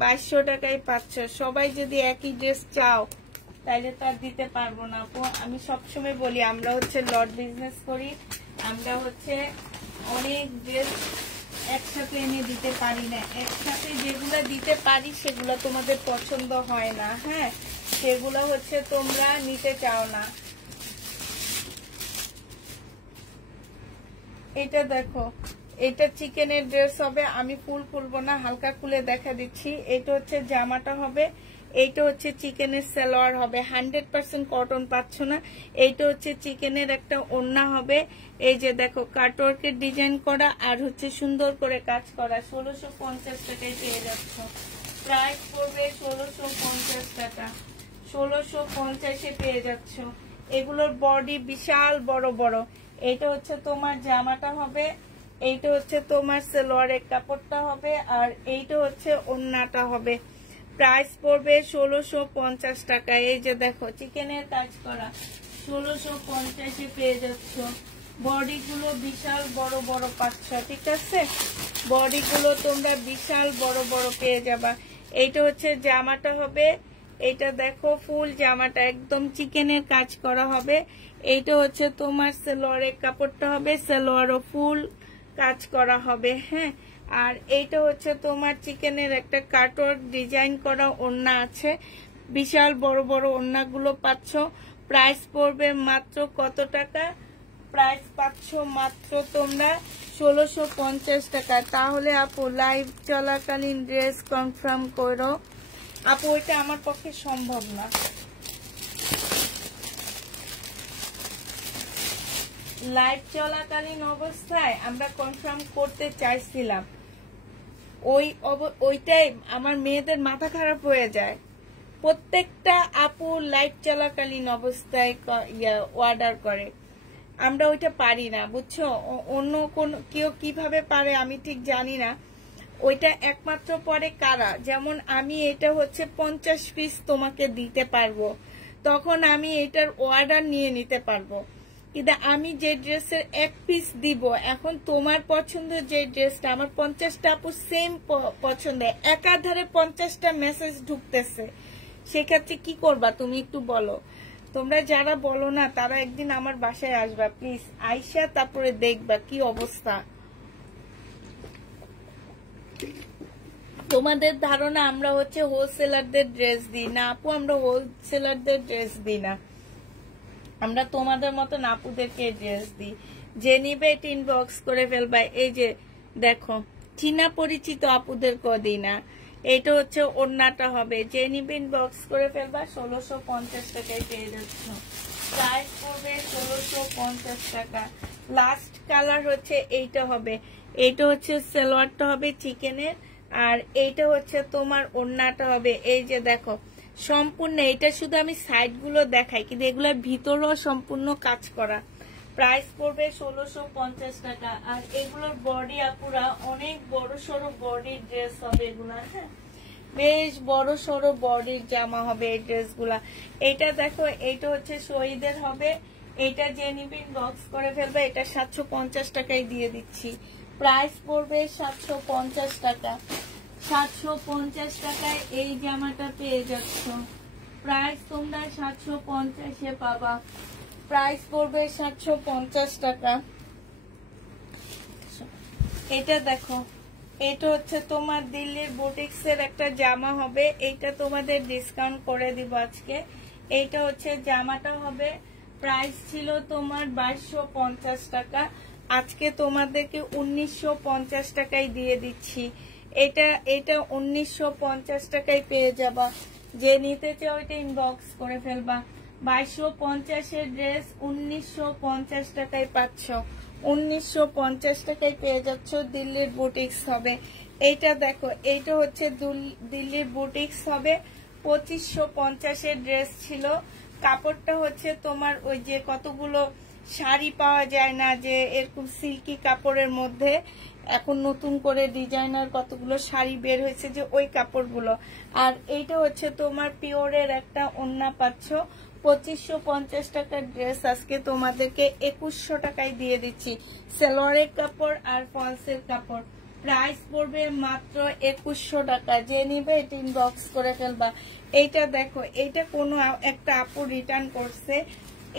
2200 টাকায় পাচ্ছ। সবাই যদি একই ড্রেস চাও তাইলে তো আর দিতে পারবো না আপু। আমি সবসময় বলি, আমরা হচ্ছে লট বিজনেস করি, আমরা হচ্ছে অনেক ড্রেস একসাথে এনে দিতে পারি না। একসাথে যেগুলো দিতে পারি সেগুলো তোমাদের পছন্দ হয় না। হ্যাঁ, সেগুলো হচ্ছে তোমরা নিতে চাও না। এটা দেখো, এটা চিকেনের ড্রেস হবে। আমি ফুল খুলবো না, হালকা খুলে দেখা দিচ্ছি। এটা হচ্ছে জামাটা হবে। এইটা হচ্ছে চিকেনের সালোয়ার হবে, 100% কটন পাচ্ছ না। এইটা হচ্ছে চিকেনের একটা ওড়না হবে। এই যে দেখো, কাটওয়ার্কের ডিজাইন করা আর হচ্ছে সুন্দর করে কাজ করা। 1650 টাকায় পেয়ে যাচ্ছ। প্রাইস পড়বে 1650 টাকা। 1650-এ পেয়ে যাচ্ছ। এগুলোর বডি বিশাল বড় বড়। এইটা হচ্ছে তোমার জামাটা হবে। এইটা হচ্ছে তোমার সালোয়ারের কাপড়টা হবে। আর এইটা হচ্ছে ওড়নাটা হবে। প্রাইস পড়বে 1650 টাকা। এই যে দেখো, চিকেনের কাজ করা, 1650-এ পেয়ে যাচ্ছ। বডিগুলো বিশাল বড় বড় পাচ্ছ, ঠিক আছে? বডিগুলো তোমরা বিশাল বড় বড় পেয়ে যাবা। এইটা হচ্ছে জামাটা হবে। এইটা দেখো, ফুল জামাটা একদম চিকেনের কাজ করা হবে। এইটা হচ্ছে তোমার সালোয়ারের কাপড়টা হবে, সালোয়ারও ফুল কাজ করা হবে। হ্যাঁ, আর এইটা হচ্ছে তোমার চিকেনের একটা কাটওয়ার্ক ডিজাইন করা ওড়না আছে। বিশাল বড় বড় ওড়নাগুলো পাচ্ছ। প্রাইস পড়বে মাত্র কত টাকা? প্রাইস পাচ্ছ মাত্র তোমরা 1650 টাকা। তাহলে আপু লাইভ চলাকালীন ড্রেস কনফার্ম করো। আপু এটা আমার পক্ষে সম্ভব না। লাইভ চলাকালীন অবস্থায় আমরা কনফার্ম করতে চাইছিলাম, ওইটাই আমার মেয়েদের মাথা খারাপ হয়ে যায়। প্রত্যেকটা আপু লাইভ চলাকালীন অবস্থায় অর্ডার করে, আমরা ওইটা পারি না, বুঝছো? অন্য কোন কেউ কিভাবে পারে আমি ঠিক জানি না। ওইটা একমাত্র পরে কারা, যেমন আমি এটা হচ্ছে 50 পিস তোমাকে দিতে পারবো, তখন আমি এটার অর্ডার নিয়ে নিতে পারবো। কিন্তু আমি যে ড্রেসের 1 পিস দিব, এখন তোমার পছন্দ যে ড্রেসটা, আমার 50টা আপু সেম পছন্দ, একাধারে 50টা মেসেজ ঢুকতেছে, সেক্ষেত্রে কি করবা তুমি একটু বলো। তোমরা যারা বলো না তারা একদিন আমার বাসায় আসবা প্লিজ, আইসা তারপরে দেখবা কি অবস্থা। তোমাদের ধারণা আমরা হচ্ছে হোলসেলারদের ড্রেস দিই না আপু, আমরা হোলসেলারদের ড্রেস দিই না, আমরা তোমাদের মতন আপুদেরকে ড্রেস দিই। যে নিবে এটা ইনবক্স করে ফেলবা। এই যে দেখো চীনা পরিচিত আপুদেরকে দিই না। এটা হচ্ছে ওড়নাটা হবে, যে নিবে ইনবক্স করে ফেলবা। 1650 টাকায় পেয়ে যাচ্ছ, প্রাইস পড়বে 1650 টাকা। লাস্ট কালার হচ্ছে এইটা হবে, এইটা হচ্ছে সালোয়ারটা হবে চিকেনের, আর এইটা হচ্ছে তোমার ওড়নাটা হবে। এই যে দেখো সম্পূর্ণ, এটা শুধু আমি সাইড গুলো দেখাই, কিন্তু এগুলোর ভিতরেও সম্পূর্ণ কাজ করা। প্রাইস পড়বে 1650 টাকা। আর এগুলোর বডি আপুরা অনেক বড় সড়ো বডির ড্রেস হবে এগুলা, হ্যাঁ বেশ বড় সড়ো বডির জামা হবে এই ড্রেসগুলা। এটা দেখো এটা হচ্ছে শহীদের হবে, এটা যে নিবিন বক্স করে ফেলবে। এটা 750 টাকায় দিয়ে দিচ্ছি, প্রাইস পড়বে 750 টাকা। 750 টাকায় এই জামাটা পেয়ে যাচ্ছ, প্রাইস তোমরা 750-এ পাবা, প্রাইস পড়বে 750 টাকা। এটা দেখো এটা হচ্ছে তোমার দিল্লির বুটিক্সের একটা জামা হবে, এইটা তোমাদের ডিসকাউন্ট করে দিব আজকে। এইটা হচ্ছে জামাটা হবে, প্রাইস ছিল তোমার 2250 টাকা, আজকে তোমাদেরকে 1950 টাকায় দিয়ে দিচ্ছি। এটা 1950 টাকায় পেয়ে যাবা, যে নিতে চাও এটা ইনবক্স করে ফেলবা। 2250-এর ড্রেস 1950 টাকায় পাচ্ছ, 1950 টাকায় পেয়ে যাচ্ছ। দিল্লির বুটিক্স হবে। এইটা দেখো এইটা হচ্ছে দিল্লির বুটিক্স হবে, 2550-এর ড্রেস ছিল। কাপড়টা হচ্ছে তোমার ওই যে কতগুলো শাড়ি পাওয়া যায় না যে এরকম সিল্কি কাপড়ের মধ্যে, এখন নতুন করে ডিজাইনার কতগুলো শাড়ি বের হয়েছে যে ওই কাপড়গুলো। আর এইটা হচ্ছে তোমার পিওরের একটা ওড়না পাচ্ছ, 2550 টাকার ড্রেস আজকে তোমাদেরকে 2100 টাকায় দিয়ে দিচ্ছি। সালোয়ারের কাপড় আর ফলসের কাপড়, প্রাইস পড়বে মাত্র 2100 টাকা। যে নিবে এটা ইনবক্স করে ফেলবা। এইটা দেখো এইটা কোনো একটা আপু রিটার্ন করছে,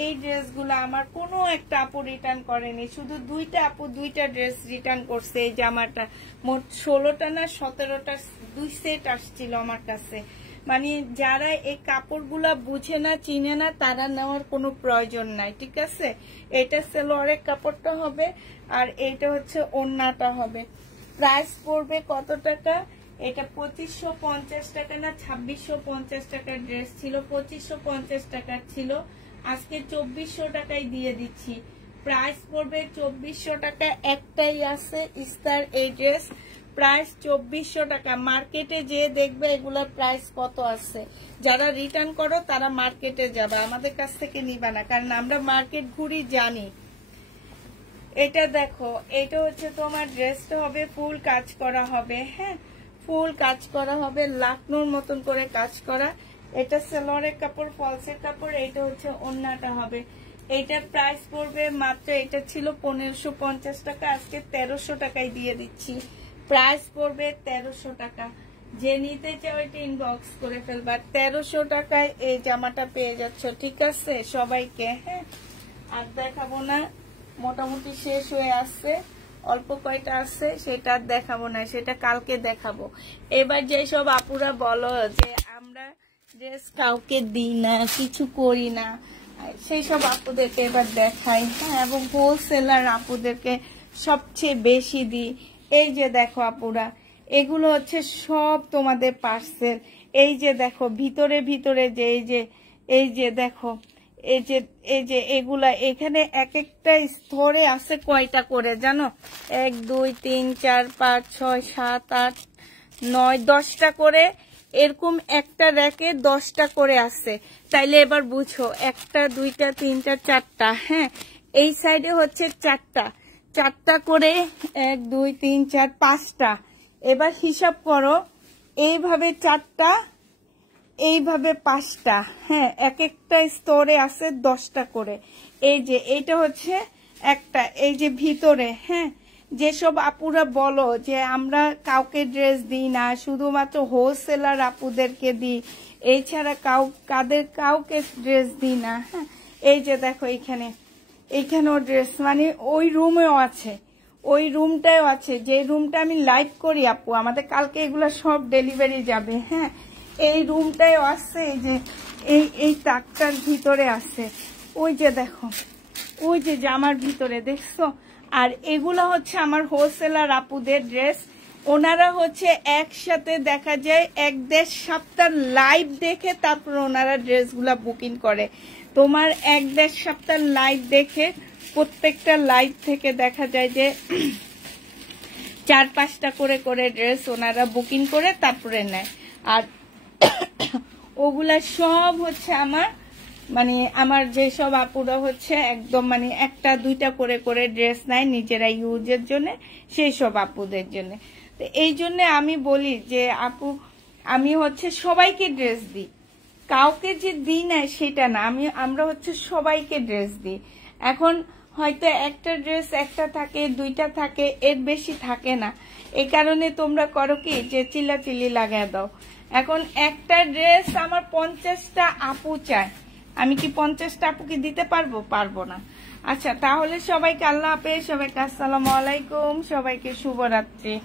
এই ড্রেসগুলো আমার কোনো একটা আপু রিটার্ন করেনি, শুধু 2টা আপু 2টা ড্রেস রিটার্ন করছে। এই জামাটা মোট 16টা না 17টা 2 সেট আসছিল আমার কাছে। মানে যারা এই কাপড়গুলা বুঝে না চিনে না তারা নেওয়ার কোনো প্রয়োজন নাই, ঠিক আছে। এটা সালোয়ারের কাপড়টা হবে, আর এইটা হচ্ছে ওড়নাটা হবে। প্রাইস পড়বে কত টাকা, এটা 2550 টাকা না 2650 টাকার ড্রেস ছিল, 2550 টাকার ছিল, আজকে 2400 টাকায় দিয়ে দিচ্ছি। প্রাইস পড়বে 2400 টাকা। একটাই আছে ইস্তার এই ড্রেস, প্রাইস 2400 টাকা। মার্কেটে যে দেখবে এগুলার প্রাইস কত আছে, যারা রিটার্ন করো তারা মার্কেটে যাবে, আমাদের কাছ থেকে নিবা না, কারণ আমরা মার্কেট ঘুরি জানি। এটা দেখো এটা হচ্ছে তোমার ড্রেসটা হবে ফুল কাজ করা হবে, হ্যাঁ ফুল কাজ করা হবে, লাকনোর মতন করে কাজ করা। এটা সালোয়ারের কাপড় ফলসের কাপড়, এইটা হচ্ছে ওড়নাটা হবে। এইটার প্রাইস পড়বে মাত্র, এটা ছিল 1550 টাকা, আজকে 1300 টাকায় দিয়ে দিচ্ছি, প্রাইস পড়বে 1300 টাকা। যে নিতে চাও এটা ইনবক্স করে ফেলবা। 1300 টাকায় এই জামাটা পেয়ে যাচ্ছ, ঠিক আছে সবাইকে। হ্যাঁ আর দেখাবো না, মোটামুটি শেষ হয়ে আসছে, অল্প কয়টা আছে সেটা দেখাবো না, সেটা কালকে দেখাবো। এবার যেসব আপুরা বলো যে আমরা ড্রেস কাউকে দিই না কিছু করি না, সেই সব আপুদেরকে এবার দেখাই, হ্যাঁ এবং হোলসেলার আপুদেরকে সবচেয়ে বেশি দিই। এই যে দেখো আপুরা, এগুলো হচ্ছে সব তোমাদের পার্সেল। এই যে দেখো ভিতরে ভিতরে যে এই যে দেখো এই যে এগুলা এখানে এক একটা স্তরে আছে কয়টা করে জানো, 1 2 3 4 5 6 7 8 9 10টা করে, এরকম একটা র্যাকে 10টা করে আছে। তাইলে এবার বুঝো 1টা 2টা 3টা 4টা, হ্যাঁ এই সাইডে হচ্ছে 4টা করে 1 2 3 4 5টা, এবার হিসাব করো, এইভাবে 4টা, এইভাবে 5টা, হ্যাঁ, এক একটা স্তরে আছে 10টা করে। এই যে এইটা হচ্ছে একটা, এই যে ভিতরে, হ্যাঁ, যেসব আপুরা বলো যে আমরা কাউকে ড্রেস দিই না, শুধুমাত্র হোলসেলার আপুদেরকে দিই, এছাড়া কাউকে ড্রেস দিই না, হ্যাঁ, এই যে দেখো এইখানেও ড্রেস, মানে ওই রুমেও আছে, ওই রুমটাও আছে, যে রুমটা আমি লাইভ করি আপু, আমাদের কালকে এগুলো সব ডেলিভারি যাবে, হ্যাঁ, এই রুমটাও আছে, এই যে এই তাকটার ভিতরে আছে, ওই যে দেখো, ওই যে জামার ভিতরে দেখছো। আর এগুলো হচ্ছে আমার হোলসেলার আপুদের ড্রেস, ওনারা হচ্ছে একসাথে দেখা যায় 1-1.5 সপ্তাহ লাইভ দেখে তারপর ওনারা ড্রেসগুলা বুকিং করে। তোমার 1-1.5 সপ্তাহ লাইভ দেখে, প্রত্যেকটা লাইভ থেকে দেখা যায় যে 4-5টা করে ড্রেস ওনারা বুকিং করে তারপরে নেয়। আর ওগুলা সব হচ্ছে আমার যেসব আপুরা হচ্ছে একদম মানে 1-2টা করে ড্রেস নেয় নিজেরা ইউজের জন্য, সেই সব আপুদের জন্য। তো এই জন্য আমি বলি যে আপু, আমি হচ্ছে সবাইকে ড্রেস দিই, কাউকে যে দিই না সেটা না, আমরা হচ্ছে সবাইকে ড্রেস দিই। এখন হয়তো একটা ড্রেস একটা থাকে, 2টা থাকে, এর বেশি থাকে না। এই কারণে তোমরা করো কি যে চিল্লাচিল্লি লাগায় দাও। এখন একটা ড্রেস আমার 50টা আপু চায়, আমি কি 50টা আপুকে দিতে পারবো না। আচ্ছা, তাহলে সবাইকে আল্লাহ হাফেজ, সবাইকে আসসালামু আলাইকুম, সবাইকে শুভরাত্রি।